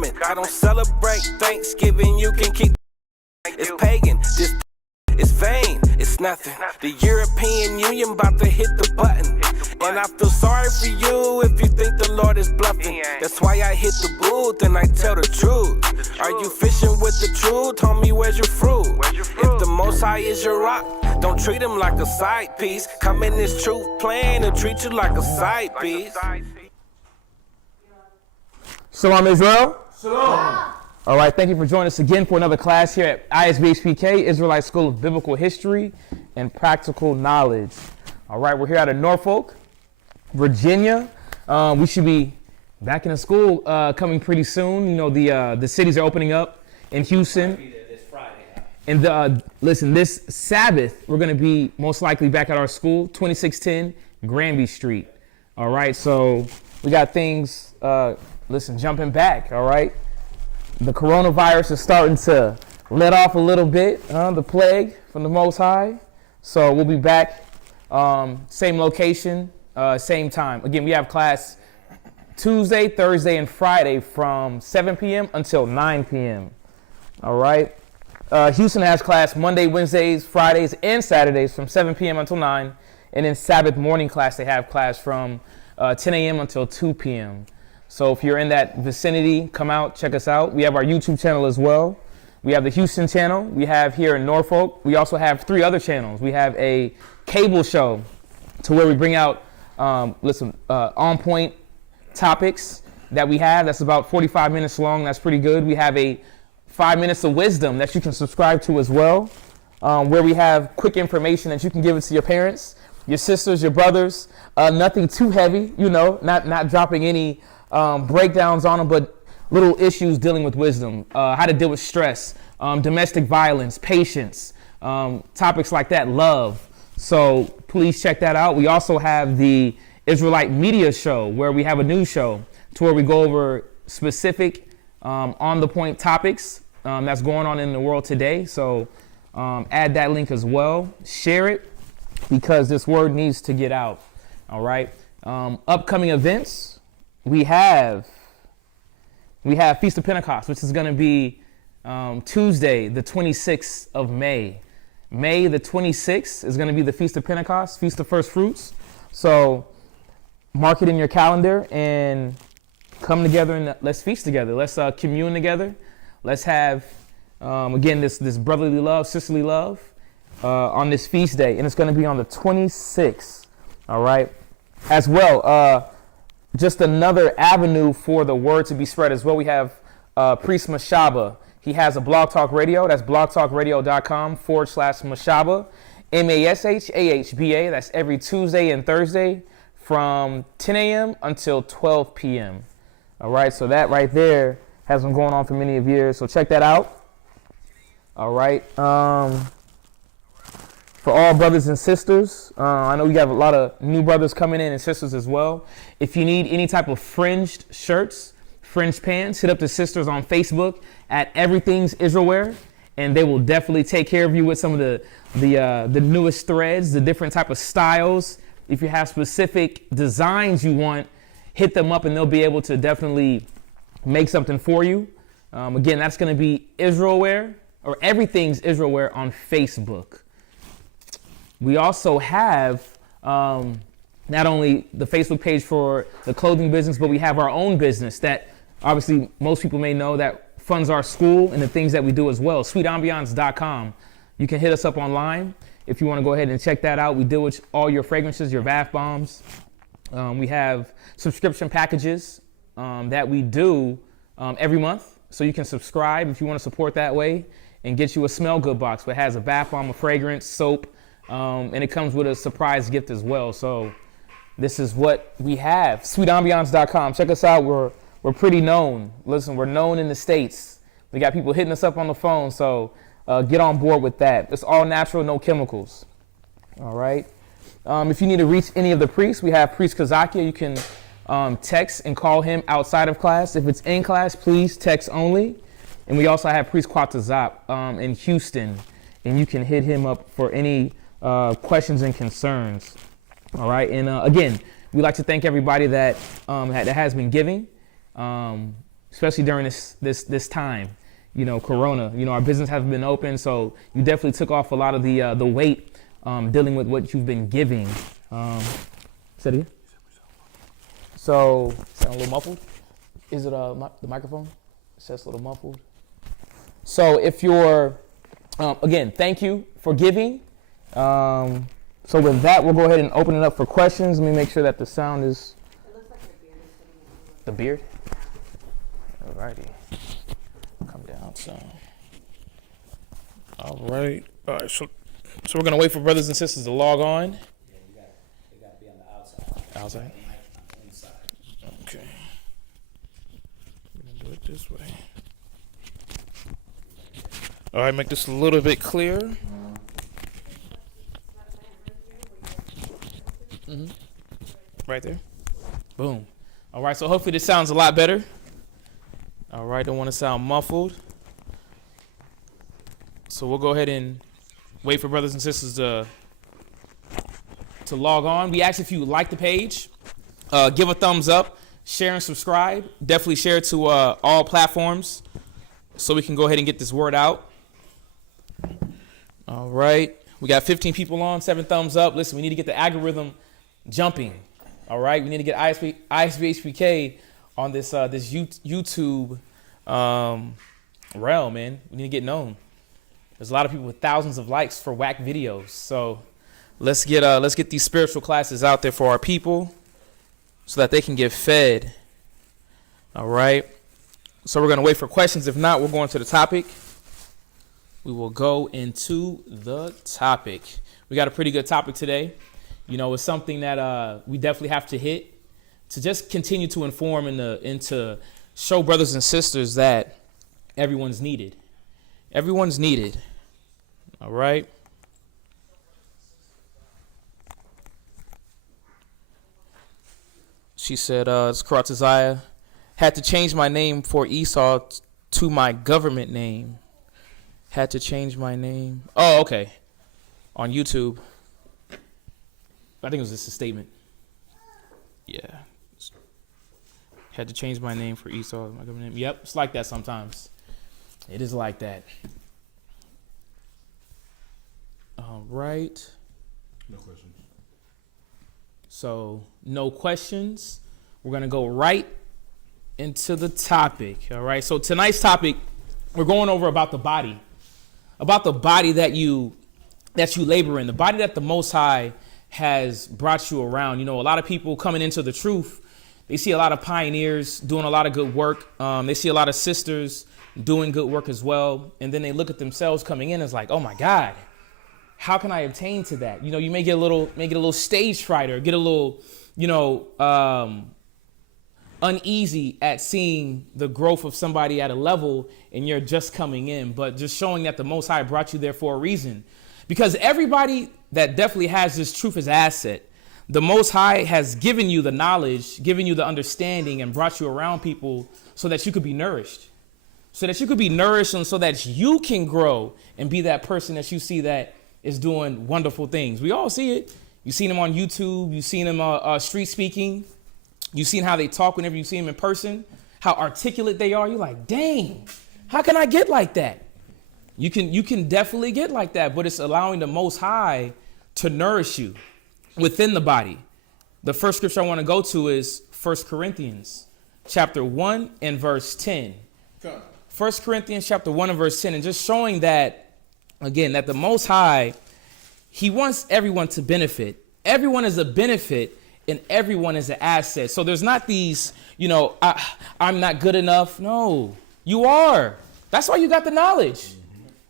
coming. I don't celebrate Thanksgiving, you can keep. It's pagan, this it's vain, it's nothing. The European Union about to hit the button. And I feel sorry for you if you think the Lord is bluffing. That's why I hit the booth and I tell the truth. Are you fishing with the truth? Tell me where's your fruit? If the Most High is your rock, don't treat him like a side piece. Come in this truth plan and treat you like a side piece. Shalom Israel. Shalom. All right, thank you for joining us again for another class here at ISBHPK, Israelite School of Biblical History and Practical Knowledge. All right, we're here out of Norfolk, Virginia. We should be back in the school coming pretty soon. You know, the cities are opening up in Houston. This Friday. And listen, this Sabbath, we're going to be most likely back at our school, 2610 Granby Street. All right, so we got things, jumping back, all right? The coronavirus is starting to let off a little bit, the plague from the Most High. So we'll be back, same location, same time. Again, we have class Tuesday, Thursday, and Friday from 7 p.m. until 9 p.m. All right. Houston has class Monday, Wednesdays, Fridays, and Saturdays from 7 p.m. until 9. And then Sabbath morning class, they have class from 10 a.m. until 2 p.m. So if you're in that vicinity, come out, check us out. We have our YouTube channel as well. We have the Houston channel. We have here in Norfolk. We also have 3 other channels. We have a cable show to where we bring out, on-point topics that we have. That's about 45 minutes long. That's pretty good. We have a 5 minutes of wisdom that you can subscribe to as well, where we have quick information that you can give it to your parents, your sisters, your brothers. Nothing too heavy, not dropping any breakdowns on them, but little issues dealing with wisdom, how to deal with stress, domestic violence, patience, topics like that, love. So please check that out. We also have the Israelite Media Show, where we have a news show to where we go over specific on-the-point topics that's going on in the world today. So add that link as well. Share it because this word needs to get out. All right. Upcoming events. We have Feast of Pentecost, which is going to be Tuesday, the 26th of May. May the 26th is going to be the Feast of Pentecost, Feast of First Fruits. So mark it in your calendar and come together and let's feast together. Let's commune together. Let's have, again, this brotherly love, sisterly love on this feast day. And it's going to be on the 26th, all right? As well, just another avenue for the word to be spread as well. We have Priest Mashaba. He has a Blog Talk Radio. That's blogtalkradio.com/Mashaba. Mashahba. That's every Tuesday and Thursday from 10 a.m. until 12 p.m. All right, so that right there has been going on for many of years. So check that out. All right. For all brothers and sisters, I know we have a lot of new brothers coming in and sisters as well. If you need any type of fringed shirts, fringed pants, hit up the sisters on Facebook at Everything's Israelwear, and they will definitely take care of you with some of the newest threads, the different type of styles. If you have specific designs you want, hit them up and they'll be able to definitely make something for you. Again, that's going to be Israelwear or Everything's Israelwear on Facebook. We also have not only the Facebook page for the clothing business, but we have our own business that obviously most people may know that funds our school and the things that we do as well. SweetAmbiance.com. You can hit us up online if you want to go ahead and check that out. We deal with all your fragrances, your bath bombs. We have subscription packages that we do every month. So you can subscribe if you want to support that way and get you a smell good box that has a bath bomb, a fragrance, soap, and it comes with a surprise gift as well. So this is what we have. SweetAmbiance.com. Check us out. We're pretty known. Listen, we're known in the States. We got people hitting us up on the phone. So get on board with that. It's all natural, no chemicals. All right. If you need to reach any of the priests, we have Priest Kazakia. You can text and call him outside of class. If it's in class, please text only. And we also have Priest Kwatazap in Houston, and you can hit him up for any questions and concerns. All right. And again, we'd like to thank everybody that has been giving. especially during this time, Corona. Our business hasn't been open, so you definitely took off a lot of the weight dealing with what you've been giving. Say it again. So, sound a little muffled? Is it the microphone? It says a little muffled. So if you're, again, thank you for giving. So with that, we'll go ahead and open it up for questions. Let me make sure that the sound is. It looks like your beard is sitting in The beard? Alrighty. Come down some. All right. So we're gonna wait for brothers and sisters to log on. Yeah, they got to be on the outside. Outside? The mic on the inside. Okay. We're gonna do it this way. All right, make this a little bit clearer. Mm-hmm. Right there. Boom. All right, so hopefully this sounds a lot better. All right, don't want to sound muffled. So we'll go ahead and wait for brothers and sisters to log on. We ask if you like the page, give a thumbs up, share and subscribe. Definitely share it to all platforms so we can go ahead and get this word out. All right. We got 15 people on, 7 thumbs up. Listen, we need to get the algorithm jumping. All right. We need to get ISBHPK on this YouTube realm, man. We need to get known. There's a lot of people with thousands of likes for whack videos. So let's get these spiritual classes out there for our people so that they can get fed. All right. So we're going to wait for questions. If not, we're going to the topic. We will go into the topic. We got a pretty good topic today. It's something that we definitely have to hit to just continue to inform and to show brothers and sisters that everyone's needed. Everyone's needed. All right. She said, Karatiziah, had to change my name for Esau to my government name. Had to change my name. Oh, okay. On YouTube. I think it was just a statement. Yeah. Had to change my name for Esau. My government name. Yep, it's like that sometimes. It is like that. All right. No questions. So, no questions. We're going to go right into the topic. All right. So, tonight's topic, we're going over about the body. About the body that you labor in, the body that the Most High has brought you around. A lot of people coming into the truth, they see a lot of pioneers doing a lot of good work. They see a lot of sisters doing good work as well. And then they look at themselves coming in as like, oh my God, how can I obtain to that? You may get a little stage fright or get a little, uneasy at seeing the growth of somebody at a level and you're just coming in, but just showing that the Most High brought you there for a reason. Because everybody that definitely has this truth as asset, the Most High has given you the knowledge, given you the understanding, and brought you around people so that you could be nourished. So that you could be nourished and so that you can grow and be that person that you see that is doing wonderful things. We all see it. You've seen them on YouTube. You've seen them street speaking. You've seen how they talk whenever you see them in person, how articulate they are. You're like, dang, how can I get like that? You can definitely get like that, but it's allowing the Most High to nourish you within the body. The first scripture I want to go to is 1 Corinthians chapter 1 and verse 10. 1 Corinthians chapter 1 and verse 10, and just showing that, again, that the Most High, he wants everyone to benefit. Everyone is a benefit and everyone is an asset. So there's not these, I'm not good enough. No, you are. That's why you got the knowledge.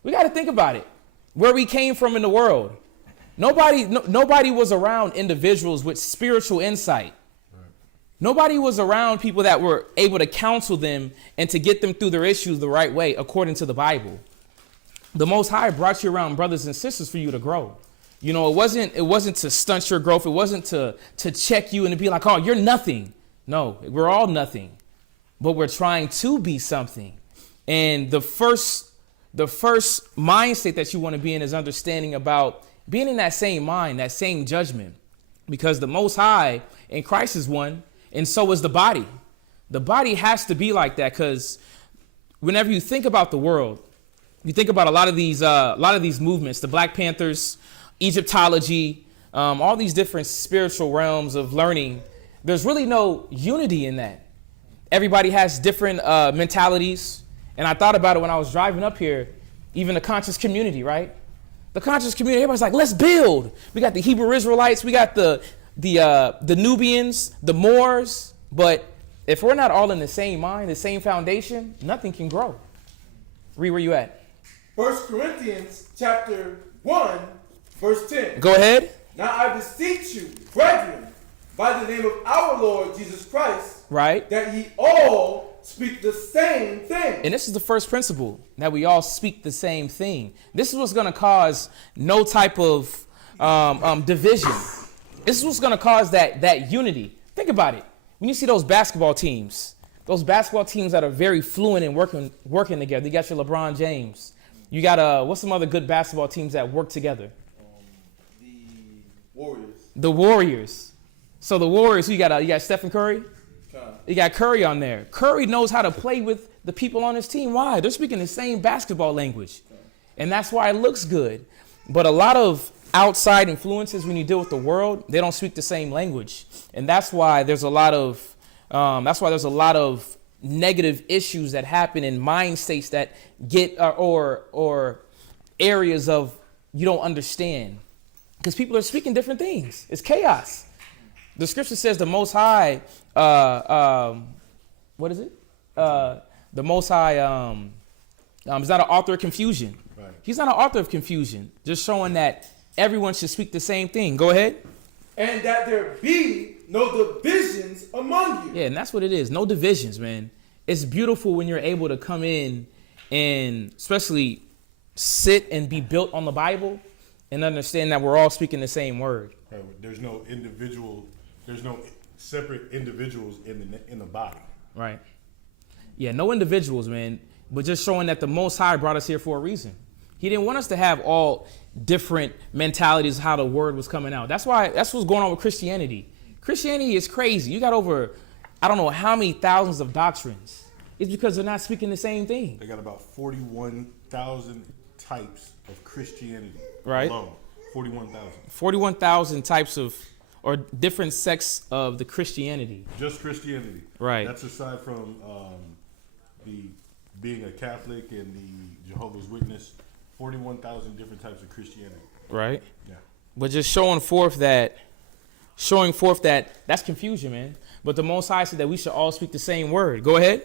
We got to think about it. Where we came from in the world. Nobody was around individuals with spiritual insight. Nobody was around people that were able to counsel them and to get them through their issues the right way, according to the Bible. The Most High brought you around brothers and sisters for you to grow. It wasn't to stunt your growth. It wasn't to check you and to be like, oh, you're nothing. No, we're all nothing, but we're trying to be something. And the first mindset that you want to be in is understanding about being in that same mind, that same judgment, because the Most High in Christ is one, and so is the body. The body has to be like that, because whenever you think about the world, you think about a lot of these movements, the Black Panthers, Egyptology, all these different spiritual realms of learning. There's really no unity in that. Everybody has different mentalities. And I thought about it when I was driving up here, even the conscious community, right? The conscious community, everybody's like, let's build. We got the Hebrew Israelites, we got the Nubians, the Moors. But if we're not all in the same mind, the same foundation, nothing can grow. Read where you at. 1 Corinthians chapter 1, verse 10. Go ahead. Now I beseech you, brethren, by the name of our Lord Jesus Christ, Right. that ye all speak the same thing. And this is the first principle, that we all speak the same thing. This is what's going to cause no type of division. This is what's going to cause that unity. Think about it. When you see those basketball teams that are very fluent and working together, you got your LeBron James. You got what's some other good basketball teams that work together? The Warriors. The Warriors. So the Warriors, you got Stephen Curry. You got Curry on there. Curry knows how to play with the people on his team. Why? They're speaking the same basketball language. And that's why it looks good. But a lot of outside influences, when you deal with the world, they don't speak the same language. And that's why there's a lot of negative issues that happen in mind states that get or areas of you don't understand. Because people are speaking different things. It's chaos. The scripture says the Most High, what is it? The Most High is not an author of confusion. Right. He's not an author of confusion. Just showing that everyone should speak the same thing. Go ahead. And that there be no divisions among you. Yeah, and that's what it is. No divisions, man. It's beautiful when you're able to come in and especially sit and be built on the Bible and understand that we're all speaking the same word. Right. There's no separate individuals in the body. Right. Yeah, no individuals, man, but just showing that the Most High brought us here for a reason. He didn't want us to have all different mentalities of how the word was coming out. That's what's going on with Christianity. Christianity is crazy. You got over, I don't know how many thousands of doctrines. It's because they're not speaking the same thing. They got about 41,000 types of Christianity. Right. Alone. 41,000. 41,000 types of, or different sects of the Christianity. Just Christianity. Right. That's aside from the being a Catholic and the Jehovah's Witness. 41,000 different types of Christianity. Right. Yeah. But just showing forth that that's confusion, man. But the Most High said that we should all speak the same word. Go ahead.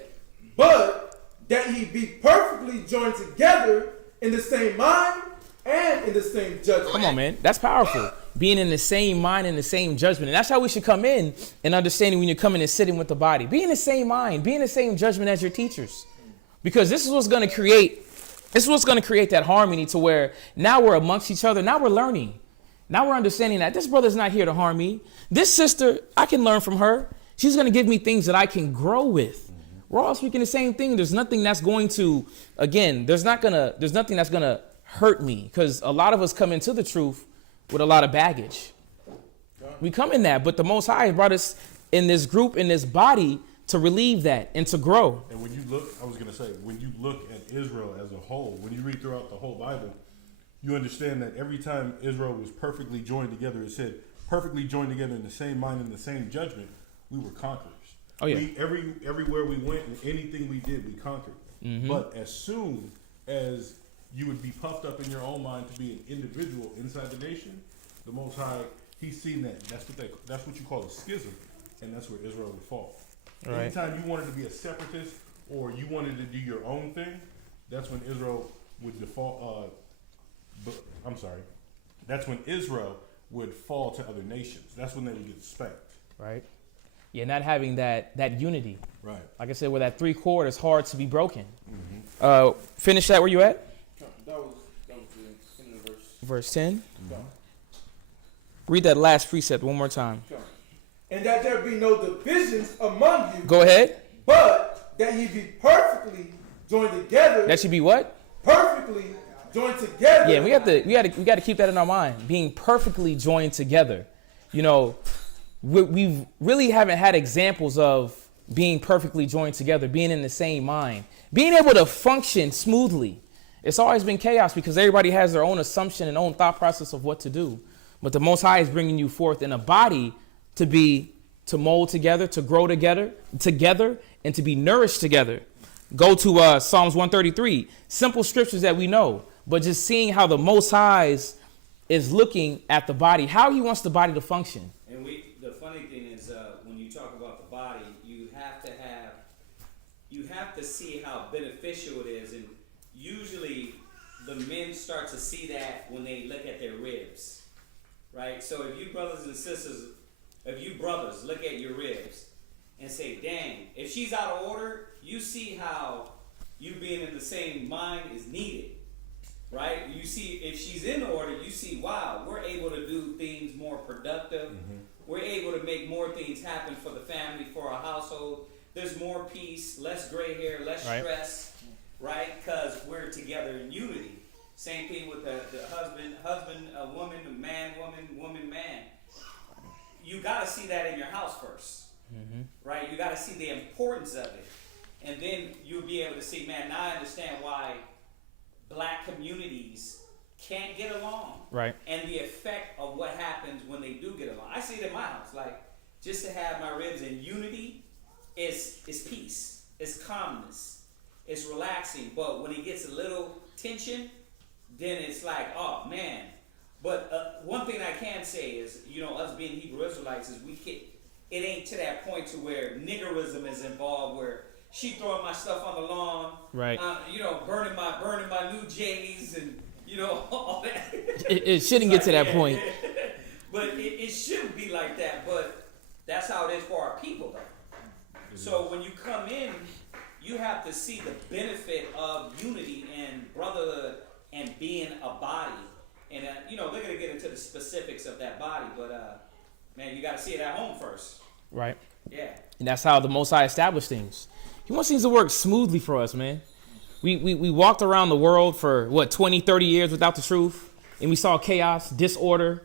But that ye be perfectly joined together in the same mind and in the same judgment. Come on, man. That's powerful. Being in the same mind and the same judgment. And that's how we should come in and understanding when you're coming and sitting with the body. Be in the same mind. Be in the same judgment as your teachers. Because this is what's going to create that harmony to where now we're amongst each other. Now we're learning. Now we're understanding that this brother's not here to harm me. This sister, I can learn from her. She's going to give me things that I can grow with. We're all speaking the same thing. There's nothing that's going to, again, there's nothing that's going to hurt me, because a lot of us come into the truth with a lot of baggage. We come in that, but the Most High brought us in this group, in this body, to relieve that and to grow. And when you look, when you look at Israel as a whole, when you read throughout the whole Bible, you understand that every time Israel was perfectly joined together, it said perfectly joined together in the same mind and the same judgment, we were conquerors. Oh yeah. Everywhere we went and anything we did, we conquered. Mm-hmm. But as soon as you would be puffed up in your own mind to be an individual inside the nation, the Most High, He's seen that. That's what you call a schism, and that's where Israel would fall. Right. Anytime you wanted to be a separatist or you wanted to do your own thing, that's when Israel would default. That's when Israel would fall to other nations. That's when they would get spanked. Right. Yeah, not having that unity. Right. Like I said, where that 3 chord is hard to be broken. Mm-hmm. Finish that where you at? That was the end of the verse. Verse 10. Mm-hmm. Read that last precept one more time. And that there be no divisions among you. Go ahead. But that ye be perfectly joined together. That should be what? Perfectly joined together. Yeah, we got to keep that in our mind. Being perfectly joined together. You know, we really haven't had examples of being perfectly joined together, being in the same mind, being able to function smoothly. It's always been chaos because everybody has their own assumption and own thought process of what to do. But the Most High is bringing you forth in a body to mold together, to grow together, and to be nourished together. Go to Psalms 133, simple scriptures that we know, but just seeing how the Most High is looking at the body, how he wants the body to function. And the funny thing is, when you talk about the body, you have to see how beneficial it is, and usually the men start to see that when they look at their ribs, right? So if you brothers look at your ribs and say, dang, if she's out of order, you see how you being in the same mind is needed, right? You see, if she's in order, you see, wow, we're able to do things more productive. Mm-hmm. We're able to make more things happen for the family, for our household. There's more peace, less gray hair, less stress, right? Because we're together in unity. Same thing with the husband, woman, man, woman, man. You got to see that in your house first, right? You got to see the importance of it. And then you'll be able to see, man, now I understand why black communities can't get along. Right. And the effect of what happens when they do get along. I see it in my house. Like, just to have my ribs in unity is peace. It's calmness. It's relaxing. But when it gets a little tension, then it's like, oh, man. But one thing I can say is, us being Hebrew Israelites, is it ain't to that point to where niggerism is involved, where she throwing my stuff on the lawn, right? Burning my new J's, and all that. It shouldn't get to that point. But it shouldn't be like that. But that's how it is for our people, though. So when you come in, you have to see the benefit of unity and brotherhood and being a body. And they're gonna get into the specifics of that body, but man, you got to see it at home first. Right. Yeah. And that's how the Most High established things. He wants things to work smoothly for us, man. We walked around the world for 20, 30 years without the truth, and we saw chaos, disorder.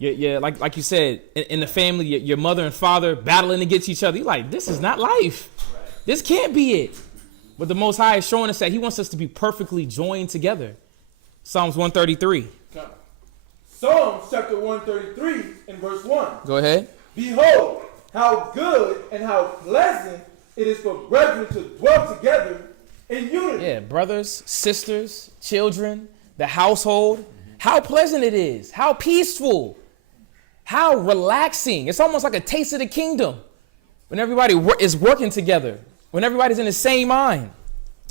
Like you said, in the family, your mother and father battling against each other. You're like, this is not life. Right. This can't be it. But the Most High is showing us that he wants us to be perfectly joined together. Psalms 133. Psalms chapter 133 and verse 1. Go ahead. Behold, how good and how pleasant it is for brethren to dwell together in unity. Yeah, brothers, sisters, children, the household. How pleasant it is. How peaceful. How relaxing. It's almost like a taste of the kingdom when everybody is working together, when everybody's in the same mind.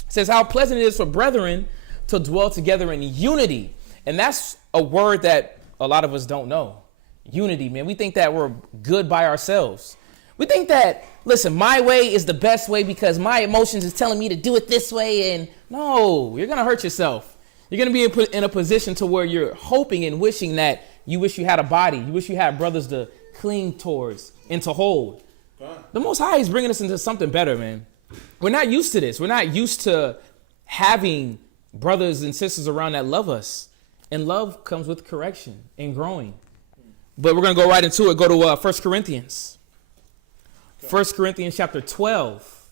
It says how pleasant it is for brethren to dwell together in unity. And that's a word that a lot of us don't know. Unity, man. We think that we're good by ourselves. We think that, listen, my way is the best way because my emotions is telling me to do it this way. And no, you're going to hurt yourself. You're going to be in a position to where you're hoping and wishing that you wish you had a body. You wish you had brothers to cling towards and to hold. The Most High is bringing us into something better, man. We're not used to this. We're not used to having brothers and sisters around that love us. And love comes with correction and growing. But we're going to go right into it. Go to 1 Corinthians. 1 Corinthians chapter 12.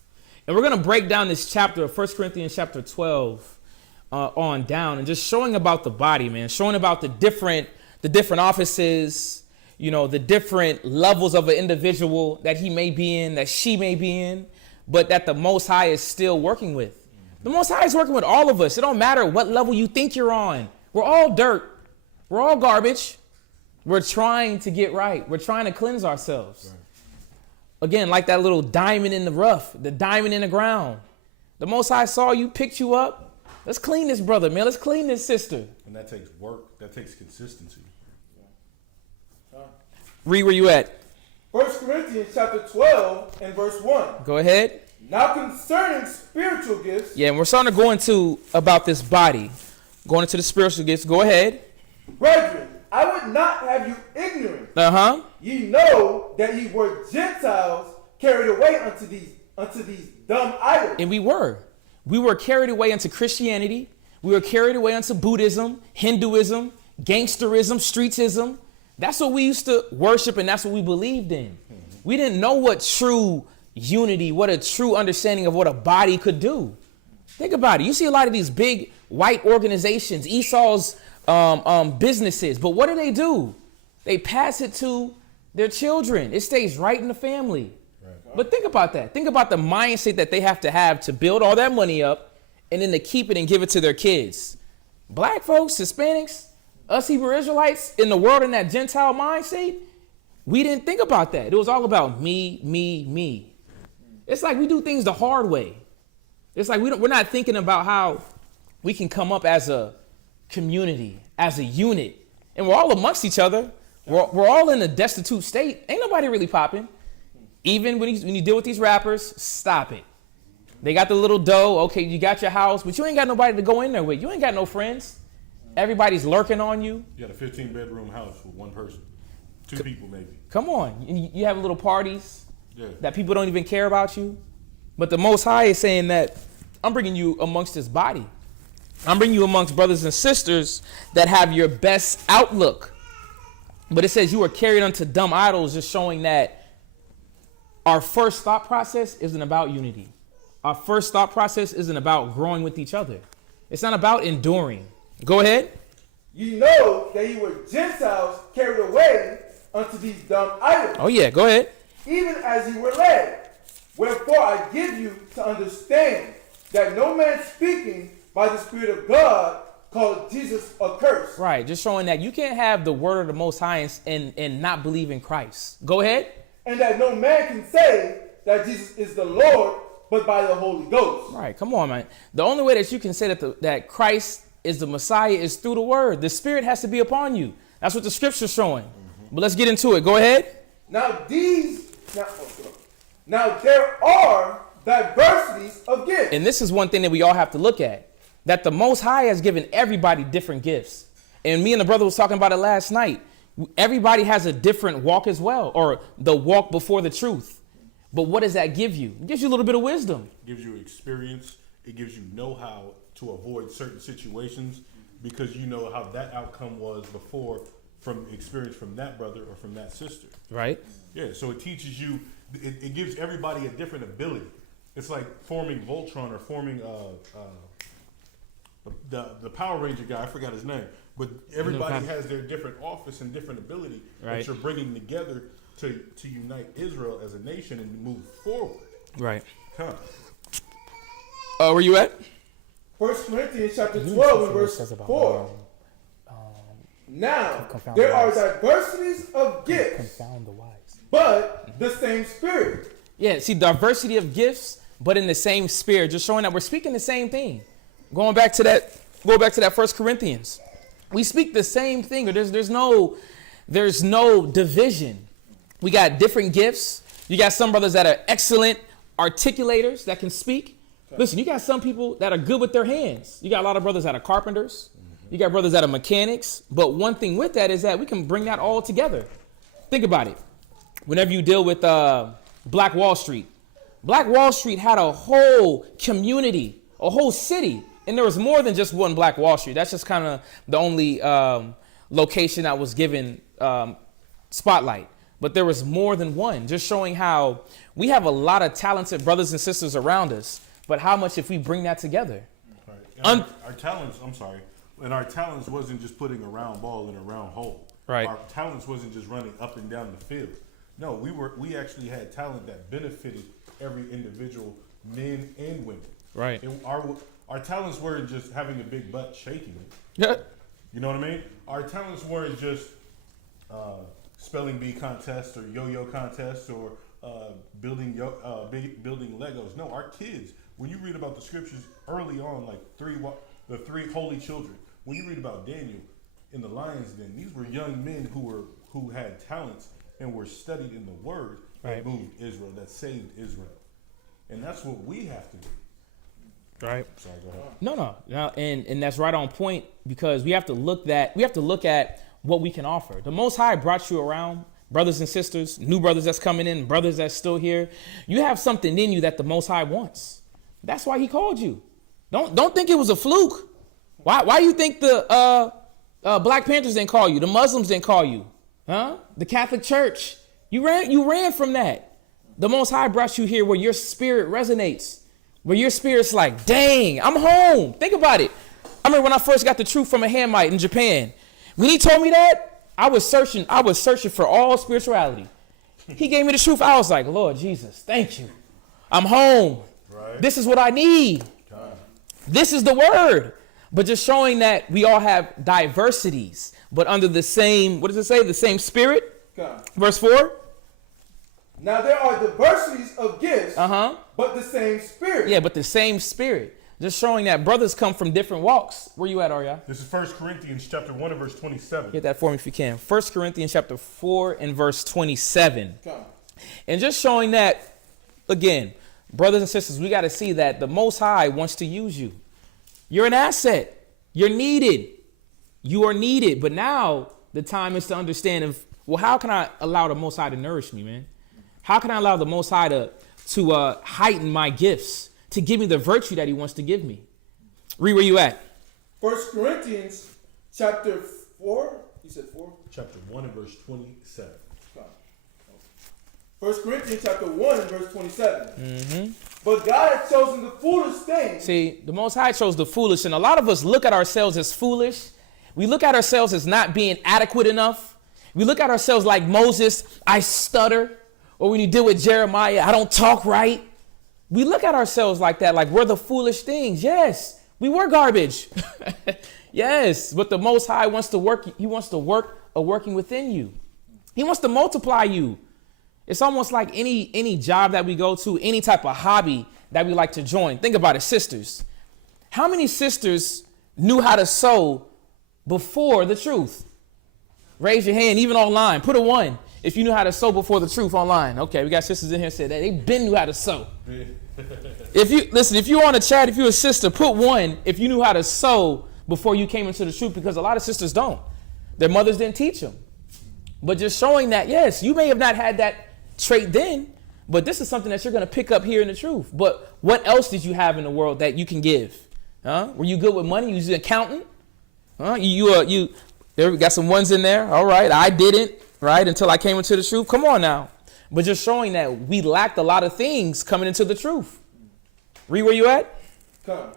And we're going to break down this chapter of 1 Corinthians chapter 12 on down. And just showing about the body, man. Showing about the different offices, the different levels of an individual that he may be in, that she may be in, but that the Most High is still working with. The Most High is working with all of us. It don't matter what level you think you're on. We're all dirt. We're all garbage. We're trying to get right. We're trying to cleanse ourselves. Right. Again, like that little diamond in the rough, the diamond in the ground. The Most High saw you, picked you up. Let's clean this brother, man. Let's clean this sister. And that takes work. That takes consistency. Read where you at. 1 Corinthians chapter 12 and verse 1. Go ahead. Now concerning spiritual gifts. Yeah, and we're starting to go into about this body. Going into the spiritual gifts. Go ahead. Brethren, I would not have you ignorant. Ye know that ye were Gentiles carried away unto these dumb idols. And we were carried away into Christianity. We were carried away into Buddhism, Hinduism, gangsterism, streetism. That's what we used to worship, and that's what we believed in. We didn't know what true, unity, what a true understanding of what a body could do. Think about it. You see a lot of these big white organizations, Esau's businesses, but what do? They pass it to their children. It stays right in the family. Right. But think about that. Think about the mindset that they have to build all that money up and then to keep it and give it to their kids. Black folks, Hispanics, us Hebrew Israelites in the world in that Gentile mindset, we didn't think about that. It was all about me, me, me. It's like we do things the hard way. It's like we're not thinking about how we can come up as a community, as a unit. And we're all amongst each other. We're all in a destitute state. Ain't nobody really popping. Even when you deal with these rappers, stop it. They got the little dough. Okay, you got your house, but you ain't got nobody to go in there with. You ain't got no friends. Everybody's lurking on you. You got a 15-bedroom house with one person. Two people maybe. Come on. You have little parties that people don't even care about you. But the Most High is saying that I'm bringing you amongst this body. I'm bringing you amongst brothers and sisters that have your best outlook. But it says you are carried unto dumb idols, just showing that our first thought process isn't about unity. Our first thought process isn't about growing with each other. It's not about enduring. Go ahead. You know that you were Gentiles carried away unto these dumb idols. Oh yeah, go ahead. Even as you were led. Wherefore I give you to understand that no man speaking by the Spirit of God called Jesus accursed. Right, just showing that you can't have the word of the Most High and not believe in Christ. Go ahead. And that no man can say that Jesus is the Lord but by the Holy Ghost. Right, come on, man. The only way that you can say that Christ is the Messiah is through the word. The Spirit has to be upon you. That's what the scripture's showing. But let's get into it. Go ahead. Now there are diversities of gifts. And this is one thing that we all have to look at. That the Most High has given everybody different gifts. And me and the brother was talking about it last night. Everybody has a different walk as well, or the walk before the truth. But what does that give you? It gives you a little bit of wisdom. It gives you experience. It gives you know-how to avoid certain situations because you know how that outcome was before from experience from that brother or from that sister. Right. Yeah, so it teaches you, it gives everybody a different ability. It's like forming Voltron or forming the Power Ranger guy, I forgot his name, but everybody has their different office and different ability that you're bringing together to unite Israel as a nation and move forward. Right. Huh. Where you at? 1 Corinthians chapter 12 and verse 4. Now, there are diversities of gifts, but the same Spirit. Yeah, see, diversity of gifts, but in the same Spirit, just showing that we're speaking the same thing. Go back to that 1 Corinthians. We speak the same thing. There's no division. We got different gifts. You got some brothers that are excellent articulators that can speak. Listen, you got some people that are good with their hands. You got a lot of brothers that are carpenters. You got brothers that are mechanics. But one thing with that is that we can bring that all together. Think about it. Whenever you deal with Black Wall Street had a whole community, a whole city. And there was more than just one Black Wall Street. That's just kind of the only location that was given spotlight. But there was more than one, just showing how we have a lot of talented brothers and sisters around us. But how much if we bring that together? Right. Our talents, and our talents wasn't just putting a round ball in a round hole. Right. Our talents wasn't just running up and down the field. No, we actually had talent that benefited every individual, men and women. Right. And our talents weren't just having a big butt shaking it. Yeah. You know what I mean? Our talents weren't just spelling bee contests or yo-yo contests or building Legos. No, our kids. When you read about the scriptures early on, like the three holy children, when you read about Daniel in the lion's den, these were young men who had talents and were studied in the Word that moved Israel, that saved Israel, and that's what we have to do. Right. Sorry, go ahead. No, and that's right on point because we have to look at what we can offer. The Most High brought you around, brothers and sisters, new brothers that's coming in, brothers that's still here. You have something in you that the Most High wants. That's why He called you. Don't think it was a fluke. Why you think the Black Panthers didn't call you? The Muslims didn't call you, huh? The Catholic Church. You ran from that. The Most High brought you here where your spirit resonates, where your spirit's like, dang, I'm home. Think about it. I remember when I first got the truth from a Hamite in Japan. When he told me that, I was searching for all spirituality. He gave me the truth. I was like, Lord Jesus, thank you. I'm home. Right. This is what I need. God. This is the word. But just showing that we all have diversities, but under the same, what does it say? The same spirit? God. Verse 4. Now there are diversities of gifts, but the same spirit. Yeah, but the same spirit. Just showing that brothers come from different walks. Where you at, Arya? This is 1 Corinthians chapter 1 and verse 27. Get that for me if you can. 1 Corinthians chapter 4 and verse 27. Come. And just showing that, again, brothers and sisters, we got to see that the Most High wants to use you. You're an asset. You're needed. You are needed. But now the time is to understand, well, how can I allow the Most High to nourish me, man? How can I allow the Most High to heighten my gifts, to give me the virtue that he wants to give me? Read where you at. 1 Corinthians chapter 4. You said 4? Chapter 1 and verse 27. 1 Corinthians chapter 1 and verse 27. Mm-hmm. But God has chosen the foolish things. See, the Most High chose the foolish, and a lot of us look at ourselves as foolish. We look at ourselves as not being adequate enough. We look at ourselves like Moses, I stutter. Or when you deal with Jeremiah, I don't talk right. We look at ourselves like that, like we're the foolish things. Yes, we were garbage. Yes, but the Most High wants to work. He wants to work a working within you. He wants to multiply you. It's almost like any job that we go to, any type of hobby that we like to join. Think about it, sisters. How many sisters knew how to sew before the truth? Raise your hand, even online. Put a 1 if you knew how to sew before the truth online. Okay, we got sisters in here said that they been knew how to sew. If you're on a chat, if you're a sister, put 1 if you knew how to sew before you came into the truth, because a lot of sisters don't. Their mothers didn't teach them. But just showing that, yes, you may have not had that trait then, but this is something that you're going to pick up here in the truth. But what else did you have in the world that you can give? Were you good with money? You was an accountant? There we got some 1s in there. All right, I didn't, right, until I came into the truth. Come on now. But just showing that we lacked a lot of things coming into the truth. Read where you at? Come.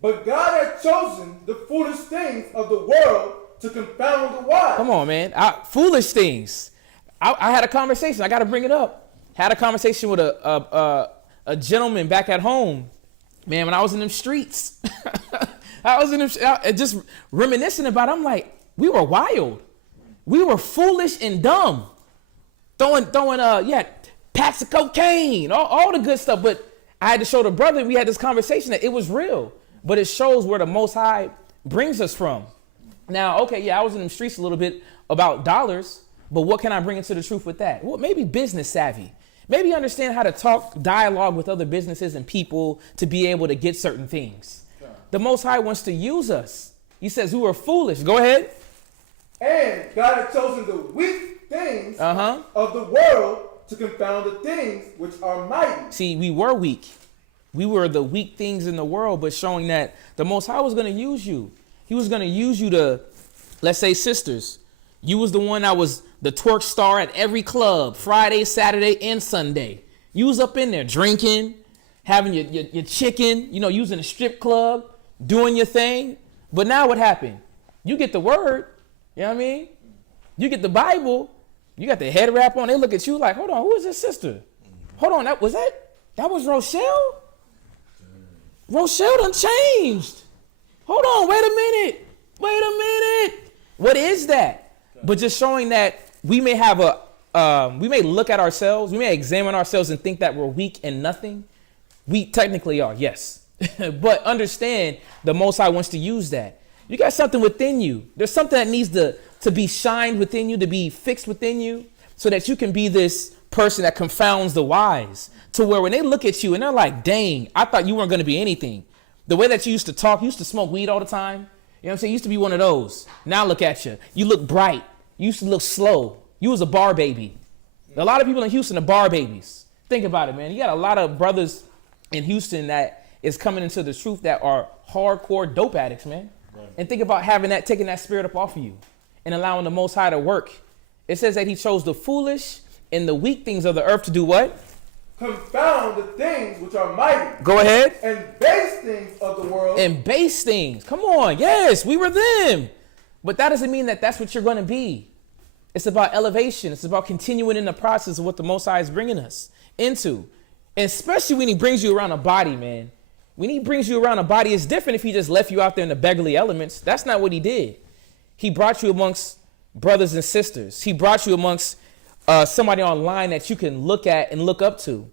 But God had chosen the foolish things of the world to confound the wise. Come on, man. Foolish things. I had a conversation. I got to bring it up. Had a conversation with a gentleman back at home. Man, when I was in them streets, just reminiscing about it, I'm like, we were wild. We were foolish and dumb. Throwing packs of cocaine, all the good stuff. But I had to show the brother, we had this conversation that it was real. But it shows where the Most High brings us from. Now, okay, yeah, I was in the streets a little bit about dollars, but what can I bring into the truth with that? Well, maybe business savvy. Maybe understand how to dialogue with other businesses and people to be able to get certain things. Yeah. The Most High wants to use us. He says we were foolish. Go ahead. And God had chosen the weak things of the world to confound the things which are mighty. See, we were weak. We were the weak things in the world, but showing that the Most High was going to use you. He was going to use you to, let's say, sisters. You was the one that was the twerk star at every club, Friday, Saturday, and Sunday. You was up in there drinking, having your chicken, using a strip club, doing your thing. But now what happened? You get the word, you know what I mean? You get the Bible, you got the head wrap on. They look at you like, hold on, who is this sister? Hold on, that was Rochelle? Rochelle done changed. Hold on, wait a minute. What is that? But just showing that we may have we may look at ourselves, we may examine ourselves and think that we're weak and nothing. We technically are, yes. But understand the Most High wants to use that. You got something within you. There's something that needs to be shined within you, to be fixed within you, so that you can be this person that confounds the wise. To where when they look at you and they're like, dang, I thought you weren't going to be anything. The way that you used to talk, you used to smoke weed all the time. You know what I'm saying? You used to be one of those. Now look at you. You look bright. You used to look slow. You was a bar baby. A lot of people in Houston are bar babies. Think about it, man. You got a lot of brothers in Houston that is coming into the truth that are hardcore dope addicts, man. Right. And think about taking that spirit up off of you and allowing the Most High to work. It says that he chose the foolish and the weak things of the earth to do what? confound the things which are mighty. Go ahead. And base things of the world. And base things. Come on. Yes, we were them. But that doesn't mean that that's what you're going to be. It's about elevation. It's about continuing in the process of what the Most High is bringing us into. And especially when he brings you around a body, man. When he brings you around a body, it's different if he just left you out there in the beggarly elements. That's not what he did. He brought you amongst brothers and sisters. He brought you amongst somebody online that you can look at and look up to,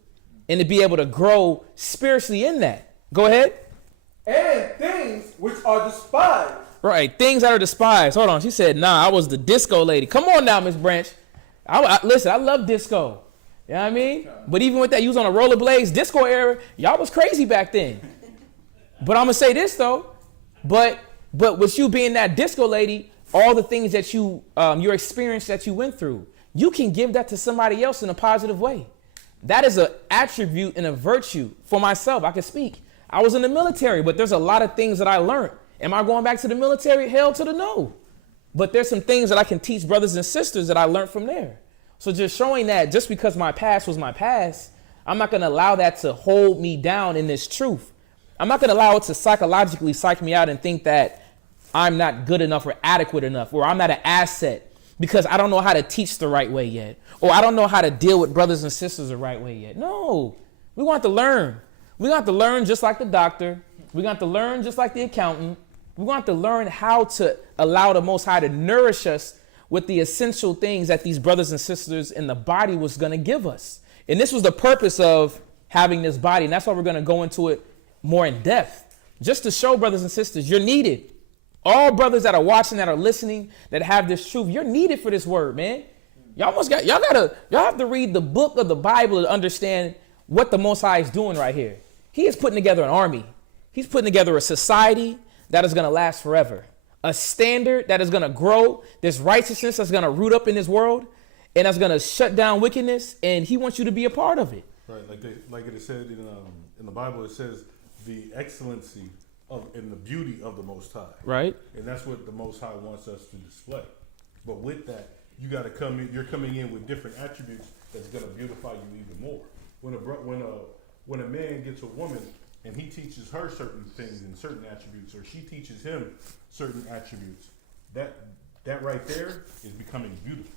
and to be able to grow spiritually in that. Go ahead. And things which are despised. Right, things that are despised. Hold on, she said, nah, I was the disco lady. Come on now, Miss Branch. Listen, I love disco. You know what I mean? But even with that, you was on a rollerblades, disco era, y'all was crazy back then. But I'm going to say this, though. But with you being that disco lady, all the things that your experience that you went through, you can give that to somebody else in a positive way. That is an attribute and a virtue for myself. I can speak. I was in the military, but there's a lot of things that I learned. Am I going back to the military? Hell to the no. But there's some things that I can teach brothers and sisters that I learned from there. So just showing that just because my past was my past, I'm not going to allow that to hold me down in this truth. I'm not going to allow it to psychologically psych me out and think that I'm not good enough or adequate enough, or I'm not an asset because I don't know how to teach the right way yet, or I don't know how to deal with brothers and sisters the right way yet. No, we want to learn. We want to learn just like the doctor. We want to learn just like the accountant. We want to learn how to allow the Most High to nourish us with the essential things that these brothers and sisters in the body was going to give us. And this was the purpose of having this body. And that's why we're going to go into it more in depth, just to show brothers and sisters you're needed. All brothers that are watching, that are listening, that have this truth, you're needed for this word, man. Y'all have to read the book of the Bible to understand what the Most High is doing right here. He is putting together an army. He's putting together a society that is going to last forever. A standard that is going to grow. This righteousness that's going to root up in this world, and that's going to shut down wickedness. And he wants you to be a part of it. Right, like it is said in the Bible, it says the excellency of and the beauty of the Most High. Right. And that's what the Most High wants us to display. But with that, you got to come in. You're coming in with different attributes that's going to beautify you even more. When a man gets a woman and he teaches her certain things and certain attributes, or she teaches him certain attributes, that right there is becoming beautiful.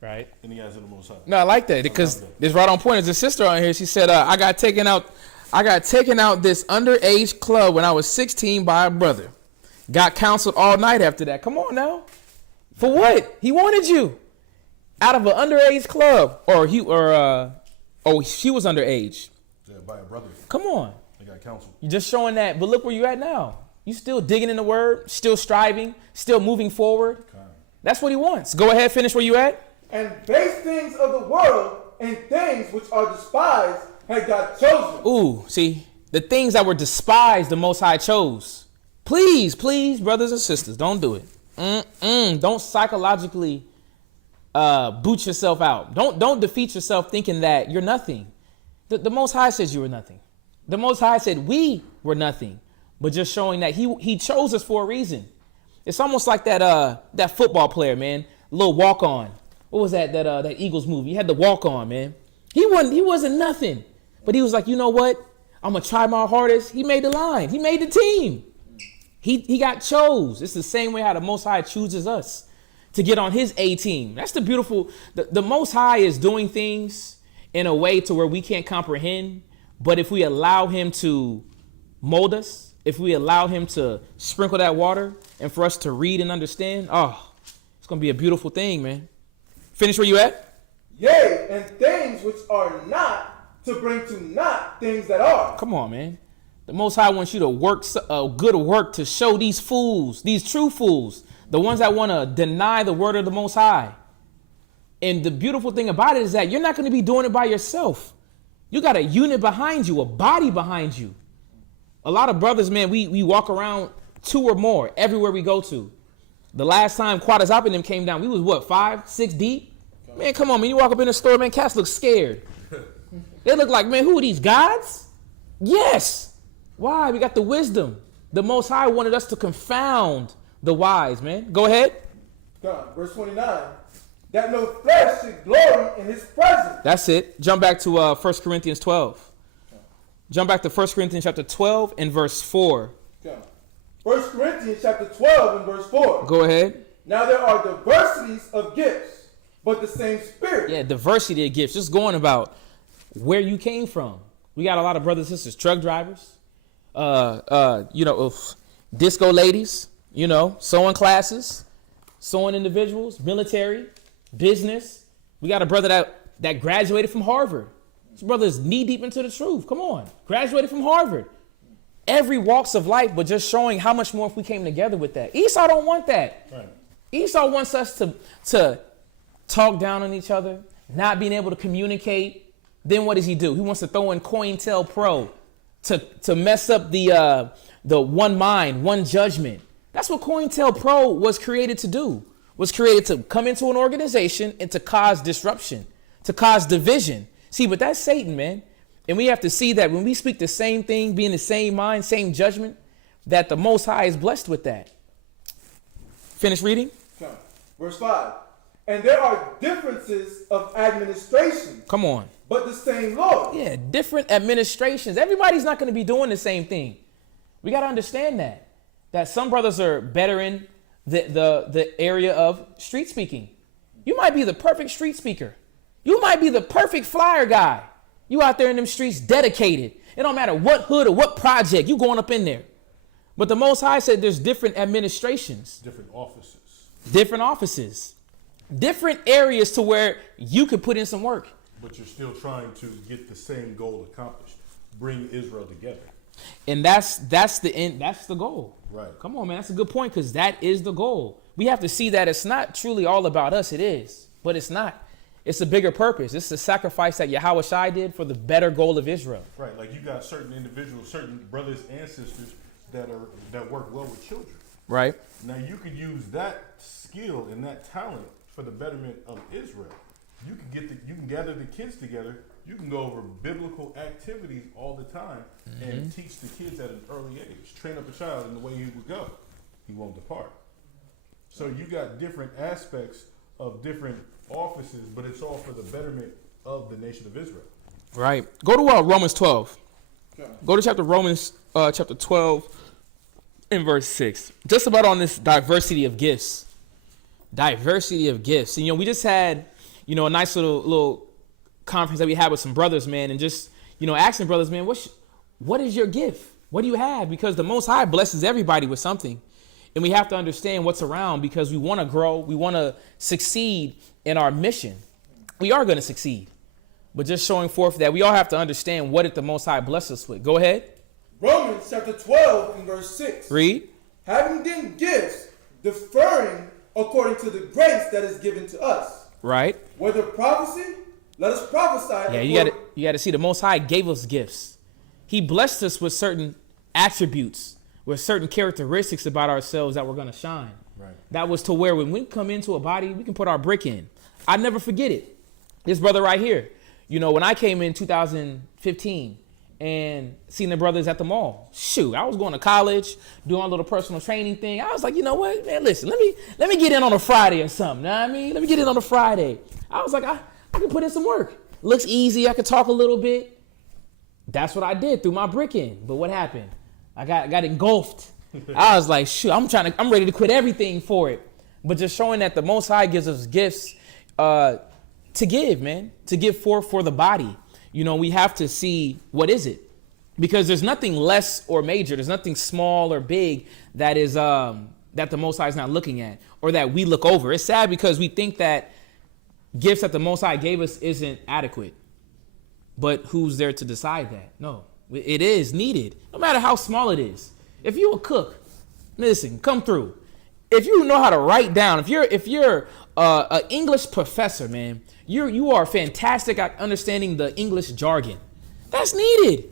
Right. In the eyes of the Most High. No, I like that because it's right on point. There's a sister on here. She said, I got taken out this underage club when I was 16 by a brother. Got counseled all night after that. Come on now. For what? He wanted you out of an underage club, or she was underage. Yeah, by a brother. Come on. They got counseled. You're just showing that. But look where you at now. You still digging in the word, still striving, still moving forward. Okay. That's what he wants. Go ahead, finish where you at. And base things of the world and things which are despised had God chosen. Ooh, see, the things that were despised, the Most High chose. Please, brothers and sisters, don't do it. Don't psychologically boot yourself out. Don't defeat yourself thinking that you're nothing. The Most High says you were nothing. The Most High said we were nothing, but just showing that he chose us for a reason. It's almost like that football player, man, little walk on. What was that Eagles movie? He had the walk on, man. He wasn't nothing, but he was like, you know what? I'm gonna try my hardest. He made the line. He made the team. He got chose. It's the same way how the Most High chooses us to get on his A team. That's the beautiful. The Most High is doing things in a way to where we can't comprehend. But if we allow him to mold us, if we allow him to sprinkle that water and for us to read and understand, it's gonna be a beautiful thing, man. Finish where you at? Yea, and things which are not, to bring to naught things that are. Come on, man. The Most High wants you to work a good work to show these fools, these true fools, the ones that want to deny the word of the Most High. And the beautiful thing about it is that you're not going to be doing it by yourself. You got a unit behind you, a body behind you. A lot of brothers, man, we walk around 2 or more everywhere we go to. The last time Quadazop and them came down, we was 5, 6 deep? Man, come on, man. You walk up in the store, man, cats look scared. They look like, man, who are these gods? Yes. Why? We got the wisdom. The Most High wanted us to confound the wise, man. Go ahead. God, verse 29. that no flesh should glory in his presence. That's it. Jump back to 1 Corinthians 12. Jump back to 1 Corinthians chapter 12 and verse 4. Okay. 1 Corinthians chapter 12 and verse 4. Go ahead. Now there are diversities of gifts, but the same Spirit. Yeah, diversity of gifts. Just going about where you came from. We got a lot of brothers and sisters, truck drivers, disco ladies, sewing classes, sewing individuals, military, business. We got a brother that graduated from Harvard. This brother is knee deep into the truth. Come on. Graduated from Harvard. Every walks of life, but just showing how much more if we came together with that. Esau don't want that. Right. Esau wants us to talk down on each other, not being able to communicate. Then what does he do? He wants to throw in COINTELPRO to mess up the one mind, one judgment. That's what COINTELPRO was created to do. Was created to come into an organization and to cause disruption, to cause division. See, but that's Satan, man. And we have to see that when we speak the same thing, be in the same mind, same judgment, that the Most High is blessed with that. Finish reading. Okay. Verse 5. And there are differences of administration. Come on. But the same Lord. Yeah, different administrations. Everybody's not going to be doing the same thing. We got to understand that some brothers are better in the area of street speaking. You might be the perfect street speaker. You might be the perfect flyer guy. You out there in them streets dedicated. It don't matter what hood or what project, you going up in there. But the Most High said there's different administrations. Different offices. Different offices. Different areas to where you could put in some work. But you're still trying to get the same goal accomplished. Bring Israel together. And that's the end. That's the goal. Right. Come on, man. That's a good point because that is the goal. We have to see that it's not truly all about us. It is, but it's not. It's a bigger purpose. It's the sacrifice that Yahweh Shai did for the better goal of Israel. Right. Like you got certain individuals, certain brothers and sisters that work well with children. Right. Now you could use that skill and that talent for the betterment of Israel. You can gather the kids together. You can go over biblical activities all the time and teach the kids at an early age. Train up a child in the way he would go. He won't depart. So you got different aspects of different offices, but it's all for the betterment of the nation of Israel. Right. Go to Romans 12. Okay. Go to Romans chapter 12 and verse 6. Just about on this diversity of gifts. Diversity of gifts. And, we just had, a nice little conference that we had with some brothers, man, and just, asking brothers, man, what is your gift? What do you have? Because the Most High blesses everybody with something. And we have to understand what's around because we want to grow. We want to succeed in our mission. We are going to succeed. But just showing forth that we all have to understand what did the Most High bless us with. Go ahead. Romans chapter 12 and verse 6. Read. Having then gifts, differing according to the grace that is given to us. Right. Whether prophecy, let us prophesy. Yeah, you got to see the Most High gave us gifts. He blessed us with certain attributes, with certain characteristics about ourselves that we're going to shine. Right. That was to where when we come into a body, we can put our brick in. I never forget it. This brother right here, when I came in 2015 and seen the brothers at the mall, shoot, I was going to college, doing a little personal training thing. I was like, you know what, man, listen, let me get in on a Friday or something. Know what I mean? Let me get in on a Friday. I was like, I can put in some work. Looks easy. I could talk a little bit. That's what I did through my brick in. But what happened? I got engulfed. I was like, shoot, I'm ready to quit everything for it. But just showing that the Most High gives us gifts to give, man, to give forth for the body. We have to see what is it, because there's nothing less or major. There's nothing small or big that is that the Most High is not looking at or that we look over. It's sad because we think that gifts that the Most High gave us isn't adequate. But who's there to decide that? No, it is needed, no matter how small it is. If you're a cook, listen, come through. If you know how to write down, if you're an English professor, man, you are fantastic at understanding the English jargon. That's needed.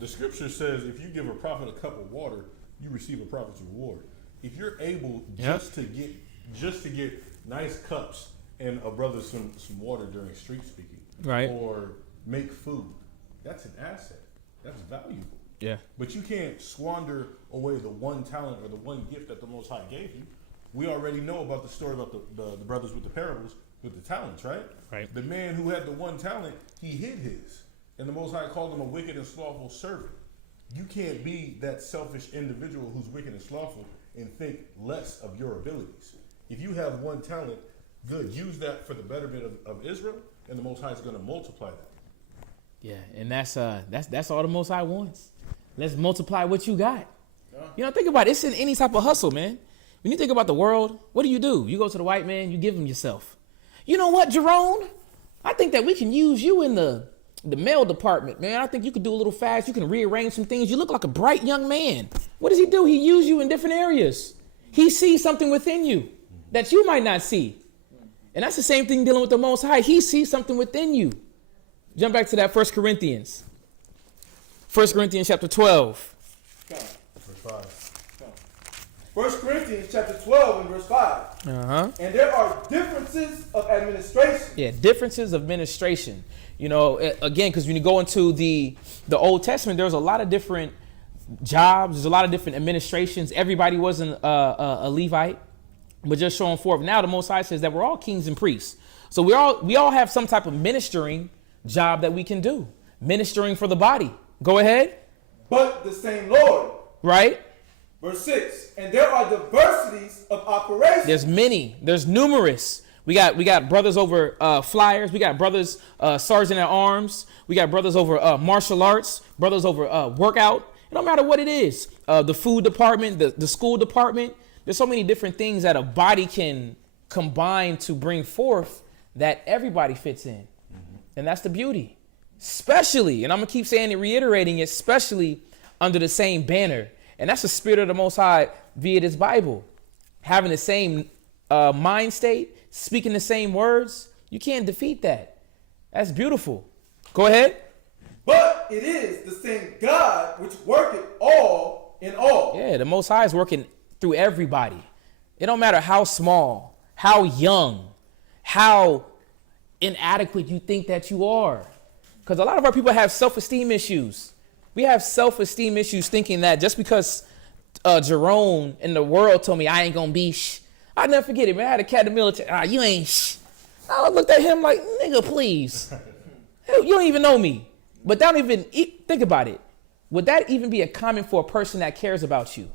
The scripture says if you give a prophet a cup of water, you receive a prophet's reward. If you're able just to get nice cups and a brother some water during street speaking, right, or make food, that's an asset. That's valuable. Yeah. But you can't squander away the one talent or the one gift that the Most High gave you. We already know about the story about the brothers with the parables. with the talents, right? Right. The man who had the one talent, he hid his. And the Most High called him a wicked and slothful servant. You can't be that selfish individual who's wicked and slothful and think less of your abilities. If you have one talent, good. Use that for the betterment of Israel, and the Most High is going to multiply that. Yeah, and that's all the Most High wants. Let's multiply what you got. You know, think about it. It's in any type of hustle, man. When you think about the world, what do? You go to the white man, you give him yourself. You know what, Jerome? I think that we can use you in the mail department, man. I think you could do a little fast. You can rearrange some things. You look like a bright young man. What does he do? He uses you in different areas. He sees something within you that you might not see. And that's the same thing dealing with the Most High. He sees something within you. Jump back to that 1 Corinthians. 1 Corinthians chapter 12. Verse 5. 1 Corinthians chapter 12 and verse 5. Uh-huh. And there are differences of administration. Yeah, differences of administration. You know, again, because when you go into the Old Testament, there's a lot of different jobs. There's a lot of different administrations. Everybody wasn't a Levite, but just showing forth. Now the Most High says that we're all kings and priests. So we all have some type of ministering job that we can do. Ministering for the body. Go ahead. But the same Lord. Right. Verse 6. And there are diversities of operations. There's many. There's numerous. We got brothers over flyers. We got brothers sergeant at arms. We got brothers over martial arts. Brothers over workout. It don't matter what it is. The food department, the school department. There's so many different things that a body can combine to bring forth that everybody fits in. Mm-hmm. And that's the beauty. Especially, and I'm going to keep saying it, reiterating it, especially under the same banner. And that's the spirit of the Most High via this Bible. Having the same mind state, speaking the same words. You can't defeat that. That's beautiful. Go ahead. But it is the same God which worketh all in all. Yeah, the Most High is working through everybody. It don't matter how small, how young, how inadequate you think that you are. Because a lot of our people have self-esteem issues. We have self-esteem issues thinking that just because Jerome in the world told me I ain't going to be I'll never forget it, man. I had a cat in the military. You ain't I looked at him like, nigga, please. You don't even know me. But that don't even, think about it. Would that even be a comment for a person that cares about you?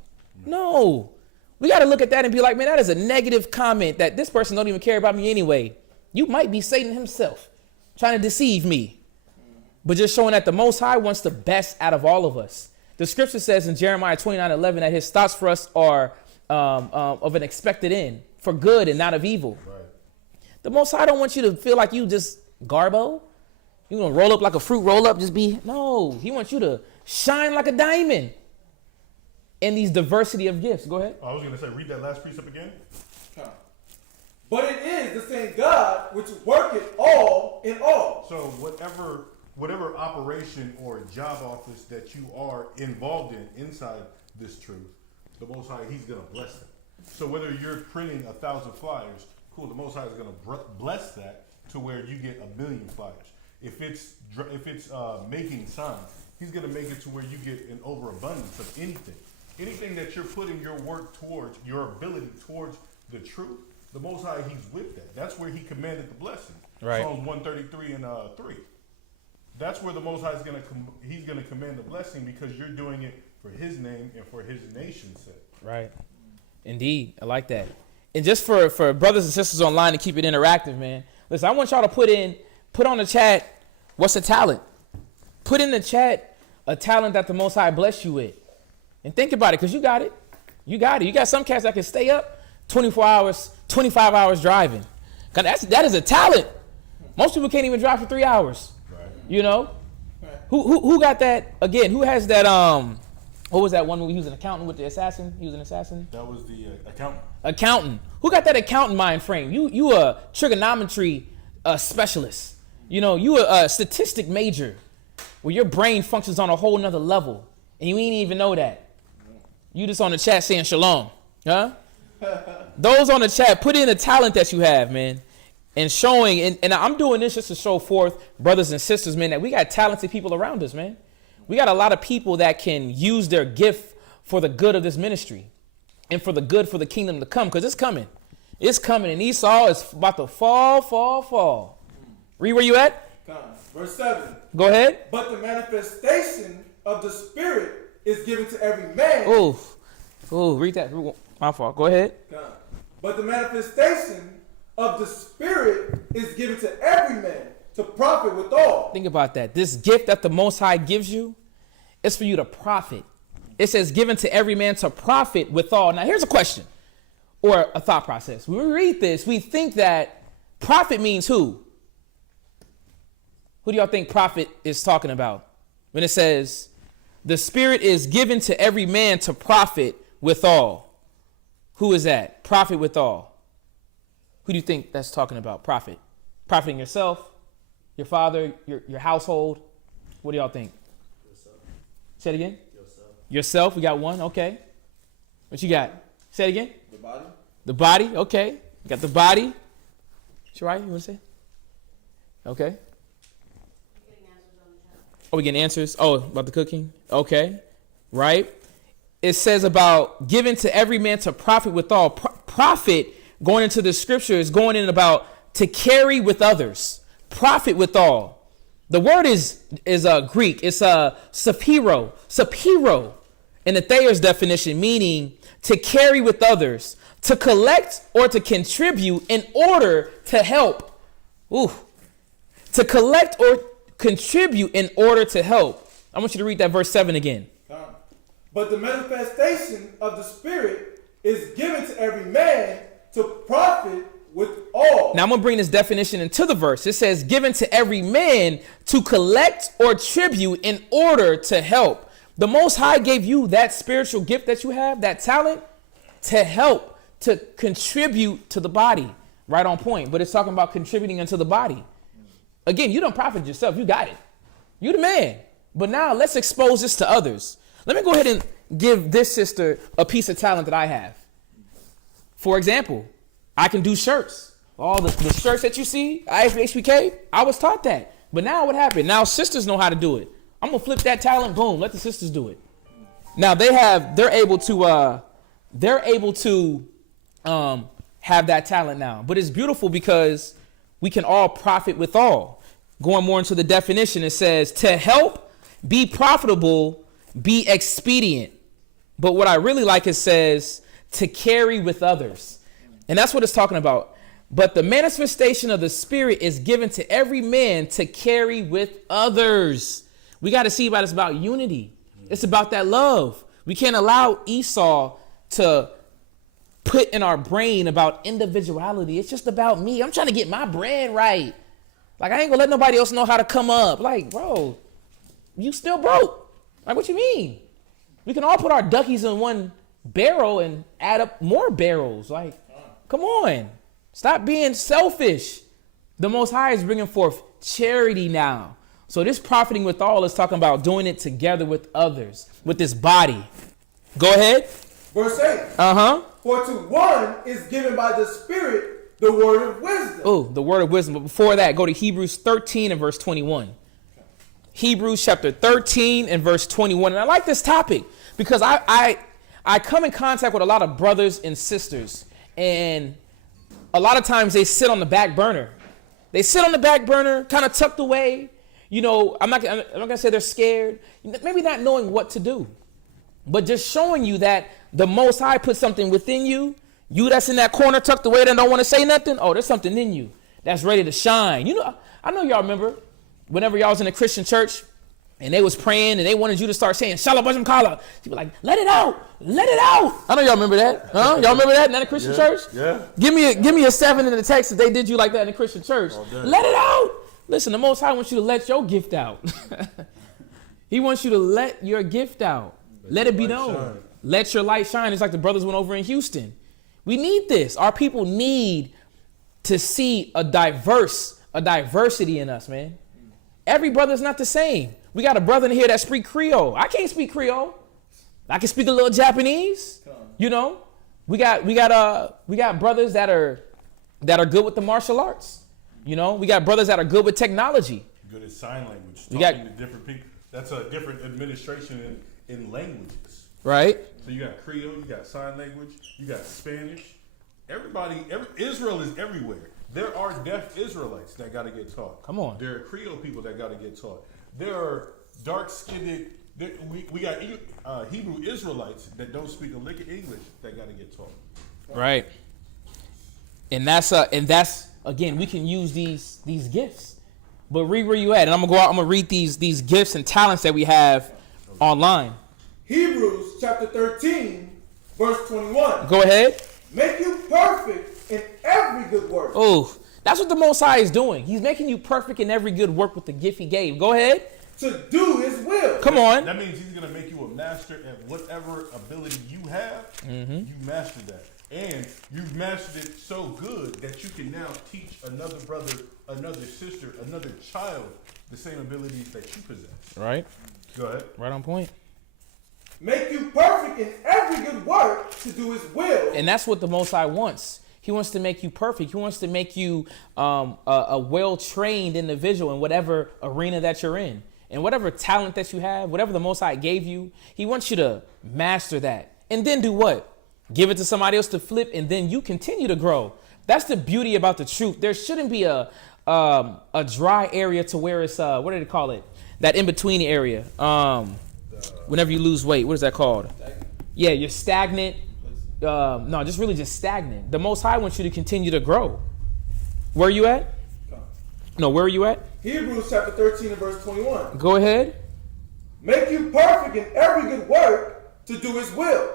No. We got to look at that and be like, man, that is a negative comment that this person don't even care about me anyway. You might be Satan himself trying to deceive me. But just showing that the Most High wants the best out of all of us. The scripture says in Jeremiah 29:11 that his thoughts for us are of an expected end, for good and not of evil. Right. The Most High don't want you to feel like you just garbo. You gonna roll up like a fruit roll up, no. He wants you to shine like a diamond in these diversity of gifts. Go ahead. I was gonna say, read that last precept again. But it is the same God which worketh all in all. So whatever operation or job office that you are involved in inside this truth, the Most High, he's going to bless them. So whether you're printing 1,000 flyers, cool, the Most High is going to bless that to where you get 1,000,000 flyers. If it's making signs, he's going to make it to where you get an overabundance of anything. Anything that you're putting your work towards, your ability towards the truth, the Most High, he's with that. That's where he commanded the blessing. Right. Psalms 133 and 3. That's where the Most High is he's going to command the blessing because you're doing it for his name and for his nation's sake. Right. Indeed. I like that. And just for brothers and sisters online to keep it interactive, man. Listen, I want y'all to put on the chat, what's a talent? Put in the chat a talent that the Most High bless you with. And think about it, because you got it. You got it. You got some cats that can stay up 24 hours, 25 hours driving. That is a talent. Most people can't even drive for 3 hours. You know, who got that again? Who has that? What was that one? He was an accountant with the assassin. He was an assassin. That was the accountant. Accountant. Who got that accountant mind frame? You a trigonometry specialist. You know, you a statistic major, where your brain functions on a whole nother level, and you ain't even know that. You just on the chat saying shalom, huh? Those on the chat, put in a talent that you have, man. And showing, and I'm doing this just to show forth, brothers and sisters, man, that we got talented people around us, man. We got a lot of people that can use their gift for the good of this ministry and for the good for the kingdom to come, because it's coming. It's coming, and Esau is about to fall. Read where you at? Verse 7. Go ahead. But the manifestation of the Spirit is given to every man. Ooh, read that. My fault. Go ahead. But the manifestation of the Spirit is given to every man to profit withal. Think about that. This gift that the Most High gives you is for you to profit. It says given to every man to profit withal. Now, here's a question or a thought process. When we read this, we think that profit means who? Who do y'all think profit is talking about? When it says the Spirit is given to every man to profit withal. Who is that? Profit withal. Who do you think that's talking about? Profit. Profiting yourself, your father, your household. What do y'all think? Yourself. Say it again. Yourself. Yourself. We got one. Okay. What you got? Say it again. The body. The body. Okay. You got the body. You right? You want to say? Okay. Oh, we getting answers? Oh, about the cooking? Okay. Right. It says about giving to every man to profit withal. Profit, going into the scripture, is going in about to carry with others. Profit withal. The word is Greek. It's sapiro in the Thayer's definition, meaning to carry with others, to collect or to contribute in order to help. Ooh. To collect or contribute in order to help. I want you to read that verse 7 again. But the manifestation of the Spirit is given to every man to profit with all. Now I'm going to bring this definition into the verse. It says given to every man to collect or tribute in order to help. The Most High gave you that spiritual gift that you have, that talent, to help, to contribute to the body. Right on point. But it's talking about contributing into the body. Again, you don't profit yourself. You got it. You the man. But now let's expose this to others. Let me go ahead and give this sister a piece of talent that I have. For example, I can do shirts. All the shirts that you see, IFHBK, I was taught that. But now what happened? Now sisters know how to do it. I'm going to flip that talent. Boom. Let the sisters do it. Now they're able to have that talent now. But it's beautiful because we can all profit with all. Going more into the definition, it says to help, be profitable, be expedient. But what I really like, it says to carry with others. And that's what it's talking about. But the manifestation of the Spirit is given to every man to carry with others. We got to see about it's about unity. It's about that love. We can't allow Esau to put in our brain about individuality. It's just about me. I'm trying to get my bread right. Like, I ain't gonna let nobody else know how to come up. Like, bro, you still broke. Like, what you mean? We can all put our duckies in one barrel and add up more barrels. Like, come on. Stop being selfish. The Most High is bringing forth charity now. So this profiting with all is talking about doing it together with others, with this body. Go ahead. Verse 8. Uh-huh. For to one is given by the Spirit the word of wisdom. Oh, the word of wisdom. But before that, go to Hebrews 13 and verse 21. Hebrews chapter 13 and verse 21. And I like this topic because I come in contact with a lot of brothers and sisters. And a lot of times they sit on the back burner. They sit on the back burner, kind of tucked away. You know, I'm not going to say they're scared. Maybe not knowing what to do. But just showing you that the Most High put something within you. You that's in that corner tucked away that don't want to say nothing. Oh, there's something in you that's ready to shine. You know, I know y'all remember whenever y'all was in a Christian church and they was praying and they wanted you to start saying, Shalom Bajam Kala. People like, let it out. Let it out. I know y'all remember that. Huh? Y'all remember that in a Christian church? Yeah. Give me a 7 in the text if they did you like that in a Christian church. Let it out. Listen, the Most High wants you to let your gift out. He wants you to let your gift out. Let it be known. Shine. Let your light shine. It's like the brothers went over in Houston. We need this. Our people need to see a diversity in us, man. Every brother's not the same. We got a brother in here that speaks Creole. I can't speak Creole. I can speak a little Japanese. You know, we got brothers that are good with the martial arts. You know, we got brothers that are good with technology. Good at sign language. Talking to different people. That's a different administration in languages. Right. So you got Creole, you got sign language, you got Spanish, Israel is everywhere. There are deaf Israelites that got to get taught. Come on. There are Creole people that got to get taught. There are dark-skinned. We got Hebrew Israelites that don't speak a lick of English that got to get taught. Right. And that's again, we can use these gifts. But read where you at, and I'm gonna read these gifts and talents that we have online. Hebrews chapter 13, verse 21. Go ahead. Make you perfect in every good work. Oh, that's what the Most High is doing. He's making you perfect in every good work with the gift He gave. Go ahead. To do His will. Come on. That means He's gonna make you a master at whatever ability you have. You master that. And you've mastered it so good that you can now teach another brother, another sister, another child the same abilities that you possess. Right. Go ahead. Right on point. Make you perfect in every good work to do His will. And that's what the Most High wants. He wants to make you perfect. He wants to make you a well-trained individual in whatever arena that you're in. And whatever talent that you have, whatever the Most High gave you, He wants you to master that. And then do what? Give it to somebody else to flip, and then you continue to grow. That's the beauty about the truth. There shouldn't be a dry area to where it's what do they call it? That in between area. Whenever you lose weight, what is that called? Yeah, you're stagnant. No, just stagnant. The Most High wants you to continue to grow. Where are you at? No, where are you at? Hebrews chapter 13 and verse 21. Go ahead. Make you perfect in every good work to do His will,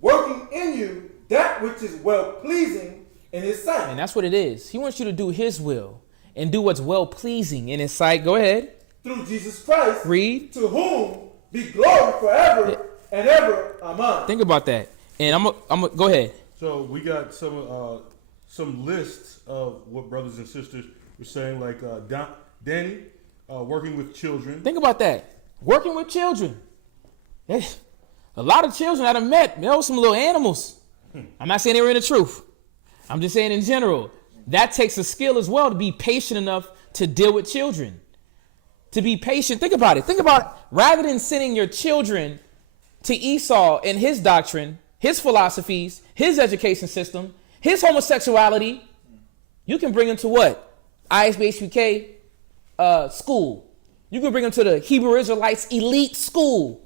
working in you that which is well-pleasing in His sight. And that's what it is. He wants you to do His will and do what's well-pleasing in His sight. Go ahead. Through Jesus Christ. Read. To whom be glory forever and ever. Amen. Think about that. And I'm go ahead. So we got some lists of what brothers and sisters were saying, like Danny, working with children. Think about that. Working with children. A lot of children that I've met, there were some little animals. I'm not saying they were in the truth. I'm just saying in general. That takes a skill as well to be patient enough to deal with children. To be patient. Think about it. Rather than sending your children to Esau and his doctrine, his philosophies, his education system, his homosexuality, you can bring them to what? ISBHPK school. You can bring them to the Hebrew Israelites elite school.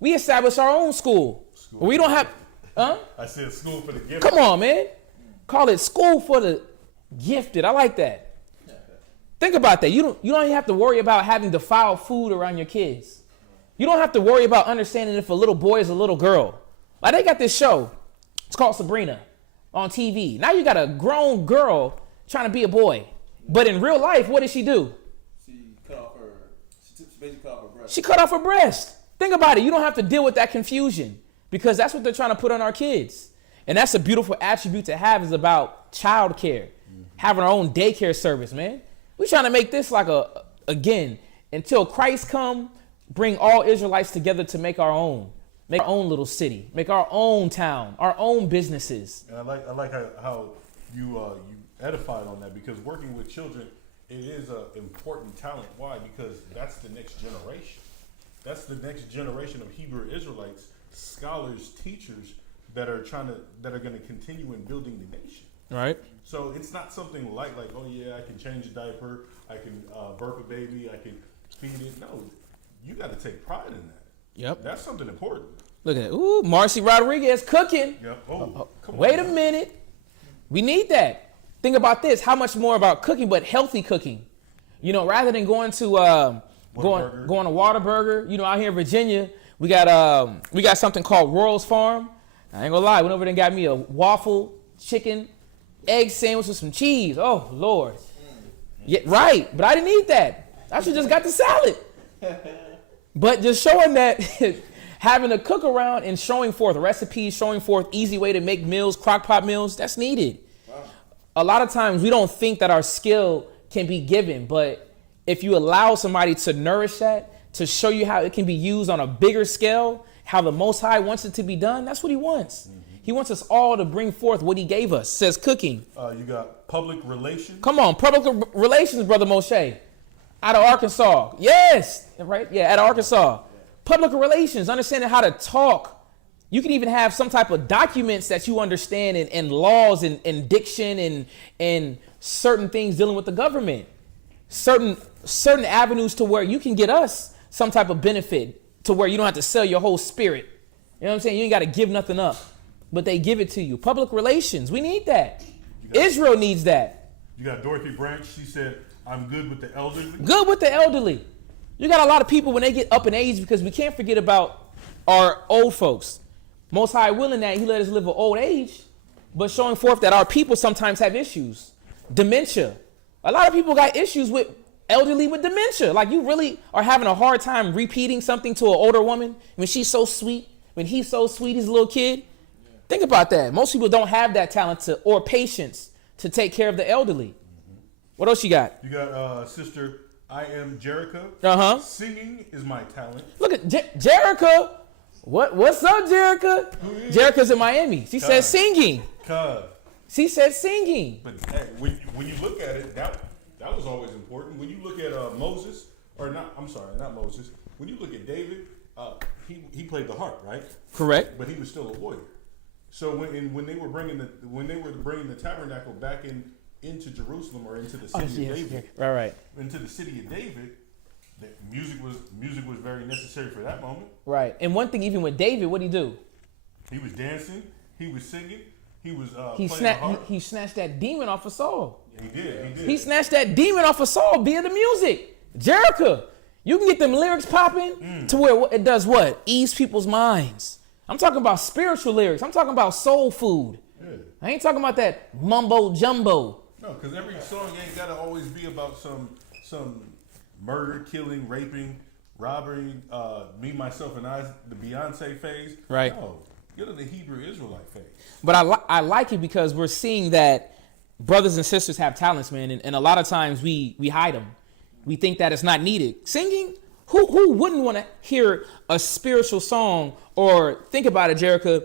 We established our own school. We don't have, I said school for the gifted. Come on, man. Call it school for the gifted. I like that. Think about that. You don't even have to worry about having defiled food around your kids. You don't have to worry about understanding if a little boy is a little girl. Like they got this show. It's called Sabrina on TV. Now you got a grown girl trying to be a boy. But in real life, what did she do? She basically cut off her breast. She cut off her breast. Think about it. You don't have to deal with that confusion because that's what they're trying to put on our kids. And that's a beautiful attribute to have is about child care, having our own daycare service, man. We're trying to make this like again, until Christ come, bring all Israelites together to make our own little city, make our own town, our own businesses. And I like how you edified on that because working with children, it is an important talent. Why? Because that's the next generation. That's the next generation of Hebrew Israelites, scholars, teachers that are going to continue in building the nation. Right. So it's not something like, oh yeah, I can change a diaper, I can burp a baby, I can feed it. No, you got to take pride in that. Yep. That's something important. Look at that. Ooh, Marcy Rodriguez cooking. Yep. Oh, come Wait on. a minute. We need that. Think about this. How much more about cooking, but healthy cooking? You know, rather than going to going to Whataburger. You know, out here in Virginia, we got something called Royals Farm. I ain't gonna lie. Went over there and got me a waffle, chicken, egg sandwich with some cheese. Oh Lord. Yeah, right. But I didn't eat that. I should just got the salad. But just showing that having a cook around and showing forth recipes, showing forth easy way to make meals, crock pot meals, that's needed. Wow. A lot of times we don't think that our skill can be given, but if you allow somebody to nourish that, to show you how it can be used on a bigger scale, how the Most High wants it to be done, that's what He wants. Mm-hmm. He wants us all to bring forth what He gave us. Says cooking. You got public relations. Come on, public relations, Brother Moshe. Out of Arkansas. Yes. Right? Yeah, out of Arkansas. Public relations, understanding how to talk, You can even have some type of documents that you understand and laws and diction and certain things dealing with the government. Certain avenues to where you can get us some type of benefit to where you don't have to sell your whole spirit. You know what I'm saying? You ain't got to give nothing up, but they give it to you. Public relations, we need that. Israel needs that. You got Dorothy Branch. She said, "I'm good with the elderly." Good with the elderly. You got a lot of people when they get up in age, because we can't forget about our old folks. Most High willing that he let us live an old age, but showing forth that our people sometimes have issues. Dementia. A lot of people got issues with elderly with dementia. Like, you really are having a hard time repeating something to an older woman when she's so sweet, when he's so sweet, he's a little kid. Think about that. Most people don't have that talent or patience to take care of the elderly. Mm-hmm. What else you got? You got Sister I Am Jerica. Uh-huh. Singing is my talent. Look at Jerica. What's up, Jerica? Jerica's in Miami. She said singing. She said singing. But hey, when you look at it, that was always important. When you look at Moses, or not, I'm sorry, not Moses. When you look at David, he played the harp, right? Correct. But he was still a warrior. So when they were bringing the tabernacle back into Jerusalem, or into the city of David, right, into the city of David, music was very necessary for that moment. Right. And one thing, even with David, what'd he do? He was dancing. He was singing. He was he snatched that demon off of Saul. He did. He snatched that demon off of Saul via the music. Jerica, you can get them lyrics popping to where it does what? Ease people's minds. I'm talking about spiritual lyrics. I'm talking about soul food. Yeah. I ain't talking about that mumbo jumbo. No, because every song ain't gotta always be about some murder, killing, raping, robbery, me, myself, and I, the Beyonce phase. Right. No, get to the Hebrew Israelite phase. But I like it because we're seeing that brothers and sisters have talents, man, and a lot of times we hide them. We think that it's not needed. Singing, who wouldn't want to hear a spiritual song? Or think about it, Jerica,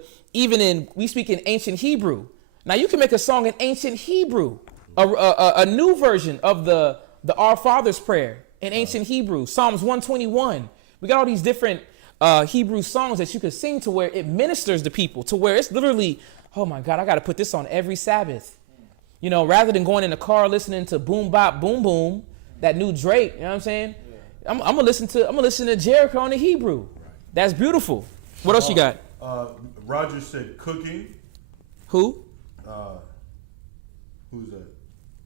we speak in ancient Hebrew. Now you can make a song in ancient Hebrew, a new version of the Our Father's prayer in ancient Hebrew, Psalms 121. We got all these different Hebrew songs that you could sing to where it ministers to people, to where it's literally, oh my God, I got to put this on every Sabbath. You know, rather than going in the car listening to Boom Bop Boom Boom, that new Drake, you know what I'm saying? Yeah. I'm gonna listen to Jericho on the Hebrew. That's beautiful. What else you got? Roger said cooking. Who? Who's that?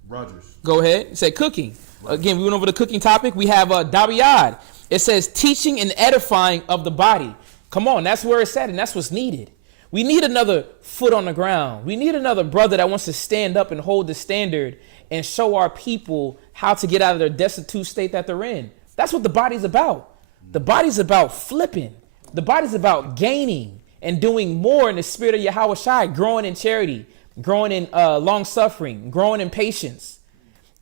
Rogers. Go ahead. Say cooking. Rogers. Again, we went over the cooking topic. We have Dabiyad. It says teaching and edifying of the body. Come on, that's where it's at, and that's what's needed. We need another foot on the ground. We need another brother that wants to stand up and hold the standard and show our people how to get out of their destitute state that they're in. That's what the body's about. The body's about flipping. The body's about gaining and doing more in the spirit of Yahweh Shai, growing in charity, growing in long suffering, growing in patience.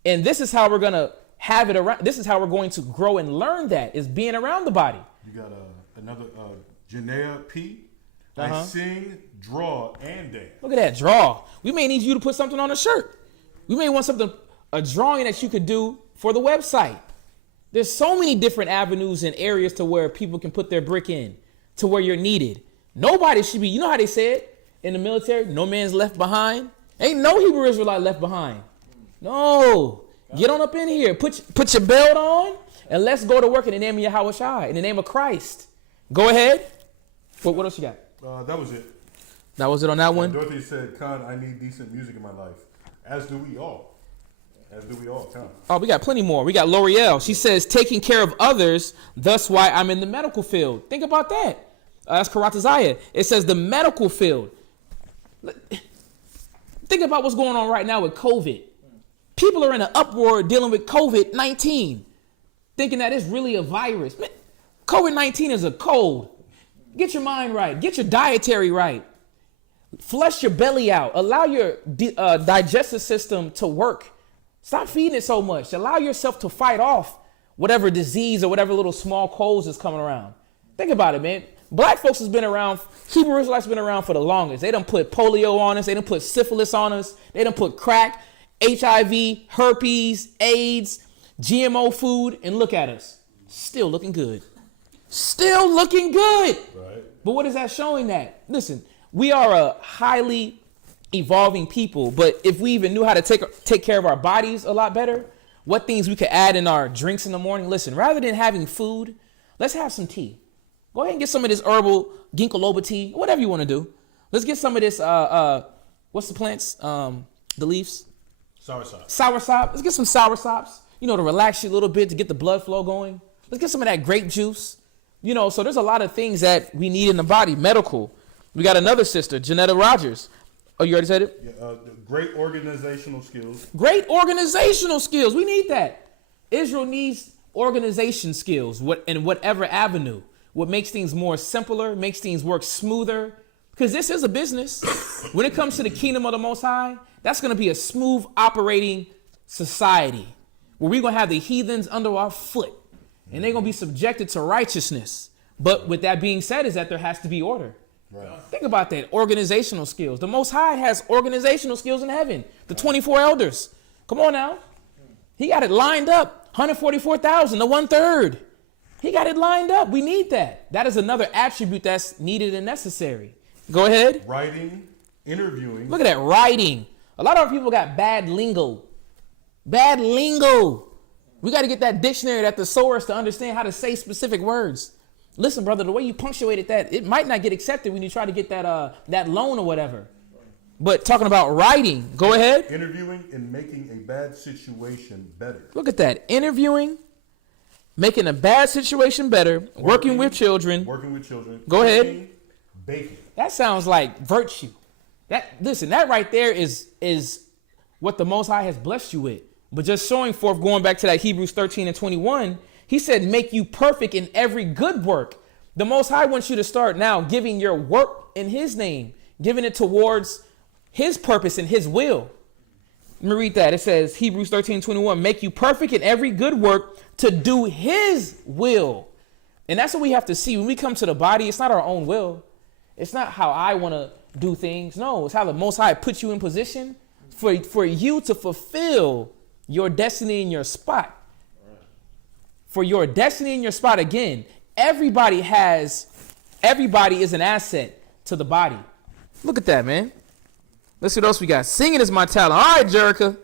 And this is how we're going to have it around. This is how we're going to grow and learn that, is being around the body. You got another Janaea P. I sing, draw, and dance. Look at that, draw. We may need you to put something on a shirt. We may want a drawing that you could do for the website. There's so many different avenues and areas to where people can put their brick in, to where you're needed. Nobody should be, you know how they say it in the military, no man's left behind. Ain't no Hebrew Israelite left behind. No. Get on up in here. Put your belt on and let's go to work in the name of Yahweh Shai, in the name of Christ. Go ahead. What else you got? That was it. That was it on that one? Dorothy said, Khan, I need decent music in my life. As do we all. Khan. Oh, we got plenty more. We got L'Oreal. She says, taking care of others, thus why I'm in the medical field. Think about that. That's Karataziah. It says the medical field. Think about what's going on right now with COVID. People are in an uproar dealing with COVID-19, thinking that it's really a virus. Man, COVID-19 is a cold. Get your mind right. Get your dietary right. Flush your belly out. Allow your digestive system to work. Stop feeding it so much. Allow yourself to fight off whatever disease or whatever little small colds is coming around. Think about it, man. Black folks has been around, Hebrew Israelites been around for the longest. They done put polio on us. They done put syphilis on us. They done put crack, HIV, herpes, AIDS, GMO food, and look at us. Still looking good. Still looking good. Right. But what is that showing that? Listen, we are a highly evolving people, but if we even knew how to take care of our bodies a lot better, what things we could add in our drinks in the morning. Listen, rather than having food, let's have some tea. Go ahead and get some of this herbal ginkgo biloba tea, whatever you want to do. Let's get some of this, what's the plants? The leaves? Soursop. Soursop. Let's get some soursops, to relax you a little bit, to get the blood flow going. Let's get some of that grape juice. So there's a lot of things that we need in the body, medical. We got another sister, Janetta Rogers. Oh, you already said it? Yeah, great organizational skills. Great organizational skills. We need that. Israel needs organization skills in whatever avenue. What makes things more simpler, makes things work smoother. Because this is a business. When it comes to the kingdom of the Most High, that's going to be a smooth operating society where we're going to have the heathens under our foot and they're going to be subjected to righteousness. But with that being said, is that there has to be order. Right. Think about that. Organizational skills. The Most High has organizational skills in heaven. The 24 elders. Come on now. He got it lined up. 144,000, the 1/3. He got it lined up. We need that. That is another attribute that's needed and necessary. Go ahead. Writing, interviewing. Look at that, writing. A lot of our people got bad lingo. Bad lingo. We got to get that dictionary, that thesaurus to understand how to say specific words. Listen, brother, the way you punctuated that, it might not get accepted when you try to get that loan or whatever. But talking about writing, go ahead. Interviewing and making a bad situation better. Look at that. Interviewing, making a bad situation better, working with children. Working with children. Go ahead. Baking. That sounds like virtue. That right there is what the Most High has blessed you with. But just showing forth, going back to that Hebrews 13:21, he said, make you perfect in every good work. The Most High wants you to start now giving your work in his name, giving it towards his purpose and his will. Let me read that. It says, Hebrews 13:21, make you perfect in every good work to do his will. And that's what we have to see. When we come to the body, it's not our own will. It's not how I want to do things. No, it's how the Most High puts you in position for you to fulfill your destiny in your spot. For your destiny in your spot, again, everybody is an asset to the body. Look at that, man. Let's see what else we got. Singing is my talent. All right, Jerica.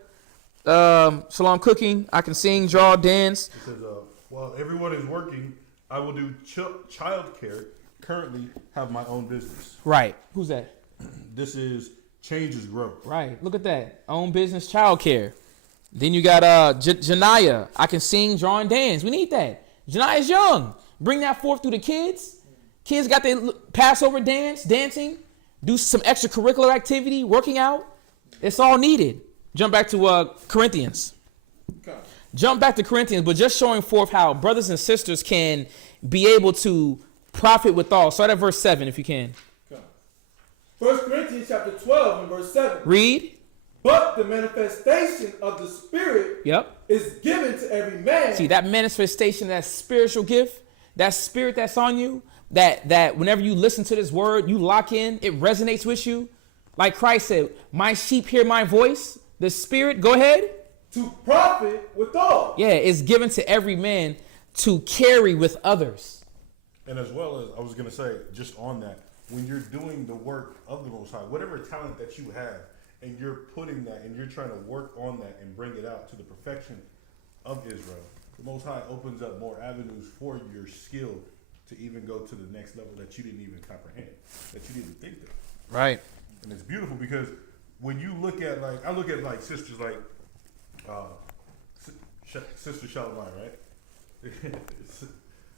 Shalom cooking. I can sing, draw, dance. It says, while everyone is working, I will do child care. Currently have my own business. Right. Who's that? This is Changes Growth. Right. Look at that. Own business, child care. Then you got Janiyah. I can sing, draw, and dance. We need that. Janiah's young. Bring that forth through the kids. Kids got their Passover dancing. Do some extracurricular activity, working out. It's all needed. Jump back to Corinthians. Okay. Jump back to Corinthians, but just showing forth how brothers and sisters can be able to profit withal. Start at verse 7 if you can. Okay. 1 Corinthians chapter 12 and verse 7. Read. But the manifestation of the Spirit is given to every man. See, that manifestation, that spiritual gift, that spirit that's on you, that whenever you listen to this word, you lock in, it resonates with you. Like Christ said, my sheep hear my voice. The Spirit, go ahead. To profit withal. Yeah, it's given to every man to carry with others. And as well as, I was going to say, just on that, when you're doing the work of the Most High, whatever talent that you have, and you're putting that and you're trying to work on that and bring it out to the perfection of Israel, the Most High opens up more avenues for your skill to even go to the next level that you didn't even comprehend, that you didn't think of. Right. And it's beautiful because when you look at, like, I look at like sisters like Sister Shalimai, right?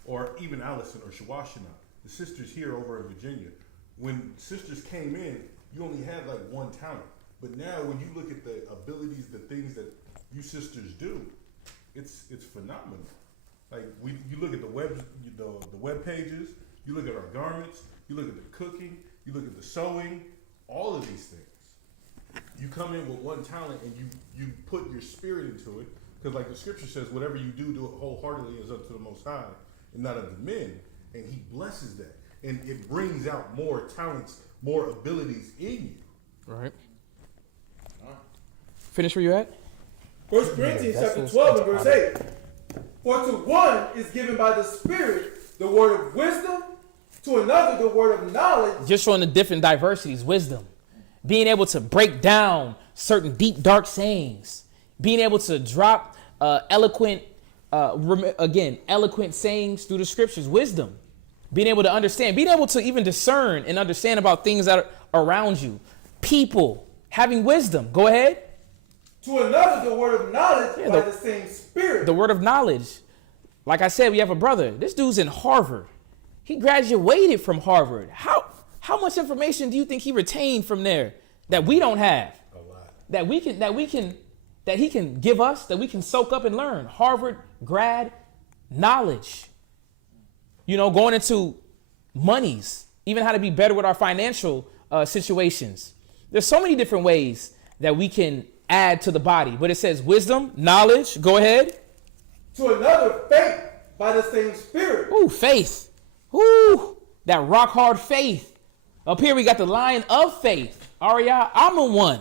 Or even Allison or Shawashina, the sisters here over in Virginia. When sisters came in, you only had like one talent. But now when you look at the abilities, the things that you sisters do, it's phenomenal. Like you look at the web pages, you look at our garments, you look at the cooking, you look at the sewing, all of these things. You come in with one talent and you put your spirit into it, because like the scripture says, whatever you do it wholeheartedly as unto the Most High and not unto men, and he blesses that. And it brings out more talents, more abilities in you. Right. Finish where you at? 1 Corinthians chapter 12 and verse 8. For to one is given by the Spirit the word of wisdom. To another, the word of knowledge. Just showing the different diversities, wisdom. Being able to break down certain deep, dark sayings. Being able to drop eloquent sayings through the scriptures, wisdom. Being able to understand, being able to even discern and understand about things that are around you. People, having wisdom. Go ahead. To another, the word of knowledge by the same Spirit. The word of knowledge. Like I said, we have a brother. This dude's in Harvard. He graduated from Harvard. How much information do you think he retained from there that we don't have? A lot. That he can give us, that we can soak up and learn. Harvard grad knowledge. You know, going into monies, even how to be better with our financial situations. There's so many different ways that we can add to the body. But it says wisdom, knowledge. Go ahead. To another, faith by the same Spirit. Ooh, faith. Ooh, that rock hard faith. Up here we got the lion of faith. Aria, I'm a one.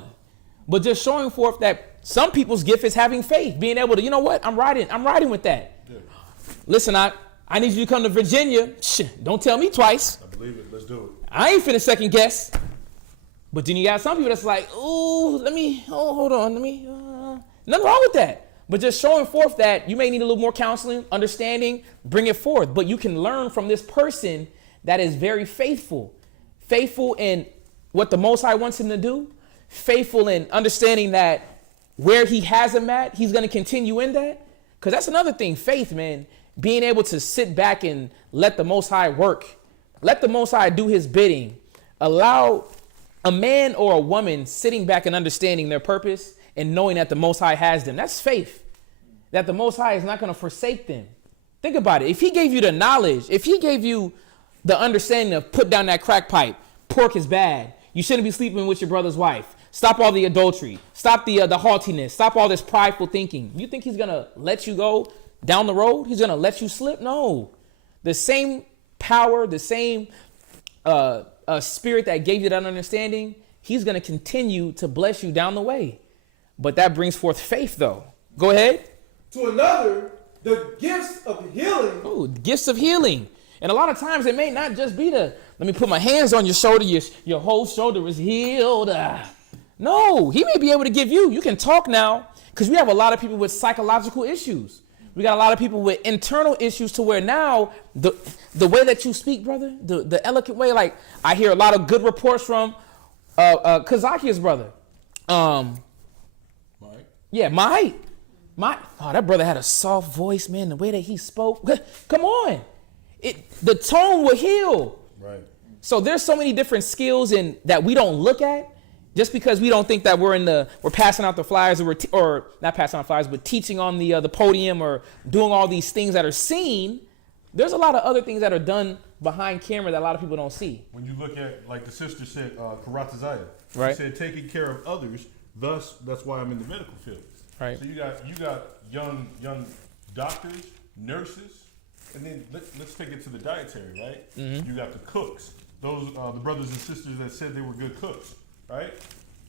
But just showing forth that some people's gift is having faith, being able to, you know what, I'm riding with that. Yeah. Listen, I need you to come to Virginia. Don't tell me twice. I believe it. Let's do it. I ain't finna second guess. But then you got some people that's like, hold on, nothing wrong with that. But just showing forth that you may need a little more counseling, understanding, bring it forth. But you can learn from this person that is very faithful. Faithful in what the Most High wants him to do. Faithful in understanding that where he has him at, he's going to continue in that. Because that's another thing, faith, man. Being able to sit back and let the Most High work. Let the Most High do his bidding. Allow a man or a woman sitting back and understanding their purpose and knowing that the Most High has them. That's faith. That the Most High is not going to forsake them. Think about it. If he gave you the knowledge, if he gave you the understanding of put down that crack pipe, pork is bad, you shouldn't be sleeping with your brother's wife, stop all the adultery, stop the haughtiness, stop all this prideful thinking. You think he's going to let you go down the road? He's going to let you slip? No. The same power, the same spirit that gave you that understanding, he's going to continue to bless you down the way. But that brings forth faith, though. Go ahead. To another, the gifts of healing. Oh, gifts of healing. And a lot of times it may not just be let me put my hands on your shoulder, your whole shoulder is healed. No, he may be able to give you can talk now, because we have a lot of people with psychological issues. We got a lot of people with internal issues to where now the way that you speak, brother, the eloquent way, like I hear a lot of good reports from Kazakia's brother. Mike? Yeah, Mike. Oh, that brother had a soft voice, man. The way that he spoke. Come on. The tone will heal. Right. So there's so many different skills that we don't look at just because we don't think that we're passing out the flyers or not passing out flyers, but teaching on the podium or doing all these things that are seen. There's a lot of other things that are done behind camera that a lot of people don't see. When you look at, like the sister said, Karatazaya, right? She said taking care of others. Thus, that's why I'm in the medical field. Right. So you got young doctors, nurses, and then let's take it to the dietary, right? Mm-hmm. You got the cooks, those the brothers and sisters that said they were good cooks, right?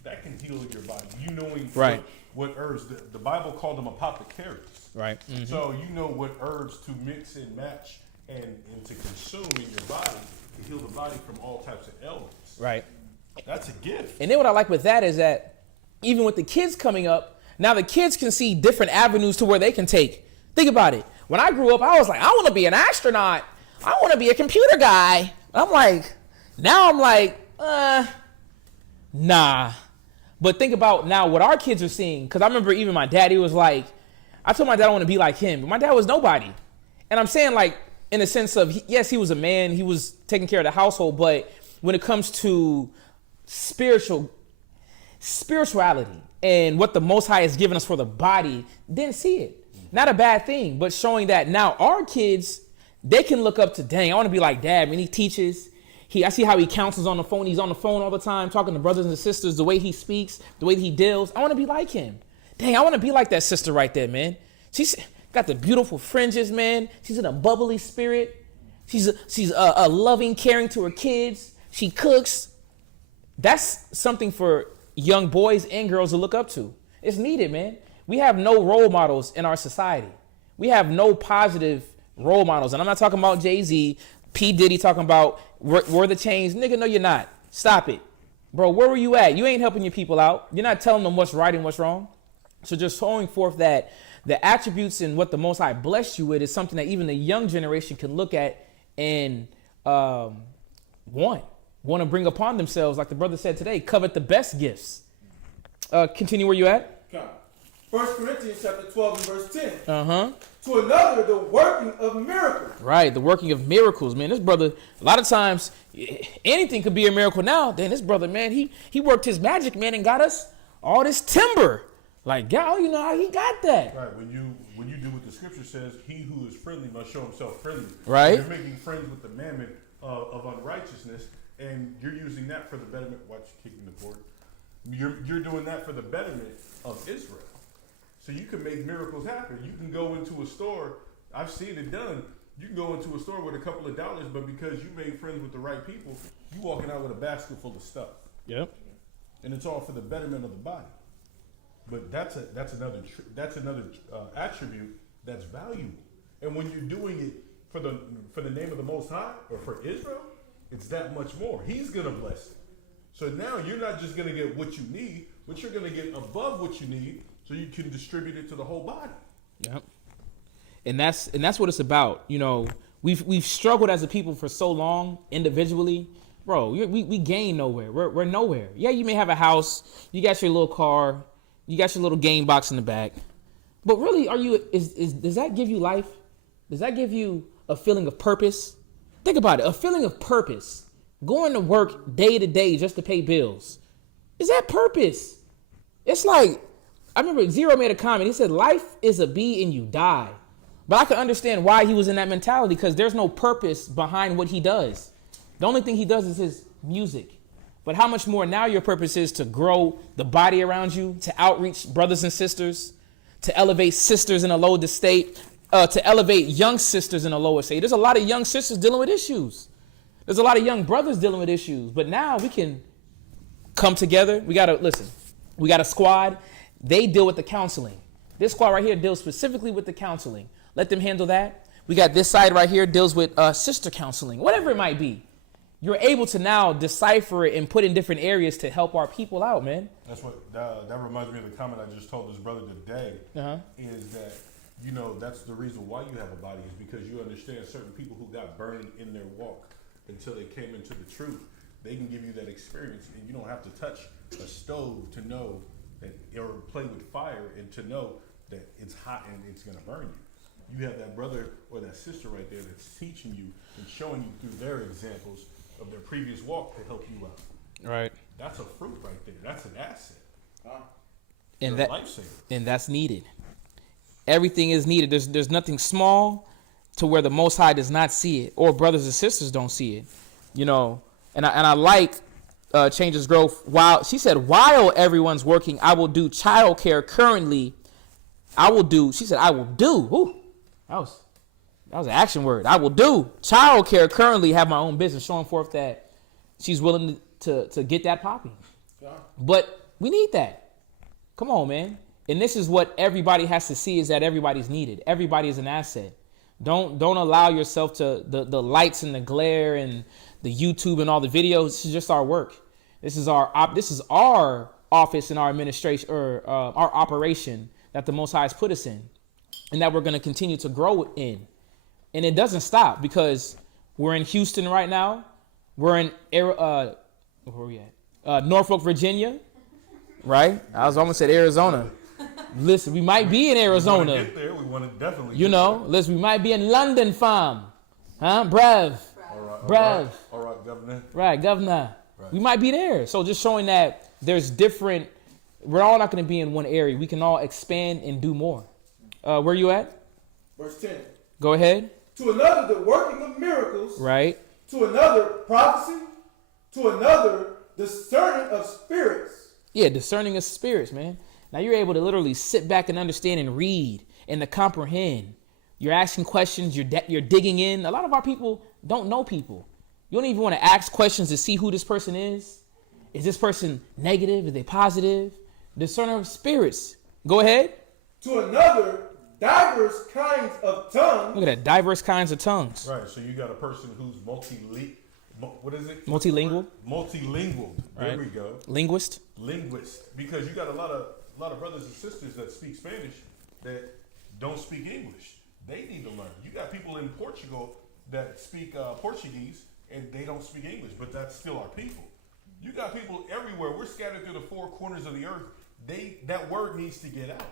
That can heal your body. You knowing right. what herbs the Bible called them apothecaries, right? Mm-hmm. So you know what herbs to mix and match and to consume in your body to heal the body from all types of ailments. Right. That's a gift. And then what I like with that is that even with the kids coming up, now the kids can see different avenues to where they can take. Think about it. When I grew up, I was like, I want to be an astronaut. I want to be a computer guy. Now I'm like, nah. But think about now what our kids are seeing. Because I remember even my daddy was like, I told my dad I want to be like him. But my dad was nobody. And I'm saying like, in the sense of, yes, he was a man. He was taking care of the household. But when it comes to spirituality and what the Most High has given us for the body, didn't see it. Not a bad thing, but showing that now our kids, they can look up to, dang, I want to be like dad. I mean, he teaches. I see how he counsels on the phone. He's on the phone all the time, talking to brothers and sisters, the way he speaks, the way he deals. I want to be like him. Dang, I want to be like that sister right there, man. She's got the beautiful fringes, man. She's in a bubbly spirit. She's a loving, caring to her kids. She cooks. That's something for young boys and girls to look up to. It's needed, man. We have no role models in our society. We have no positive role models. And I'm not talking about Jay-Z, P. Diddy talking about where the chains. Nigga, no, you're not. Stop it. Bro, where were you at? You ain't helping your people out. You're not telling them what's right and what's wrong. So just showing forth that the attributes and what the Most High blessed you with is something that even the young generation can look at and want to bring upon themselves. Like the brother said today, covet the best gifts. Continue where you at. Come. 1 Corinthians chapter 12 and verse 10. Uh-huh. To another, the working of miracles. Right, the working of miracles, man. This brother, a lot of times, anything could be a miracle now. Then this brother, man, he worked his magic, man, and got us all this timber. Like, y'all, you know how he got that. Right, when you do what the scripture says, he who is friendly must show himself friendly. Right. You're making friends with the mammon of unrighteousness, and you're using that for the betterment. Watch kicking the board. You're doing that for the betterment of Israel. So you can make miracles happen. You can go into a store. I've seen it done. You can go into a store with a couple of dollars, but because you made friends with the right people, you walking out with a basket full of stuff. Yep. And it's all for the betterment of the body. But that's another attribute that's valuable. And when you're doing it for the name of the Most High or for Israel, it's that much more. He's gonna bless it. So now you're not just gonna get what you need, but you're gonna get above what you need, so you can distribute it to the whole body. Yep. And that's what it's about. You know, we've struggled as a people for so long individually. Bro, we gain nowhere. We're nowhere. Yeah, you may have a house, you got your little car, you got your little game box in the back. But really, does that give you life? Does that give you a feeling of purpose? Think about it, a feeling of purpose. Going to work day to day just to pay bills. Is that purpose? It's like, I remember Zero made a comment. He said, life is a bee and you die. But I can understand why he was in that mentality, because there's no purpose behind what he does. The only thing he does is his music. But how much more now your purpose is to grow the body around you, to outreach brothers and sisters, to elevate sisters in a lower state, to elevate young sisters in a lower state. There's a lot of young sisters dealing with issues. There's a lot of young brothers dealing with issues. But now we can come together. We got a squad. They deal with the counseling. This squad right here deals specifically with the counseling. Let them handle that. We got this side right here deals with sister counseling, whatever it might be. You're able to now decipher it and put in different areas to help our people out, man. That's what that reminds me of the comment I just told this brother today. Is that, you know, that's the reason why you have a body, is because you understand certain people who got burned in their walk until they came into the truth. They can give you that experience, and you don't have to touch a stove to know that, or play with fire and to know that it's hot and it's going to burn you. You have that brother or that sister right there that's teaching you and showing you through their examples of their previous walk to help you out. Right. That's a fruit right there. That's an asset. And They're a lifesaver. And that's needed. Everything is needed. There's nothing small to where the Most High does not see it, or brothers and sisters don't see it. You know, and I like Changes Growth. While everyone's working, I will do childcare currently. She said, I will do. Ooh, that was an action word. I will do childcare currently, have my own business, showing forth that she's willing to get that popping. Yeah. But we need that. Come on, man. And this is what everybody has to see, is that everybody's needed. Everybody is an asset. Don't allow yourself to the lights and the glare and the YouTube and all the videos. This is just our work. This is our office and our administration, or our operation that the Most High has put us in, and that we're going to continue to grow in. And it doesn't stop, because we're in Houston right now. We're in where we at? Norfolk, Virginia, right? I was almost at Arizona. Listen, we might be in Arizona. We want to get there. We want to definitely. You know, listen, we might be in London, fam. Huh, Brev? All right, Governor. Right, Governor. Right. We might be there. So just showing that there's different. We're all not going to be in one area. We can all expand and do more. Where you at? Verse 10. Go ahead. To another, the working of miracles. Right. To another, prophecy. To another, discerning of spirits. Yeah, discerning of spirits, man. Now you're able to literally sit back and understand and read and to comprehend. You're asking questions. You're digging in. A lot of our people don't know people. You don't even want to ask questions to see who this person is. Is this person negative? Are they positive? Discerner of spirits. Go ahead. To another, diverse kinds of tongues. Look at that, diverse kinds of tongues. Right. So you got a person who's what is it? Multilingual. Multilingual. There Right. we go. Linguist. Linguist. Because you got a lot of brothers and sisters that speak Spanish that don't speak English. They need to learn. You got people in Portugal that speak Portuguese and they don't speak English, but that's still our people. You got people everywhere. We're scattered through the four corners of the earth. That word needs to get out.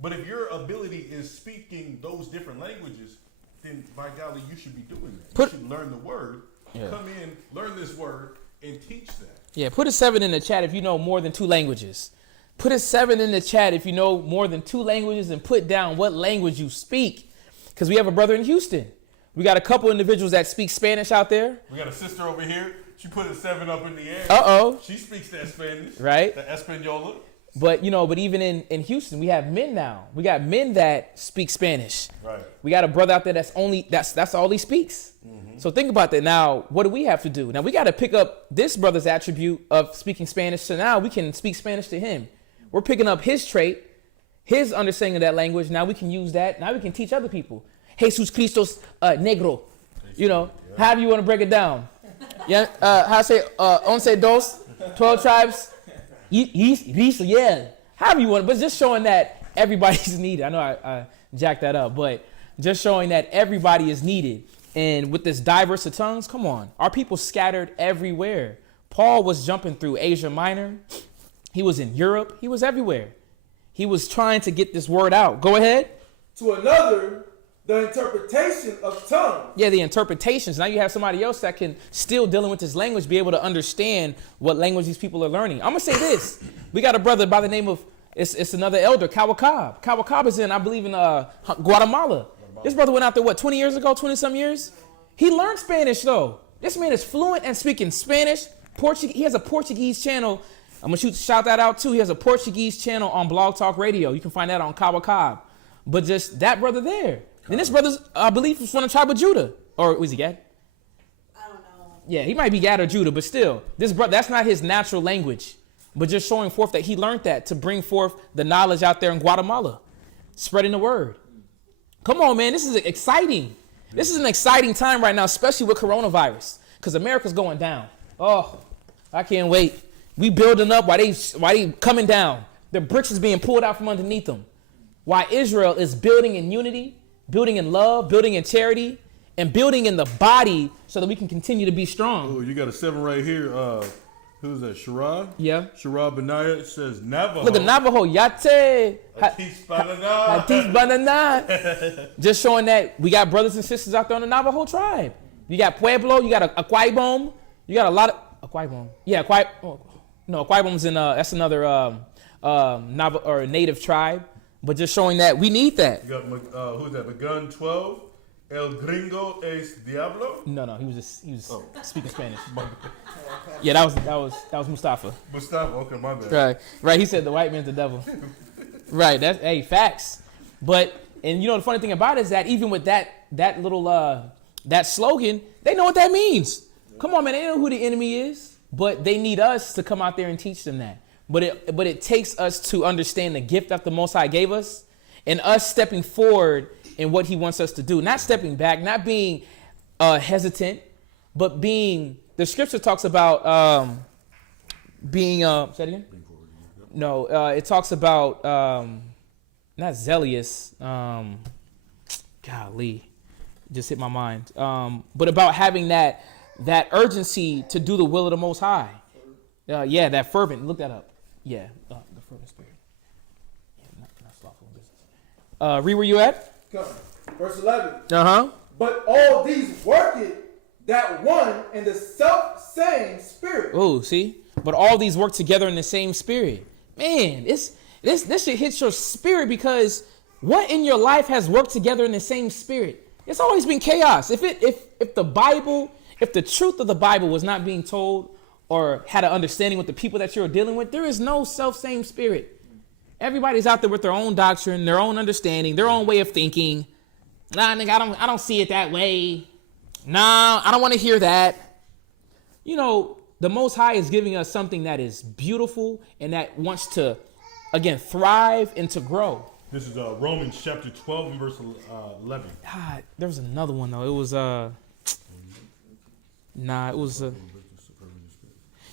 But if your ability is speaking those different languages, then by golly, you should be doing that. You should learn the word, come in, learn this word, and teach that. Yeah, put a 7 in the chat if you know more than 2 languages. Put a 7 in the chat if you know more than 2 languages, and put down what language you speak. Because we have a brother in Houston. We got a couple individuals that speak Spanish out there. We got a sister over here. She put a 7 up in the air. Uh-oh. She speaks that Spanish. Right. The Española. But, but even in Houston, we have men now. We got men that speak Spanish. Right. We got a brother out there that's all he speaks. Mm-hmm. So think about that. Now, what do we have to do? Now, we got to pick up this brother's attribute of speaking Spanish. So now we can speak Spanish to him. We're picking up his trait, his understanding of that language. Now we can use that. Now we can teach other people. Jesus Christos negro. However you want to break it down. Yeah. How to say, 12 tribes. Yeah. However you want, but just showing that everybody's needed. I know I jacked that up, but just showing that everybody is needed. And with this diverse of tongues, come on. Our people scattered everywhere. Paul was jumping through Asia Minor. He was in Europe. He was everywhere. He was trying to get this word out. Go ahead. To another, the interpretation of tongues. Yeah, the interpretations. Now you have somebody else that can still dealing with this language, be able to understand what language these people are learning. I'm going to say this. We got a brother by the name of, it's another elder, Kawakab. Kawakab is I believe in Guatemala. This brother went out there, 20 years ago, 20-some years? He learned Spanish, though. This man is fluent and speaking Spanish. Portuguese. He has a Portuguese channel. I'm going to shout that out, too. He has a Portuguese channel on Blog Talk Radio. You can find that on Kawakab. But just that brother there. And this brother's, I believe, from the tribe of Judah. Or was he Gad? I don't know. Yeah, he might be Gad or Judah, but still, this brother, that's not his natural language. But just showing forth that he learned that to bring forth the knowledge out there in Guatemala, spreading the word. Come on, man, this is exciting. This is an exciting time right now, especially with coronavirus, because America's going down. Oh, I can't wait. We building up while they coming down. The bricks is being pulled out from underneath them. While Israel is building in unity, building in love, building in charity, and building in the body so that we can continue to be strong. Oh, you got a 7 right here. Who's that? Shara? Yeah. Shara Benaya says Navajo. Look at Navajo. Yate. Hatis Banana. Hatis Banana. Just showing that we got brothers and sisters out there on the Navajo tribe. You got Pueblo. You got Aquaibom. You got a lot of Aquaibom. Yeah, Aquaibom's in that's another Navajo or native tribe. But just showing that we need that. You got who's that? Magun 12. El Gringo es Diablo. No, he was speaking Spanish. Yeah, that was Mustafa. Mustafa, okay, my bad. Right. He said the white man's the devil. Right. That's facts. But the funny thing about it is that even with that little that slogan, they know what that means. Come on, man, they know who the enemy is, but they need us to come out there and teach them that. But it takes us to understand the gift that the Most High gave us, and us stepping forward in what He wants us to do, not stepping back, not being hesitant, but being. The Scripture talks about being. Say it again. No, it talks about not zealous. Golly, just hit my mind. But about having that urgency to do the will of the Most High. Yeah, that fervent. Look that up. Yeah, the fervent spirit. Yeah, not slothful business. Read where you at? Come. Verse 11. Uh-huh. But all these worketh that one and the self same spirit. Oh, see? But all these work together in the same spirit. Man, this shit hits your spirit, because what in your life has worked together in the same spirit? It's always been chaos. If the truth of the Bible was not being told or had an understanding with the people that you're dealing with, there is no self-same spirit. Everybody's out there with their own doctrine, their own understanding, their own way of thinking. Nah, nigga, I don't see it that way. Nah, I don't want to hear that. The Most High is giving us something that is beautiful and that wants to, again, thrive and to grow. This is Romans chapter 12 and verse 11. God, there was another one though. It was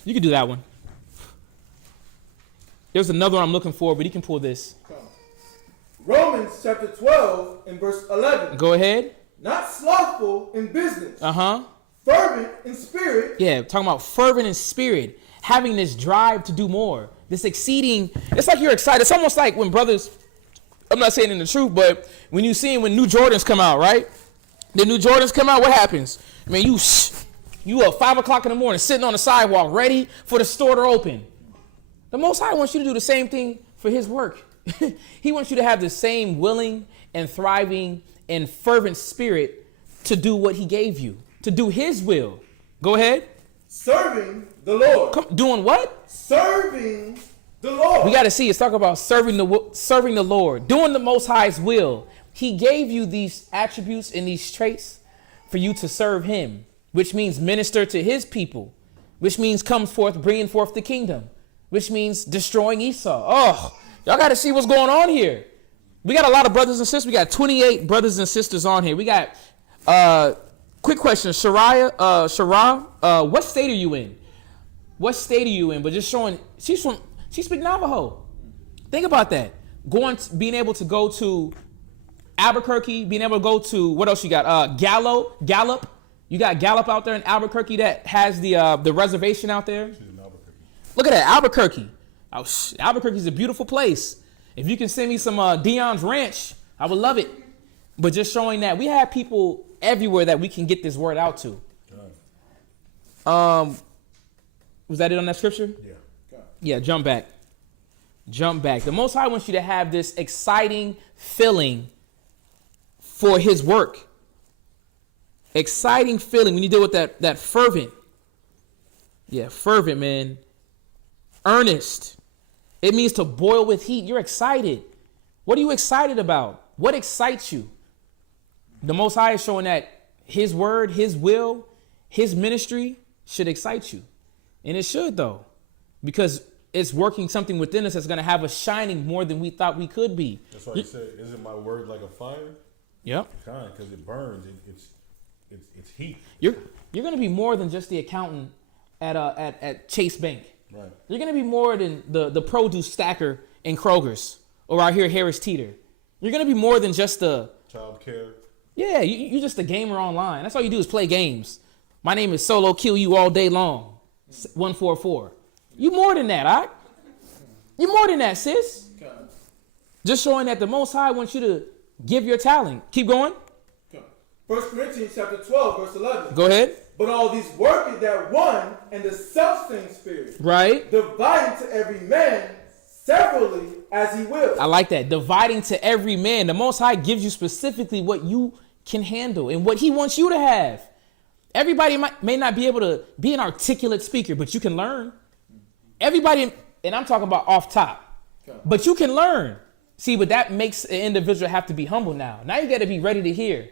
you could do that one. There's another one I'm looking for, but you can pull this. Romans chapter 12 and verse 11. Go ahead. Not slothful in business. Uh-huh. Fervent in spirit. Yeah, talking about fervent in spirit, having this drive to do more, this exceeding. It's like you're excited. It's almost like when brothers, I'm not saying in the truth, but when you see when new Jordans come out, right? The new Jordans come out, what happens? I mean, you up 5 o'clock in the morning, sitting on the sidewalk, ready for the store to open. The Most High wants you to do the same thing for his work. He wants you to have the same willing and thriving and fervent spirit to do what he gave you, to do his will. Go ahead. Serving the Lord. Doing what? Serving the Lord. We got to see. It's talking about serving the Lord, doing the Most High's will. He gave you these attributes and these traits for you to serve him, which means minister to his people, which means comes forth, bringing forth the kingdom, which means destroying Esau. Oh, y'all got to see what's going on here. We got a lot of brothers and sisters. We got 28 brothers and sisters on here. We got, quick question, Shariah, what state are you in? What state are you in? But just showing, she speaks Navajo. Think about that. Being able to go to Albuquerque, being able to go to, what else you got? Gallup. You got Gallup out there in Albuquerque that has the reservation out there. Look at that, Albuquerque. Oh, Albuquerque's a beautiful place. If you can send me some Dion's Ranch, I would love it. But just showing that we have people everywhere that we can get this word out to. Was that it on that scripture? Yeah. Yeah, jump back. The Most High wants you to have this exciting feeling for his work. Exciting feeling when you deal with that fervent. Yeah, fervent, man. Earnest. It means to boil with heat. You're excited. What are you excited about? What excites you? The Most High is showing that his word, his will, his ministry should excite you. And it should, though, because it's working something within us that's going to have us shining more than we thought we could be. That's why he said, isn't my word like a fire? Yep. Kind, because it burns. It's heat. You're going to be more than just the accountant at Chase Bank. Right. You're going to be more than the produce stacker in Kroger's or out here Harris Teeter. You're going to be more than just the child care. Yeah, you're just a gamer online. That's all you do is play games. My name is Solo, kill you all day long. 144. You more than that, all right? You more than that, sis. Just showing that the Most High wants you to give your talent. Keep going. 1 Corinthians chapter 12, verse 11. Go ahead. But all these worketh that one and the self-same spirit. Right. Dividing to every man severally as he will. I like that. Dividing to every man. The Most High gives you specifically what you can handle and what he wants you to have. Everybody may not be able to be an articulate speaker, but you can learn. Everybody, and I'm talking about off top, but you can learn. See, but that makes an individual have to be humble now. Now you got to be ready to hear.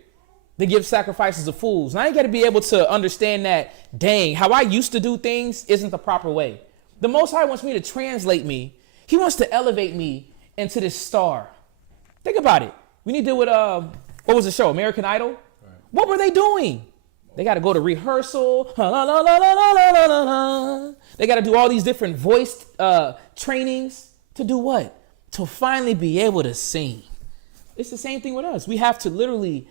To give sacrifices of fools. Now you got to be able to understand that, dang, how I used to do things isn't the proper way. The Most High wants me to translate me. He wants to elevate me into this star. Think about it. We need to deal with, what was the show, American Idol? Right. What were they doing? They got to go to rehearsal. They got to do all these different voice trainings to do what? To finally be able to sing. It's the same thing with us. We have to literally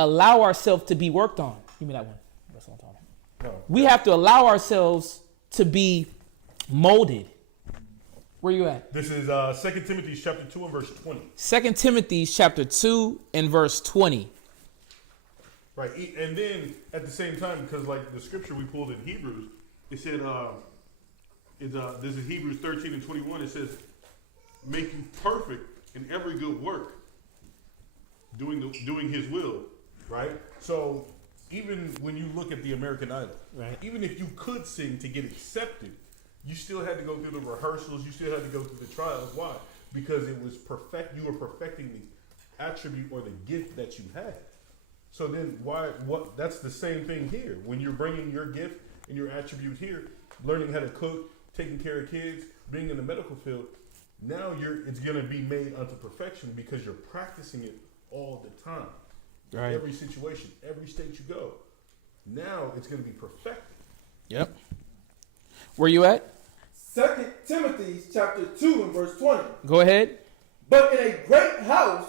allow ourselves to be worked on. Give me that one. That's what I'm talking about. No. We have to allow ourselves to be molded. Where you at? This is 2 Timothy chapter 2 and verse 20. 2 Timothy chapter 2 and verse 20. Right. And then at the same time, because like the scripture we pulled in Hebrews, it said, this is Hebrews 13 and 21. It says, make you perfect in every good work, doing his will. Right? So even when you look at the American Idol, right, even if you could sing to get accepted, you still had to go through the rehearsals, you still had to go through the trials. Why? Because it was you were perfecting the attribute or the gift that you had. So then that's the same thing here. When you're bringing your gift and your attribute here, learning how to cook, taking care of kids, being in the medical field, Now it's going to be made unto perfection because you're practicing it all the time. Right. Every situation, every state you go. Now it's going to be perfected. Yep. Where you at? 2 Timothy chapter 2 and verse 20. Go ahead. But in a great house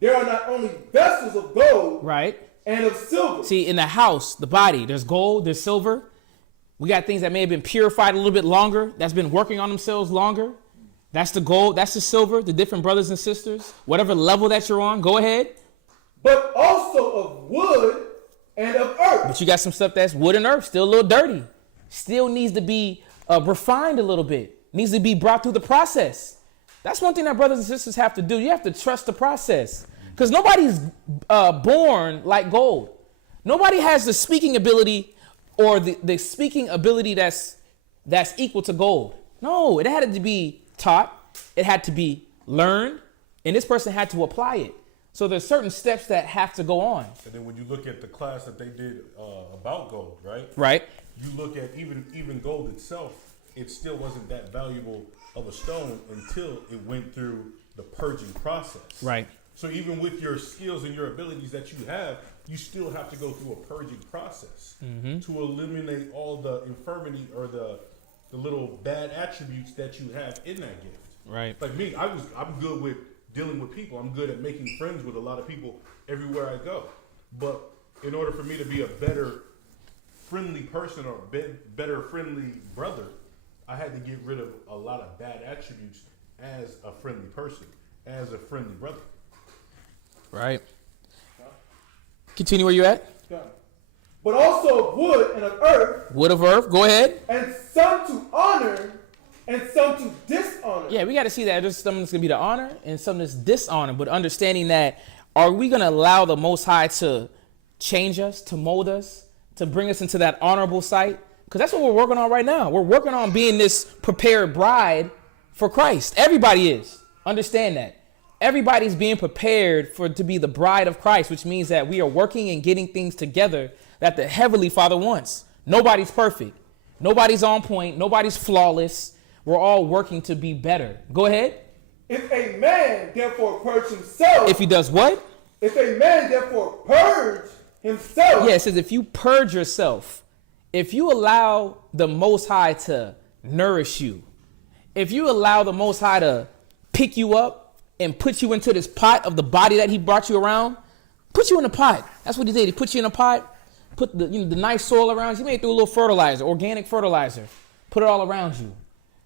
there are not only vessels of gold, Right. and of silver. See, in the house, the body, there's gold, there's silver. We got things that may have been purified a little bit longer, that's been working on themselves longer. That's the gold, that's the silver, the different brothers and sisters, whatever level that you're on, go ahead. But also of wood and of earth. But you got some stuff that's wood and earth, still a little dirty. Still needs to be refined a little bit. Needs to be brought through the process. That's one thing that brothers and sisters have to do. You have to trust the process. Because nobody's born like gold. Nobody has the speaking ability or the speaking ability that's equal to gold. No, it had to be taught. It had to be learned. And this person had to apply it. So there's certain steps that have to go on. And then when you look at the class that they did about gold, right? Right. You look at even gold itself, it still wasn't that valuable of a stone until it went through the purging process. Right. So even with your skills and your abilities that you have, you still have to go through a purging process to eliminate all the infirmity or the little bad attributes that you have in that gift. Right. Like me, I'm good with dealing with people. I'm good at making friends with a lot of people everywhere I go. But in order for me to be a better friendly person or better friendly brother, I had to get rid of a lot of bad attributes as a friendly person, as a friendly brother. Right. Continue where you at. But also of wood and of earth. Wood of earth. Go ahead. And some to honor and some to dishonor. Yeah, we got to see that there's some that's going to be the honor and some that's dishonor. But understanding that, are we going to allow the Most High to change us, to mold us, to bring us into that honorable sight? Because that's what we're working on right now. We're working on being this prepared bride for Christ. Everybody is. Understand that. Everybody's being prepared to be the bride of Christ, which means that we are working and getting things together that the Heavenly Father wants. Nobody's perfect. Nobody's on point. Nobody's flawless. We're all working to be better. Go ahead. If a man therefore purge himself. If he does what? If a man therefore purge himself. Yeah, it says if you purge yourself, if you allow the Most High to nourish you, if you allow the Most High to pick you up and put you into this pot of the body that he brought you around, put you in a pot. That's what he did. He put you in a pot, put the nice soil around you. He made through a little fertilizer, organic fertilizer, put it all around you.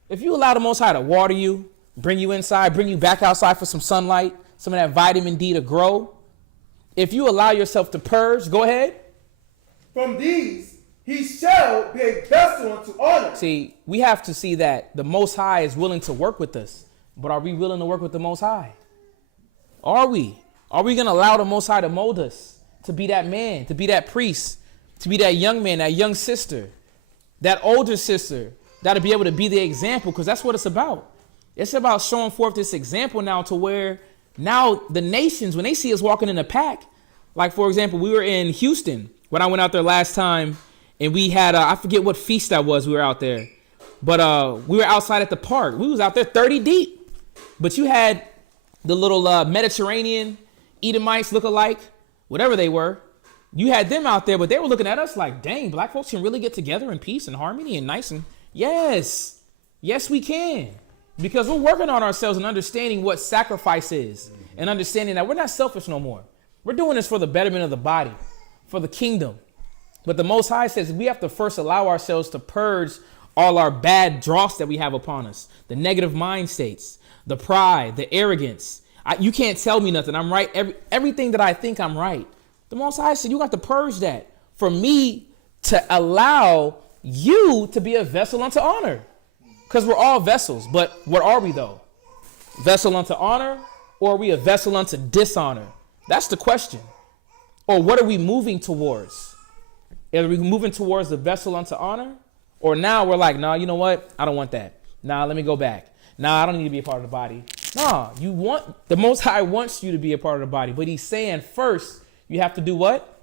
If you allow the Most High to water you, bring you inside, bring you back outside for some sunlight, some of that vitamin D to grow, if you allow yourself to purge, go ahead. From these, he shall be a vessel unto honor. See, we have to see that the Most High is willing to work with us. But are we willing to work with the Most High? Are we? Are we going to allow the Most High to mold us, to be that man, to be that priest, to be that young man, that young sister, that older sister, that'll be able to be the example? Because that's what it's about. It's about showing forth this example now to where now the nations, when they see us walking in a pack, like, for example, we were in Houston when I went out there last time, and we had, I forget what feast that was, we were out there. But we were outside at the park. We was out there 30 deep. But you had the little Mediterranean Edomites look-alike, whatever they were. You had them out there, but they were looking at us like, dang, black folks can really get together in peace and harmony and nice. And yes, we can. Because we're working on ourselves and understanding what sacrifice is and understanding that we're not selfish no more. We're doing this for the betterment of the body, for the kingdom. But the Most High says we have to first allow ourselves to purge all our bad dross that we have upon us, the negative mind states, the pride, the arrogance. You can't tell me nothing. I'm right. Everything that I think I'm right. The Most High said you got to purge that for me to allow you to be a vessel unto honor. Because we're all vessels. But what are we though? Vessel unto honor, or are we a vessel unto dishonor? That's the question. Or what are we moving towards? Are we moving towards the vessel unto honor? Or now we're like, nah, you know what? I don't want that. Nah, let me go back. Nah, I don't need to be a part of the body. Nah, the Most High wants you to be a part of the body. But he's saying first, you have to do what?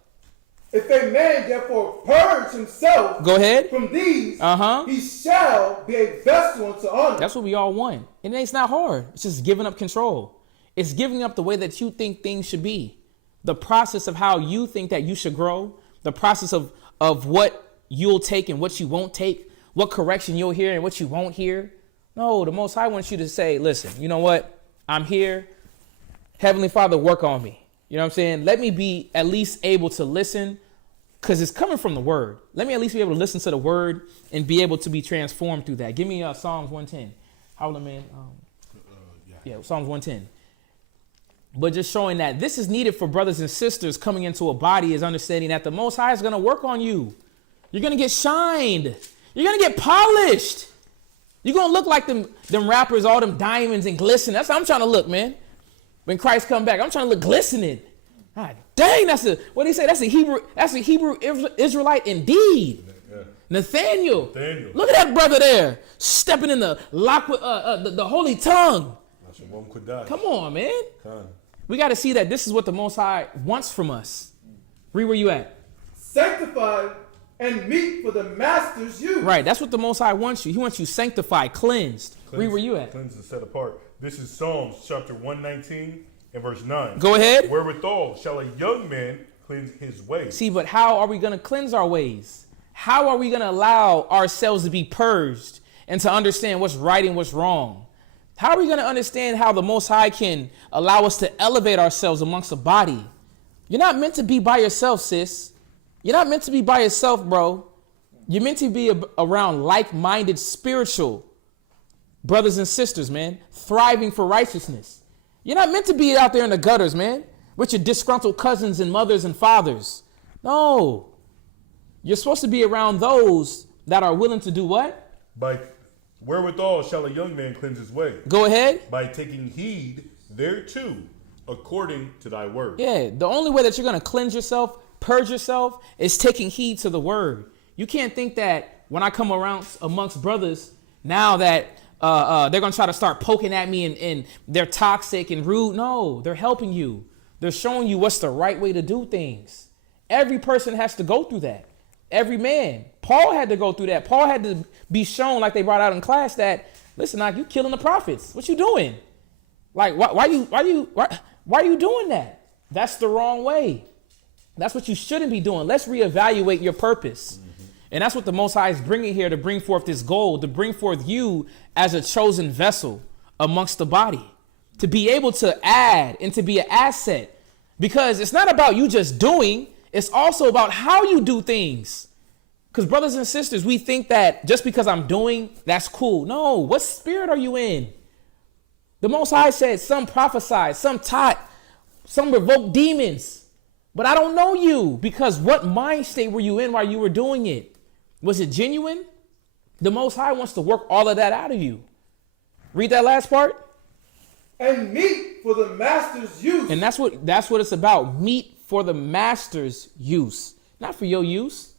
If a man therefore purge himself Go ahead. from these, Uh-huh. he shall be a vessel unto honor. That's what we all want. And it's not hard. It's just giving up control. It's giving up the way that you think things should be. The process of how you think that you should grow. The process of what you'll take and what you won't take. What correction you'll hear and what you won't hear. No, the Most High wants you to say, listen, you know what? I'm here. Heavenly Father, work on me. You know what I'm saying? Let me be at least able to listen, because it's coming from the word. Let me at least be able to listen to the word and be able to be transformed through that. Give me Psalms 110. Howler, man. Yeah, Psalms 110. But just showing that this is needed for brothers and sisters coming into a body, is understanding that the Most High is going to work on you. You're going to get shined. You're going to get polished. You're going to look like them rappers, all them diamonds and glisten. That's how I'm trying to look, man. When Christ come back, I'm trying to look glistening. God dang, what did he say? That's a Hebrew Israelite indeed. Yeah. Nathaniel. Look at that brother there, stepping in the lock with the holy tongue. Come on, man. We got to see that this is what the Most High wants from us. Read where you at. Sanctified and meet for the master's use. Right, that's what the Most High wants you. He wants you sanctified, cleansed. Read where you at. Cleansed and set apart. This is Psalms chapter 119 and verse 9. Go ahead. Wherewithal shall a young man cleanse his ways. See, but how are we going to cleanse our ways? How are we going to allow ourselves to be purged and to understand what's right and what's wrong? How are we going to understand how the Most High can allow us to elevate ourselves amongst the body? You're not meant to be by yourself, sis. You're not meant to be by yourself, bro. You're meant to be around like-minded spiritual brothers and sisters, man, thriving for righteousness. You're not meant to be out there in the gutters, man, with your disgruntled cousins and mothers and fathers. No. You're supposed to be around those that are willing to do what? By wherewithal shall a young man cleanse his way. Go ahead. By taking heed thereto, according to thy word. Yeah, the only way that you're going to cleanse yourself, purge yourself, is taking heed to the word. You can't think that when I come around amongst brothers, now that they're going to try to start poking at me and they're toxic and rude. No, they're helping you. They're showing you what's the right way to do things. Every person has to go through that. Every man. Paul had to go through that. Paul had to be shown, like they brought out in class, that, listen, like, you killing the prophets. What you doing? Like, why are you doing that? That's the wrong way. That's what you shouldn't be doing. Let's reevaluate your purpose. And that's what the Most High is bringing here, to bring forth this goal, to bring forth you as a chosen vessel amongst the body, to be able to add and to be an asset. Because it's not about you just doing, it's also about how you do things. Because brothers and sisters, we think that just because I'm doing, that's cool. No, what spirit are you in? The Most High said some prophesied, some taught, some revoked demons. But I don't know you, because what mind state were you in while you were doing it? Was it genuine? The Most High wants to work all of that out of you. Read that last part. And meet for the master's use. And that's what it's about. Meet for the master's use, not for your use.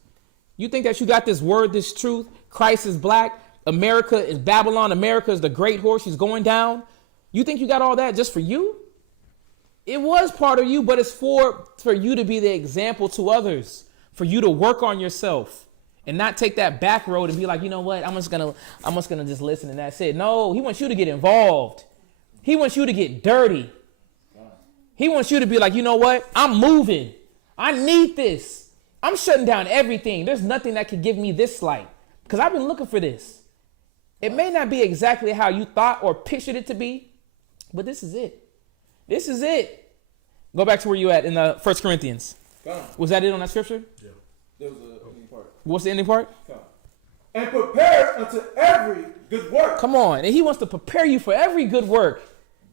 You think that you got this word, this truth, Christ is black, America is Babylon, America is the great horse, she's going down. You think you got all that just for you? It was part of you, but it's for you to be the example to others, for you to work on yourself. And not take that back road and be like, you know what, I'm just gonna just listen and that's it. No, he wants you to get involved. He wants you to get dirty. He wants you to be like, you know what, I'm moving. I need this. I'm shutting down everything. There's nothing that could give me this light, because I've been looking for this. It may not be exactly how you thought or pictured it to be, but this is it. This is it. Go back to where you at in the 1 Corinthians. Was that it on that scripture? Yeah. There was a ending part. What's the ending part? And prepare unto every good work. Come on. And he wants to prepare you for every good work.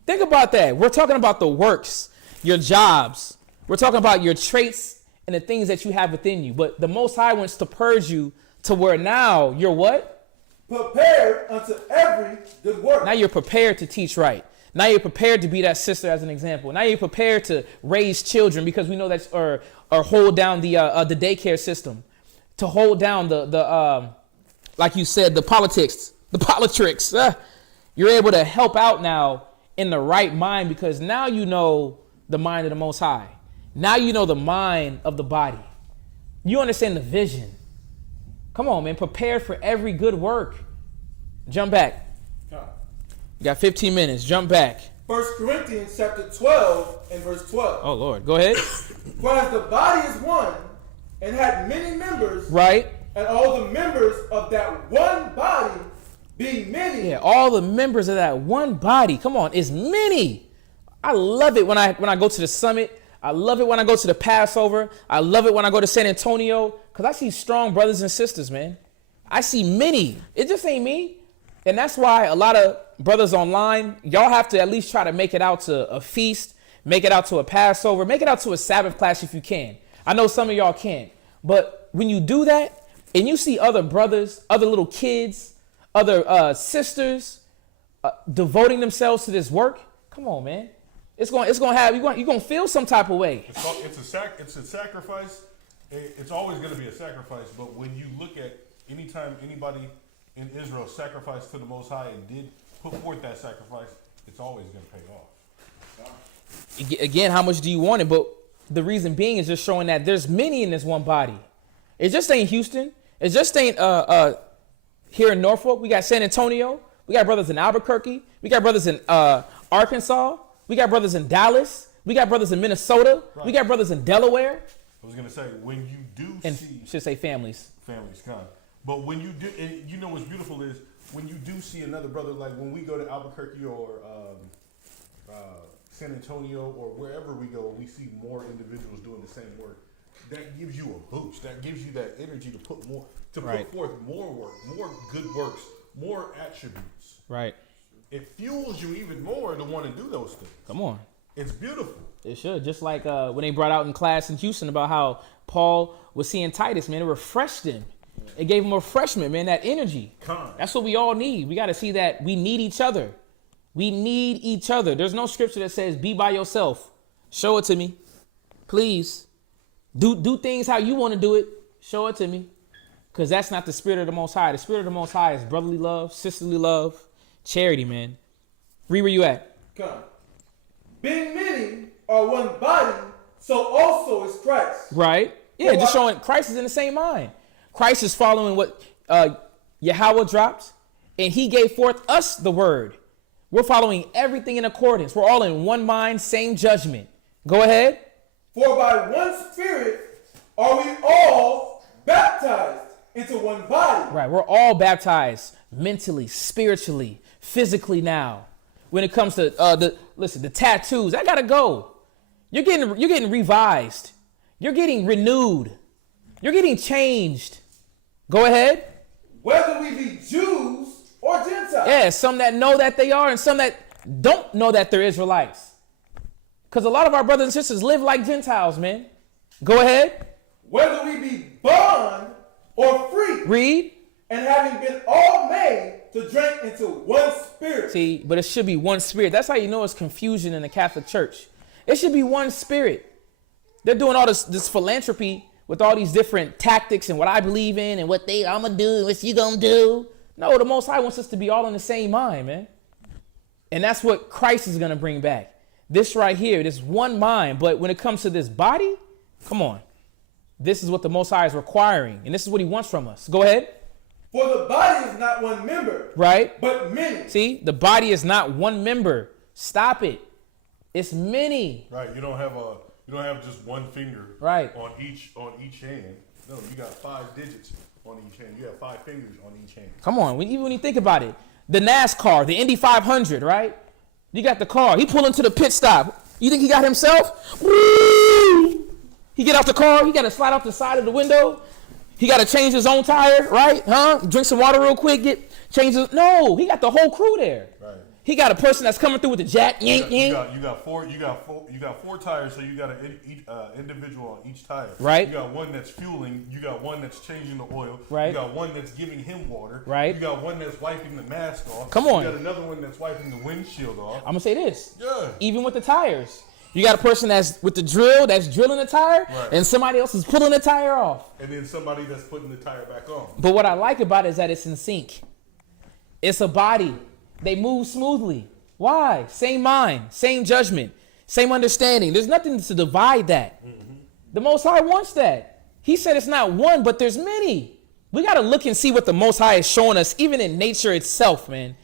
Think about that. We're talking about the works, your jobs. We're talking about your traits and the things that you have within you. But the Most High wants to purge you to where now you're what? Prepared unto every good work. Now you're prepared to teach right. Now you're prepared to be that sister as an example. Now you're prepared to raise children, because we know that, or hold down the daycare system, to hold down the like you said, the politics, the politricks. You're able to help out now in the right mind, because now you know the mind of the Most High. Now you know the mind of the body. You understand the vision. Come on, man. Prepare for every good work. Jump back. You got 15 minutes. Jump back. 1 Corinthians chapter 12 and verse 12. Oh, Lord. Go ahead. For as the body is one and had many members, Right. and all the members of that one body being many. Yeah, all the members of that one body. Come on, it's many. I love it when I go to the summit. I love it when I go to the Passover. I love it when I go to San Antonio because I see strong brothers and sisters, man. I see many. It just ain't me. And that's why a lot of brothers online, y'all have to at least try to make it out to a feast, make it out to a Passover, make it out to a Sabbath class if you can. I know some of y'all can't. But when you do that and you see other brothers, other little kids, other sisters devoting themselves to this work, come on, man. It's gonna have you're gonna feel some type of way. It's a sacrifice. It's always going to be a sacrifice. But when you look at anytime anybody in Israel sacrificed to the Most High and did put forth that sacrifice, it's always going to pay off. Again, how much do you want it? But the reason being is just showing that there's many in this one body. It just ain't Houston. It just ain't here in Norfolk. We got San Antonio. We got brothers in Albuquerque. We got brothers in Arkansas. We got brothers in Dallas. We got brothers in Minnesota. Right. We got brothers in Delaware. I was going to say, when you do and see... should say families. Families, kind. But when you do... And you know what's beautiful is when you do see another brother, like when we go to Albuquerque or San Antonio or wherever we go, we see more individuals doing the same work. That gives you a boost. That gives you that energy to put more... To right. put forth more work, more good works, more attributes. Right. It fuels you even more to want to do those things. Come on. It's beautiful. It should. Just like when they brought out in class in Houston about how Paul was seeing Titus, man, it refreshed him. It gave him refreshment, man, that energy. That's what we all need. We got to see that we need each other. We need each other. There's no scripture that says be by yourself. Show it to me. Please. Do things how you want to do it. Show it to me. Because that's not the spirit of the Most High. The spirit of the Most High is brotherly love, sisterly love, charity, man. Read where you at. Come. Being many are one body, so also is Christ. Right. Yeah, just showing Christ is in the same mind. Christ is following what Yahweh dropped, and he gave forth us the word. We're following everything in accordance. We're all in one mind, same judgment. Go ahead. For by one spirit are we all baptized into one body. Right. We're all baptized mentally, spiritually, physically now. When it comes to the tattoos, I gotta go. You're getting revised. You're getting renewed. You're getting changed. Go ahead. Whether we be Jews or Gentiles. Yeah, some that know that they are and some that don't know that they're Israelites. Because a lot of our brothers and sisters live like Gentiles, man. Go ahead. Whether we be bond or free. Read. And having been all made to drink into one spirit. See, but it should be one spirit. That's how you know it's confusion in the Catholic Church. It should be one spirit. They're doing all this philanthropy with all these different tactics and what I believe in and what I'm going to do and what you going to do. No, the Most High wants us to be all in the same mind, man. And that's what Christ is going to bring back. This right here, this one mind. But when it comes to this body, come on. This is what the Most High is requiring. And this is what he wants from us. Go ahead. For the body is not one member. Right. But many. See, the body is not one member. Stop it. It's many. Right. You don't have just one finger. Right. On each hand. No, you got 5 digits on each hand. You have 5 fingers on each hand. Come on. Even when you think about it, the NASCAR, the Indy 500, right? You got the car. He pulled into the pit stop. You think he got himself? Woo! He get out the car. He got to slide off the side of the window. He got to change his own tire, right? Drink some water real quick. No, he got the whole crew there. Right. He got a person that's coming through with the jack. You got four tires, so you got an individual on each tire. Right. You got one that's fueling. You got one that's changing the oil. Right. You got one that's giving him water. Right. You got one that's wiping the mask off. Come on. You got another one that's wiping the windshield off. I'm gonna say this. Yeah. Even with the tires. You got a person that's with the drill that's drilling the tire, right. And somebody else is pulling the tire off. And then somebody that's putting the tire back on. But what I like about it is that it's in sync. It's a body. They move smoothly. Why? Same mind, same judgment, same understanding. There's nothing to divide that. Mm-hmm. The Most High wants that. He said it's not one, but there's many. We got to look and see what the Most High is showing us, even in nature itself, man.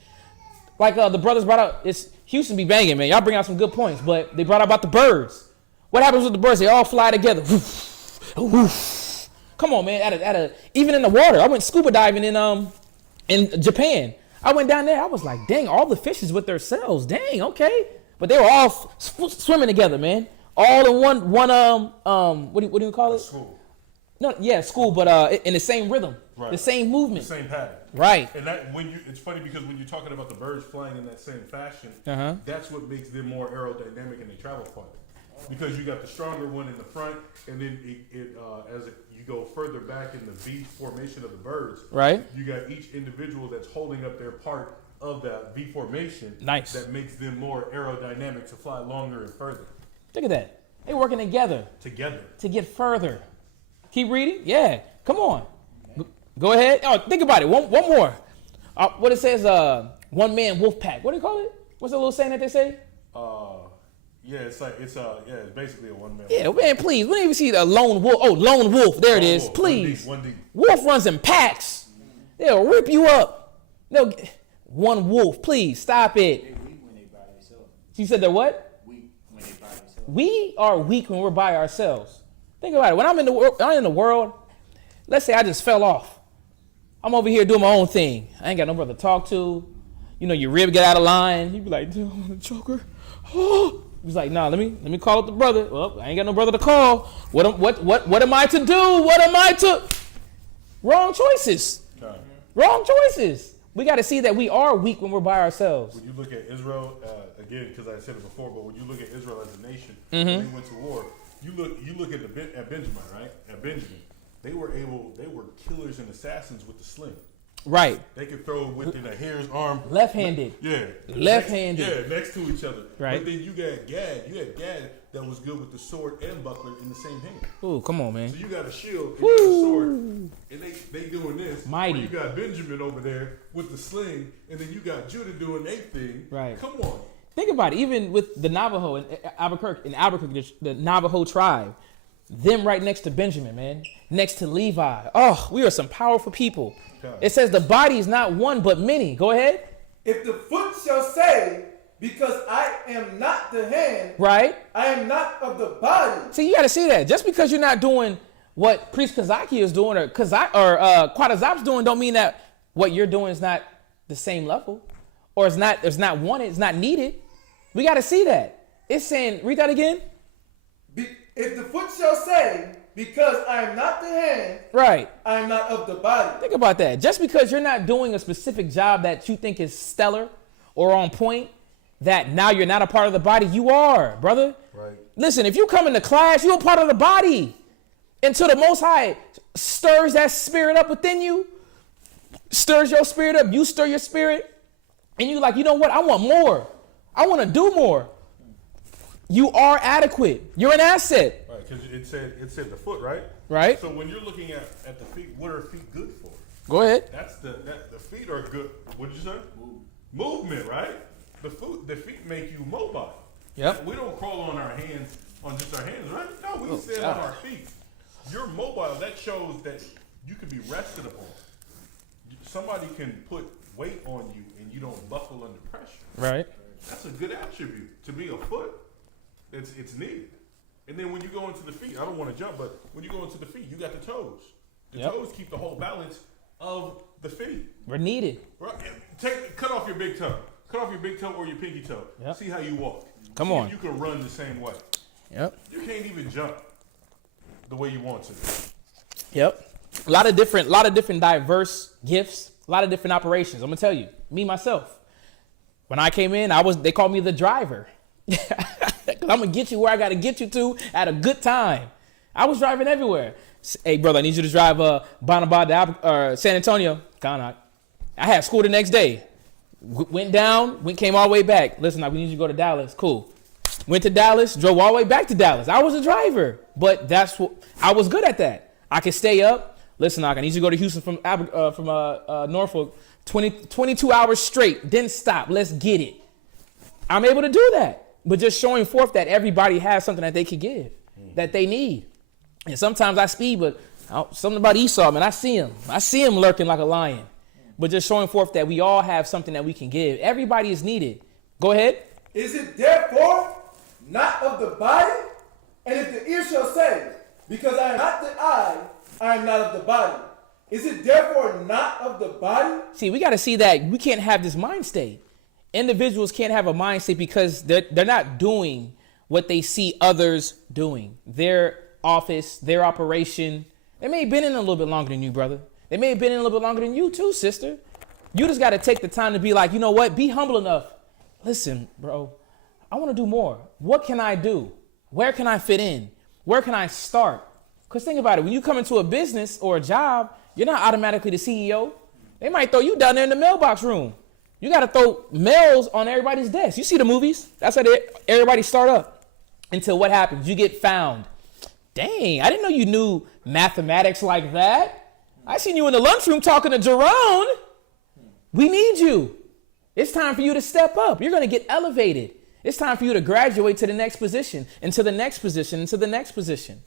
Like the brothers brought up, it's Houston be banging, man. Y'all bring out some good points, but they brought up about the birds. What happens with the birds? They all fly together. Woof, woof. Come on, man. Even in the water, I went scuba diving in Japan. I went down there. I was like, dang, all the fishes with their cells. Dang, okay. But they were all swimming together, man. All in one what do you call it? School. No, yeah, school, but in the same rhythm, Right. the same movement, The same pattern. right? And that it's funny because when you're talking about the birds flying in that same fashion, that's what makes them more aerodynamic and they travel farther. Because you got the stronger one in the front, and then you go further back in the V formation of the birds, Right. You got each individual that's holding up their part of that V formation. Nice. That makes them more aerodynamic to fly longer and further Look at that. They working together together. to get further. Keep reading. Yeah, come on. Go ahead. Oh, think about it. One more. What it says, one man wolf pack. What do you call it? What's the little saying that they say? Yeah, it's basically a one man. Yeah, man, please. We don't even see a lone wolf. Oh, lone wolf. There it is. Wolf. Please. One deep. Wolf runs in packs. They'll rip you up. No, one wolf. Please stop it. They weak when they by themselves. She said they're what? Weak when they by themselves. We are weak when we're by ourselves. Think about it. When I'm in the world, let's say I just fell off. I'm over here doing my own thing. I ain't got no brother to talk to. You know, your rib get out of line. You be like, dude, I'm a choker. Oh. He's like, nah, let me call up the brother. Well, I ain't got no brother to call. What am I to do? What am I to? Wrong choices. Okay. Wrong choices. We got to see that we are weak when we're by ourselves. When you look at Israel, again, because I said it before, but when you look at Israel as a nation, when they went to war, you look at Benjamin, right? At Benjamin, they were killers and assassins with the sling. Right. They could throw within a hare's arm. Left-handed. Yeah. Left-handed. Next to each other. Right. But then you got Gad. You had Gad that was good with the sword and buckler in the same hand. Ooh, come on, man. So you got a shield and you got a sword, and they doing this. Mighty. You got Benjamin over there with the sling, and then you got Judah doing their thing. Right. Come on. Think about it. Even with the Navajo in Albuquerque, the Navajo tribe, them right next to Benjamin, man, next to Levi. Oh, we are some powerful people. It says the body is not one but many. Go ahead. If the foot shall say, because I am not the hand, Right. I am not of the body. See, you got to see that. Just because you're not doing what Priest Kazaki is doing or Quadazop's doing, don't mean that what you're doing is not the same level, or it's not wanted, it's not needed. We got to see that. It's saying, read that again. If the foot shall say, because I am not the hand, Right. I am not of the body. Think about that. Just because you're not doing a specific job that you think is stellar or on point, that now you're not a part of the body, you are, brother. Right. Listen, if you come into class, you're a part of the body. Until the Most High stirs that spirit up within you, stirs your spirit up, you stir your spirit, and you're like, you know what? I want more. I want to do more. You are adequate. You're an asset. Right, because it said the foot, right? Right. So when you're looking at the feet, what are feet good for? Go ahead. The feet are good. What did you say? Movement, right? The feet make you mobile. Yep. We don't crawl on our hands, on just our hands, right? No, we stand on our feet. You're mobile. That shows that you can be rested upon. Somebody can put weight on you and you don't buckle under pressure. Right. That's a good attribute. To be a foot, it's needed. And then when you go into the feet, I don't want to jump, but when you go into the feet, you got the toes. The toes keep the whole balance of the feet. We're needed. Right? Cut off your big toe. Cut off your big toe or your pinky toe. Yep. See how you walk. Come See on. if you can run the same way. Yep. You can't even jump the way you want to. Yep. A lot of different diverse gifts, a lot of different operations. I'm gonna tell you, me myself. When I came in, they called me the driver. I'm gonna get you where I gotta get you to at a good time. I was driving everywhere. Hey, brother, I need you to drive Bonabod to San Antonio. Kanak. I had school the next day. Went down, came all the way back. Listen, we need you to go to Dallas. Cool. Went to Dallas, drove all the way back to Dallas. I was a driver, but I was good at that. I could stay up. Listen, I need you to go to Houston from Norfolk, 22 hours straight. Didn't stop. Let's get it. I'm able to do that. But just showing forth that everybody has something that they could give, that they need. And sometimes I speed, but Something about Esau, man. I see him lurking like a lion. But just showing forth that we all have something that we can give. Everybody is needed. Go ahead. Is it therefore not of the body? And if the ear shall say, because I am not the eye, I am not of the body. Is it therefore not of the body? See, we got to see that we can't have this mind state. Individuals can't have a mind state because they're not doing what they see others doing. Their office, their operation. They may have been in a little bit longer than you, brother. They may have been in a little bit longer than you too, sister. You just got to take the time to be like, you know what? Be humble enough. Listen, bro, I want to do more. What can I do? Where can I fit in? Where can I start? Because think about it. When you come into a business or a job, you're not automatically the CEO. They might throw you down there in the mailbox room. You got to throw mails on everybody's desk. You see the movies. That's how everybody start up. Until what happens? You get found. Dang, I didn't know you knew mathematics like that. I seen you in the lunchroom talking to Jerome. We need you. It's time for you to step up. You're going to get elevated. It's time for you to graduate to the next position, and to the next position, and to the next position.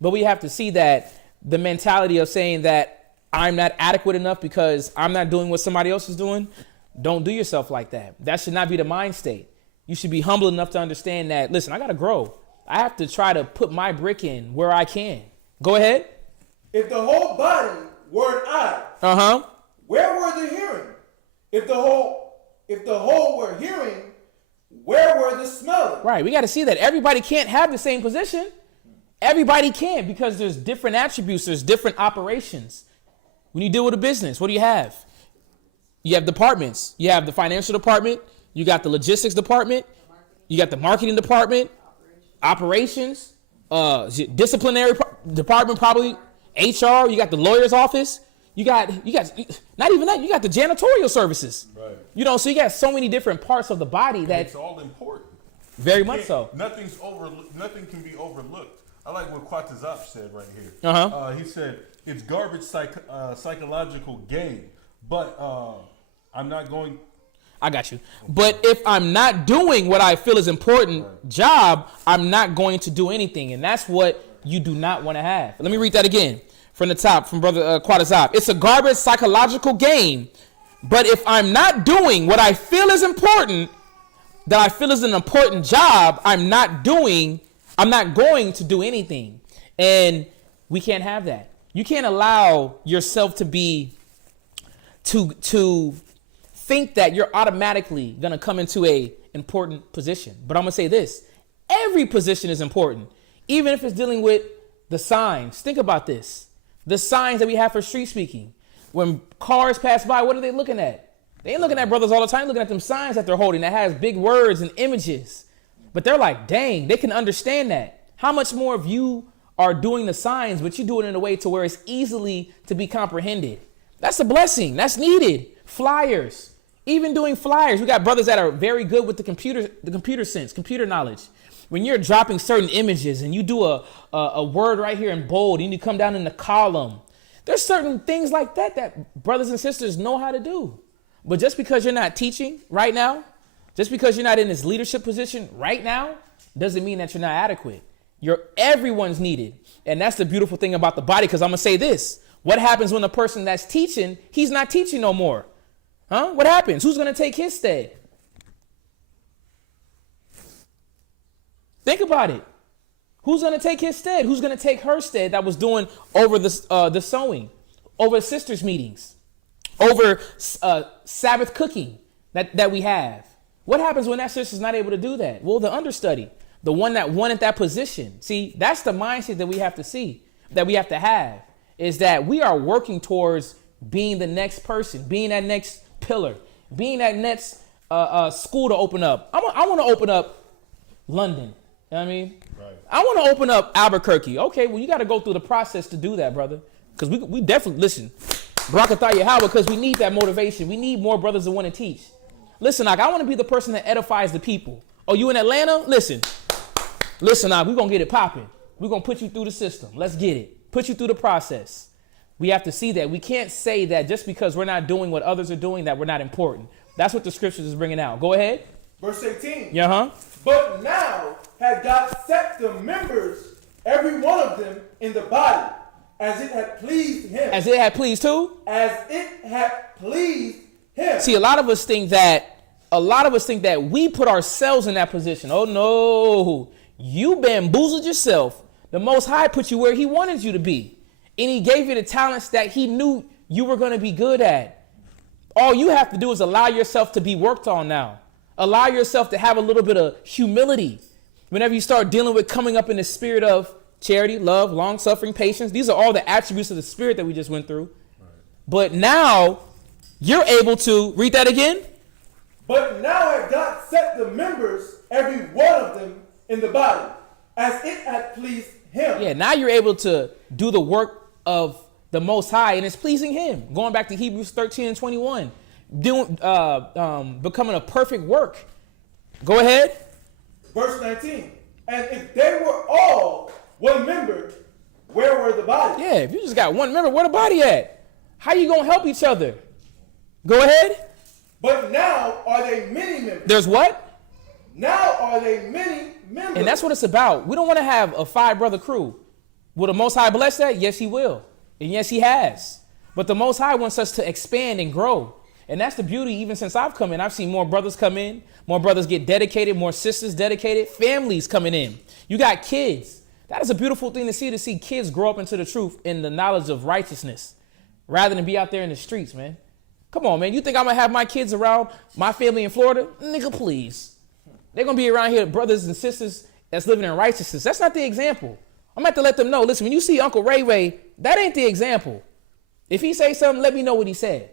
But we have to see that the mentality of saying that I'm not adequate enough because I'm not doing what somebody else is doing, don't do yourself like that. That should not be the mind state. You should be humble enough to understand that, listen, I got to grow. I have to try to put my brick in where I can. Go ahead. If the whole body were an eye, where were the hearing? If the whole were hearing, where were the smelling? Right. We got to see that everybody can't have the same position. Everybody can't, because there's different attributes. There's different operations. When you deal with a business, what do you have? You have departments. You have the financial department. You got the logistics department. You got the marketing department, operations, disciplinary department, probably HR. You got the lawyer's office. You got not even that. You got the janitorial services. Right. You know, so you got so many different parts of the body that it's all important. Very much so. Nothing can be overlooked. I like what Quatazop said right here. He said it's garbage psychological game, but I'm not going. I got you. But if I'm not doing what I feel is important job, I'm not going to do anything, and that's what you do not want to have. Let me read that again from the top, from Brother Quatazop. It's a garbage psychological game, but if I'm not doing what I feel is important, that I feel is an important job, I'm not going to do anything. And we can't have that. You can't allow yourself to think that you're automatically going to come into a important position. But I'm going to say this. Every position is important, even if it's dealing with the signs. Think about this. The signs that we have for street speaking. When cars pass by, what are they looking at? They ain't looking at brothers all the time, looking at them signs that they're holding that has big words and images. But they're like, dang, they can understand that. How much more of you are doing the signs, but you do it in a way to where it's easily to be comprehended. That's a blessing. That's needed. Flyers. Even doing flyers. We got brothers that are very good with the computer sense, computer knowledge. When you're dropping certain images and you do a word right here in bold and you come down in the column, there's certain things like that brothers and sisters know how to do. But just because you're not teaching right now, just because you're not in this leadership position right now, doesn't mean that you're not adequate. Everyone's needed. And that's the beautiful thing about the body, because I'm going to say this. What happens when the person that's teaching, he's not teaching no more? What happens? Who's going to take his stead? Think about it. Who's going to take his stead? Who's going to take her stead that was doing over the sewing, over sisters' meetings, over Sabbath cooking that we have? What happens when that sister's not able to do that? Well, the understudy, the one that wanted that position. See, that's the mindset that we have to see, that we have to have, is that we are working towards being the next person, being that next pillar, being that next school to open up. I want to open up London. You know what I mean? Right. I want to open up Albuquerque. Okay, well, you got to go through the process to do that, brother. Because we definitely, listen, Barakatah Yahweh, because we need that motivation. We need more brothers that want to teach. Listen, I want to be the person that edifies the people. Oh, you in Atlanta? Listen, we're going to get it popping. We're going to put you through the system. Let's get it. Put you through the process. We have to see that. We can't say that just because we're not doing what others are doing that we're not important. That's what the scriptures is bringing out. Go ahead. Verse 18. Yeah, But now had God set the members, every one of them, in the body, as it had pleased him. As it had pleased who? As it had pleased him. See, a lot of us think that we put ourselves in that position. Oh no, you bamboozled yourself. The Most High put you where he wanted you to be. And he gave you the talents that he knew you were going to be good at. All you have to do is allow yourself to be worked on now. Allow yourself to have a little bit of humility. Whenever you start dealing with coming up in the spirit of charity, love, long-suffering, patience, these are all the attributes of the spirit that we just went through. Right. But now you're able to, read that again. But now had God set the members, every one of them, in the body, as it had pleased him. Yeah, now you're able to do the work of the Most High, and it's pleasing him. Going back to Hebrews 13 and 21. Becoming a perfect work. Go ahead. Verse 19. And if they were all one member, where were the body? Yeah, if you just got one member, where the body at? How you going to help each other? Go ahead. But now are they many members? There's what? Now are they many members? And that's what it's about. We don't want to have a 5-brother crew. Will the Most High bless that? Yes, he will. And yes, he has. But the Most High wants us to expand and grow. And that's the beauty. Even since I've come in, I've seen more brothers come in, more brothers get dedicated, more sisters dedicated, families coming in. You got kids. That is a beautiful thing to see kids grow up into the truth and the knowledge of righteousness rather than be out there in the streets, man. Come on, man. You think I'm going to have my kids around my family in Florida? Nigga, please. They're going to be around here, brothers and sisters that's living in righteousness. That's not the example. I'm going to have to let them know, listen, when you see Uncle Ray, that ain't the example. If he say something, let me know what he said.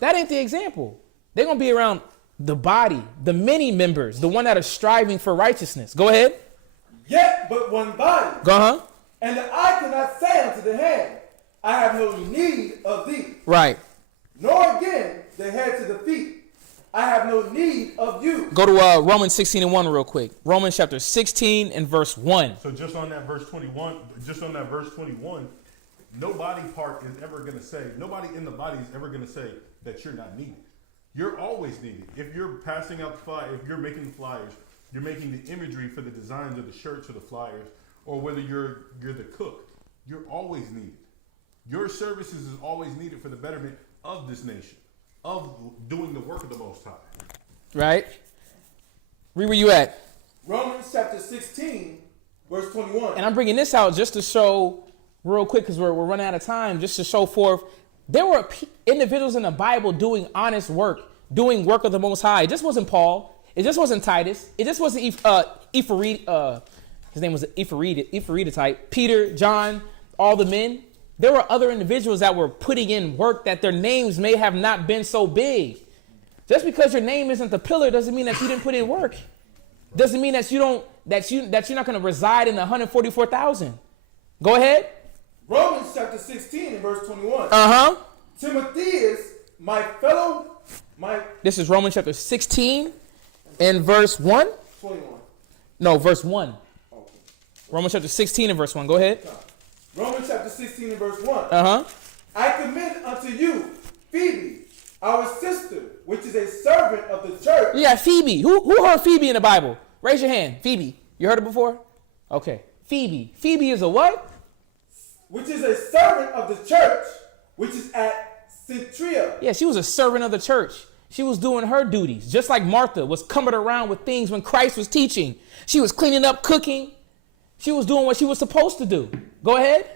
That ain't the example. They're going to be around the body, the many members, the one that are striving for righteousness. Go ahead. Yet but one body. Uh-huh. And the eye cannot say unto the hand, I have no need of thee. Right. Nor again the head to the feet, I have no need of you. Go to Romans 16 and 1 real quick. Romans chapter 16 and verse 1. So just on that verse 21, nobody in the body is ever going to say that you're not needed. You're always needed. If you're passing out the flyer, if you're making the flyers, you're making the imagery for the designs of the shirts or the flyers, or whether you're the cook, you're always needed. Your services is always needed for the betterment of this nation, of doing the work of the Most High. Right? Read where you at. Romans chapter 16, verse 21. And I'm bringing this out just to show real quick because we're running out of time, just to show forth there were individuals in the Bible doing honest work, doing work of the Most High. It just wasn't Paul. It just wasn't Titus. It just wasn't his name was Ephraimite. Peter, John, all the men. There were other individuals that were putting in work that their names may have not been so big. Just because your name isn't the pillar doesn't mean that you didn't put in work. Doesn't mean that you're not going to reside in the 144,000. Go ahead. Romans chapter 16 and verse 21. Uh-huh. Timotheus, This is Romans chapter 16 and verse 1? 21. No, verse 1. Okay. Romans chapter 16 and verse 1. Go ahead. Romans chapter 16 and verse 1. Uh-huh. I commend unto you Phoebe, our sister, which is a servant of the church. Yeah, Phoebe. Who heard Phoebe in the Bible? Raise your hand. Phoebe. You heard it before? Okay. Phoebe. Phoebe is a what? Which is a servant of the church, which is at Centria. Yeah, she was a servant of the church. She was doing her duties, just like Martha was coming around with things when Christ was teaching. She was cleaning up, cooking. She was doing what she was supposed to do. Go ahead.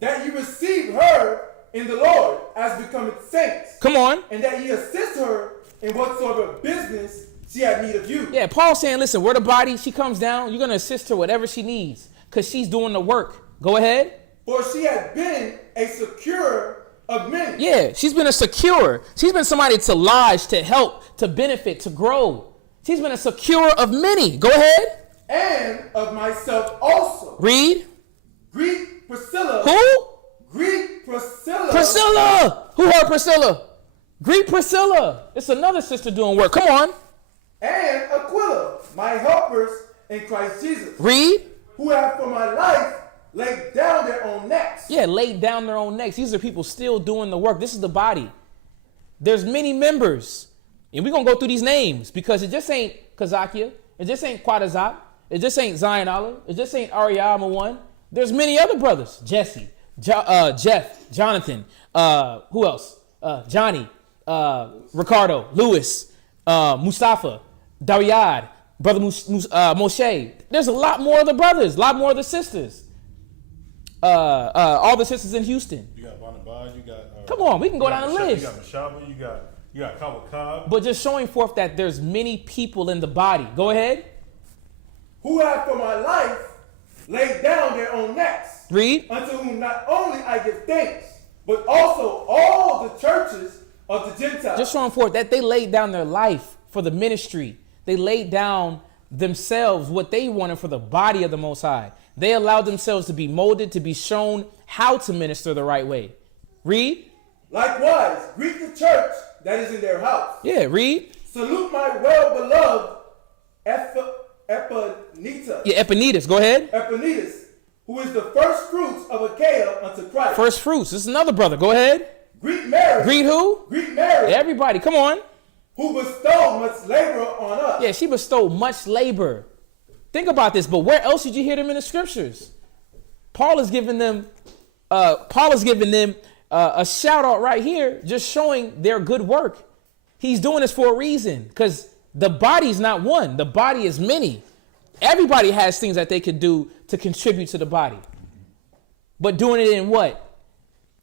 That you receive her in the Lord as becoming saints. Come on. And that ye assist her in whatsoever business she had need of you. Yeah, Paul's saying, listen, we're the body. She comes down. You're going to assist her whatever she needs because she's doing the work. Go ahead. For she had been a securer of many. Yeah, she's been a securer. She's been somebody to lodge, to help, to benefit, to grow. She's been a securer of many. Go ahead. And of myself also. Read. Greet Priscilla. Who? Greet Priscilla. Priscilla. Who heard Priscilla? Greet Priscilla. It's another sister doing work. Come on. And Aquila, my helpers in Christ Jesus. Read. Who have for my life laid down their own necks. Yeah, laid down their own necks. These are people still doing the work. This is the body. There's many members. And we're going to go through these names because it just ain't Kazakia. It just ain't Quadazak. It just ain't Zion Allah. It just ain't Ariama one. There's many other brothers. Jesse, Jeff, Jonathan, who else? Johnny, Ricardo, Lewis, Mustafa, Daryad, Brother Moshe. There's a lot more of the brothers, a lot more of the sisters. All the sisters in Houston. You got Bonabad, you got... Come on, we can go down the list. You got Mashaba, you got Kawakab. But just showing forth that there's many people in the body. Go ahead. Who have for my life laid down their own necks. Read. Unto whom not only I give thanks, but also all the churches of the Gentiles. Just showing forth that they laid down their life for the ministry. They laid down themselves, what they wanted for the body of the Most High. They allowed themselves to be molded, to be shown how to minister the right way. Read. Likewise, greet the church that is in their house. Yeah, read. Salute my well-beloved Epanetus. Yeah, Epanetus. Go ahead. Epanetus, who is the first fruits of Achaia unto Christ. First fruits. This is another brother. Go ahead. Greet Mary. Greet who? Greet Mary. Everybody. Come on. Who bestowed much labor on us. Yeah, she bestowed much labor. Think about this. But where else did you hear them in the scriptures? Paul is giving them a shout out right here, just showing their good work. He's doing this for a reason, because the body's not one. The body is many. Everybody has things that they could do to contribute to the body. But doing it in what?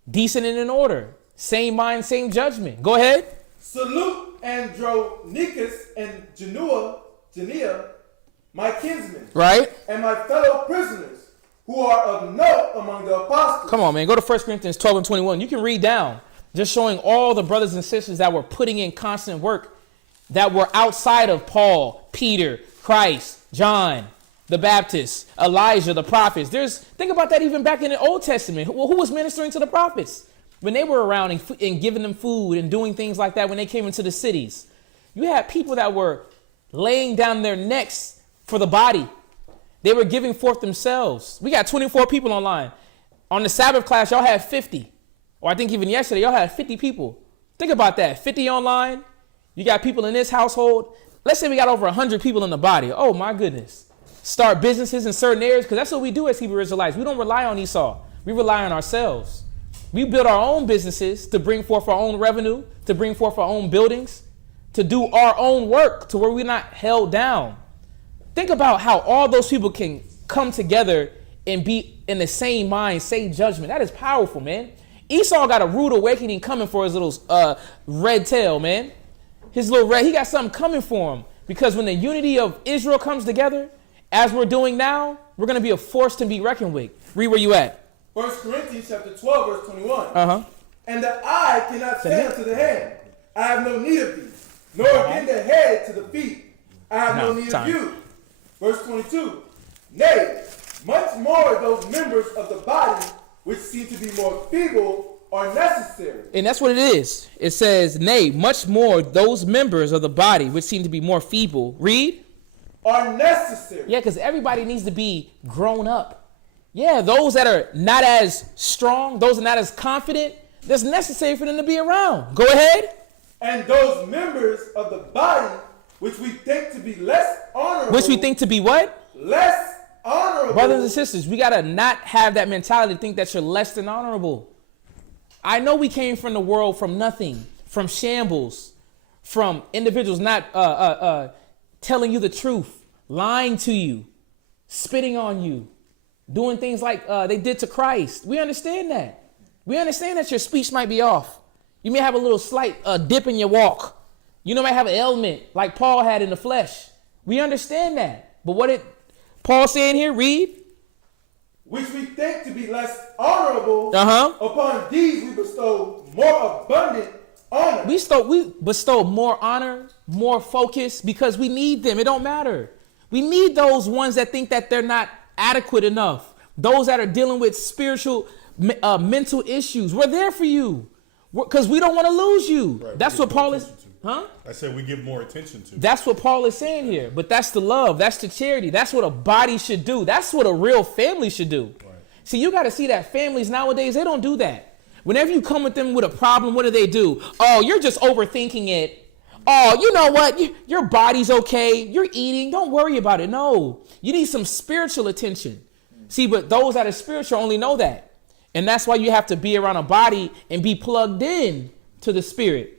Decent and in order. Same mind, same judgment. Go ahead. Salute Andronicus and Genea, my kinsmen. Right. And my fellow prisoners, who are of note among the apostles. Come on, man. Go to 1 Corinthians 12 and 21. You can read down, just showing all the brothers and sisters that were putting in constant work, that were outside of Paul, Peter, Christ, John, the Baptist, Elijah, the prophets. Think about that even back in the Old Testament. Who was ministering to the prophets? When they were around and giving them food and doing things like that when they came into the cities. You had people that were laying down their necks for the body. They were giving forth themselves. We got 24 people online. On the Sabbath class, y'all had 50. Or I think even yesterday, y'all had 50 people. Think about that. 50 online. You got people in this household. Let's say we got over 100 people in the body. Oh, my goodness. Start businesses in certain areas, because that's what we do as Hebrew Israelites. We don't rely on Esau. We rely on ourselves. We build our own businesses to bring forth our own revenue, to bring forth our own buildings, to do our own work to where we're not held down. Think about how all those people can come together and be in the same mind, same judgment. That is powerful, man. Esau got a rude awakening coming for his little red tail, man. He got something coming for him, because when the unity of Israel comes together, as we're doing now, we're going to be a force to be reckoned with. Read where you at. 1 Corinthians chapter 12, verse 21. Uh-huh. And the eye cannot say unto the hand, I have no need of thee, nor again the head to the feet, I have no need of you. Verse 22. Nay, much more those members of the body which seem to be more feeble are necessary. And that's what it is. It says, nay, much more those members of the body which seem to be more feeble. Read. Are necessary. Yeah, because everybody needs to be grown up. Yeah, those that are not as strong, those that are not as confident, that's necessary for them to be around. Go ahead. And those members of the body which we think to be less honorable. Which we think to be what? Less honorable. Brothers and sisters, we got to not have that mentality to think that you're less than honorable. I know we came from the world from nothing, from shambles, from individuals not telling you the truth, lying to you, spitting on you, doing things like they did to Christ. We understand that. We understand that your speech might be off. You may have a little slight dip in your walk. You might have an ailment like Paul had in the flesh. We understand that. But what did Paul say in here? Read. Which we think to be less honorable. Uh-huh. Upon these we bestow more abundant honor. We bestow more honor, more focus, because we need them. It don't matter. We need those ones that think that they're not adequate enough. Those that are dealing with spiritual, mental issues. We're there for you, because we don't want to lose you. Right, that's what Paul is. Huh? I said we give more attention to. That's what Paul is saying here. But that's the love. That's the charity. That's what a body should do. That's what a real family should do. Right. See, you got to see that families nowadays, they don't do that. Whenever you come with them with a problem, what do? Oh, you're just overthinking it. Oh, you know what? Your body's okay. You're eating. Don't worry about it. No, you need some spiritual attention. See, but those that are spiritual only know that. And that's why you have to be around a body and be plugged in to the Spirit.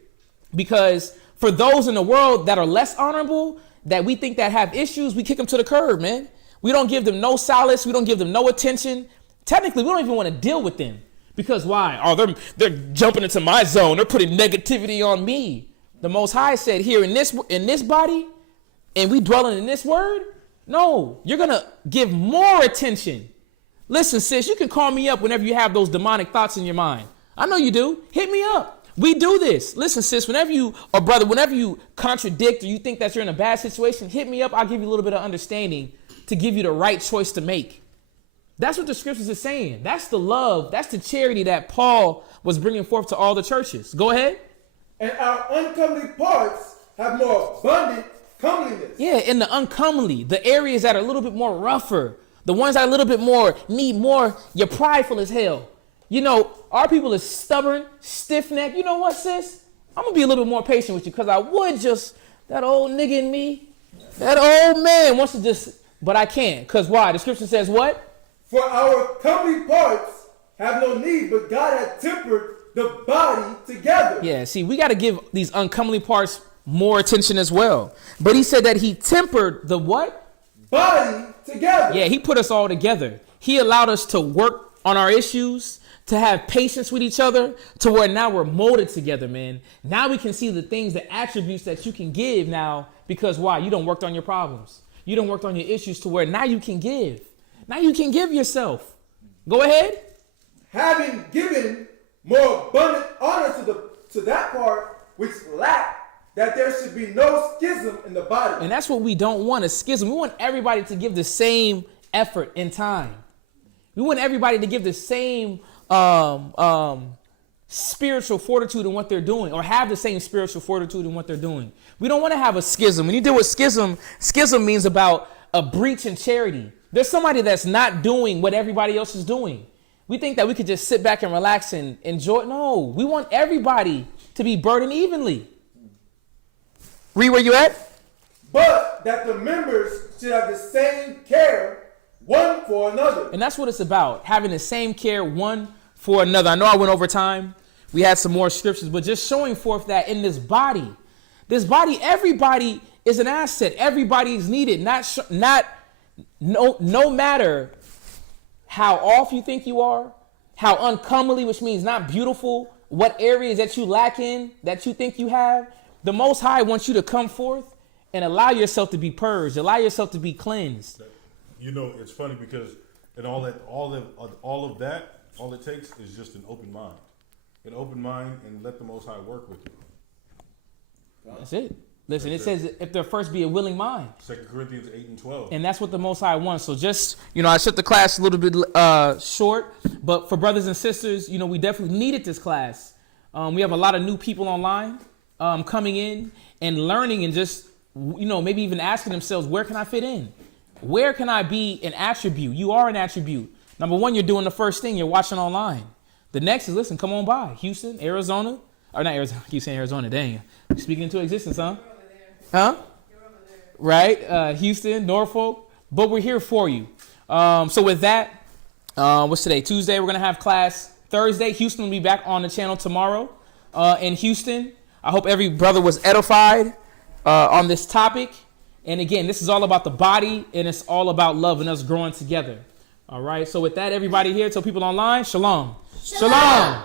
Because for those in the world that are less honorable, that we think that have issues, we kick them to the curb, man. We don't give them no solace. We don't give them no attention. Technically, we don't even want to deal with them. Because why? Oh, they're jumping into my zone. They're putting negativity on me. The Most High said here in this body, and we dwelling in this word, no, you're going to give more attention. Listen, sis, you can call me up whenever you have those demonic thoughts in your mind. I know you do. Hit me up. We do this. Listen, sis, whenever you contradict or you think that you're in a bad situation, hit me up. I'll give you a little bit of understanding to give you the right choice to make. That's what the scriptures are saying. That's the love. That's the charity that Paul was bringing forth to all the churches. Go ahead. And our uncomely parts have more abundant comeliness. Yeah, in the uncomely, the areas that are a little bit more rougher, the ones that are a little bit more, need more, you're prideful as hell. You know, our people is stubborn, stiff-necked. You know what, sis? I'm going to be a little bit more patient with you because I would just, that old nigga in me, that old man wants to just, but I can't. Because why? The scripture says what? For our comely parts have no need, but God had tempered the body together. Yeah, see, we got to give these uncomely parts more attention as well. But he said that he tempered the what? Body together. Yeah, he put us all together. He allowed us to work on our issues, to have patience with each other, to where now we're molded together, man. Now we can see the things, the attributes that you can give now, because why? You done worked on your problems. You done worked on your issues to where now you can give. Now you can give yourself. Go ahead. Having given more abundant honor to that part which lacked, that there should be no schism in the body. And that's what we don't want, a schism. We want everybody to give the same effort and time. We want everybody to give the same spiritual fortitude in what they're doing, or have the same spiritual fortitude in what they're doing. We don't want to have a schism. When you deal with schism means about a breach in charity. There's somebody that's not doing what everybody else is doing. We think that we could just sit back and relax and enjoy. No, we want everybody to be burdened evenly. Read where you at. But that the members should have the same care one for another. And that's what it's about, having the same care one for another. I know I went over time. We had some more scriptures, but just showing forth that in this body, everybody is an asset. Everybody is needed. No matter how off you think you are, how uncomely, which means not beautiful, what areas that you lack in, that you think you have, the Most High wants you to come forth and allow yourself to be purged, allow yourself to be cleansed. You know, it's funny because in all of that, all it takes is just an open mind. An open mind, and let the Most High work with you. That's it. Listen, it says if there first be a willing mind. 2 Corinthians 8:12. And that's what the Most High wants. So just, I shut the class a little bit short, but for brothers and sisters, we definitely needed this class. We have a lot of new people online coming in and learning and just, maybe even asking themselves, where can I fit in? Where can I be an attribute? You are an attribute. Number one, you're doing the first thing. You're watching online. The next is, listen, come on by. Houston, Arizona. Or not Arizona. I keep saying Arizona. Dang. Speaking into existence, huh? Huh? Right? Houston, Norfolk. But we're here for you. So with that, what's today? Tuesday. We're going to have class Thursday. Houston will be back on the channel tomorrow in Houston. I hope every brother was edified on this topic. And again, this is all about the body, and it's all about love and us growing together. All right. So with that, everybody here, tell people online, shalom. Shalom.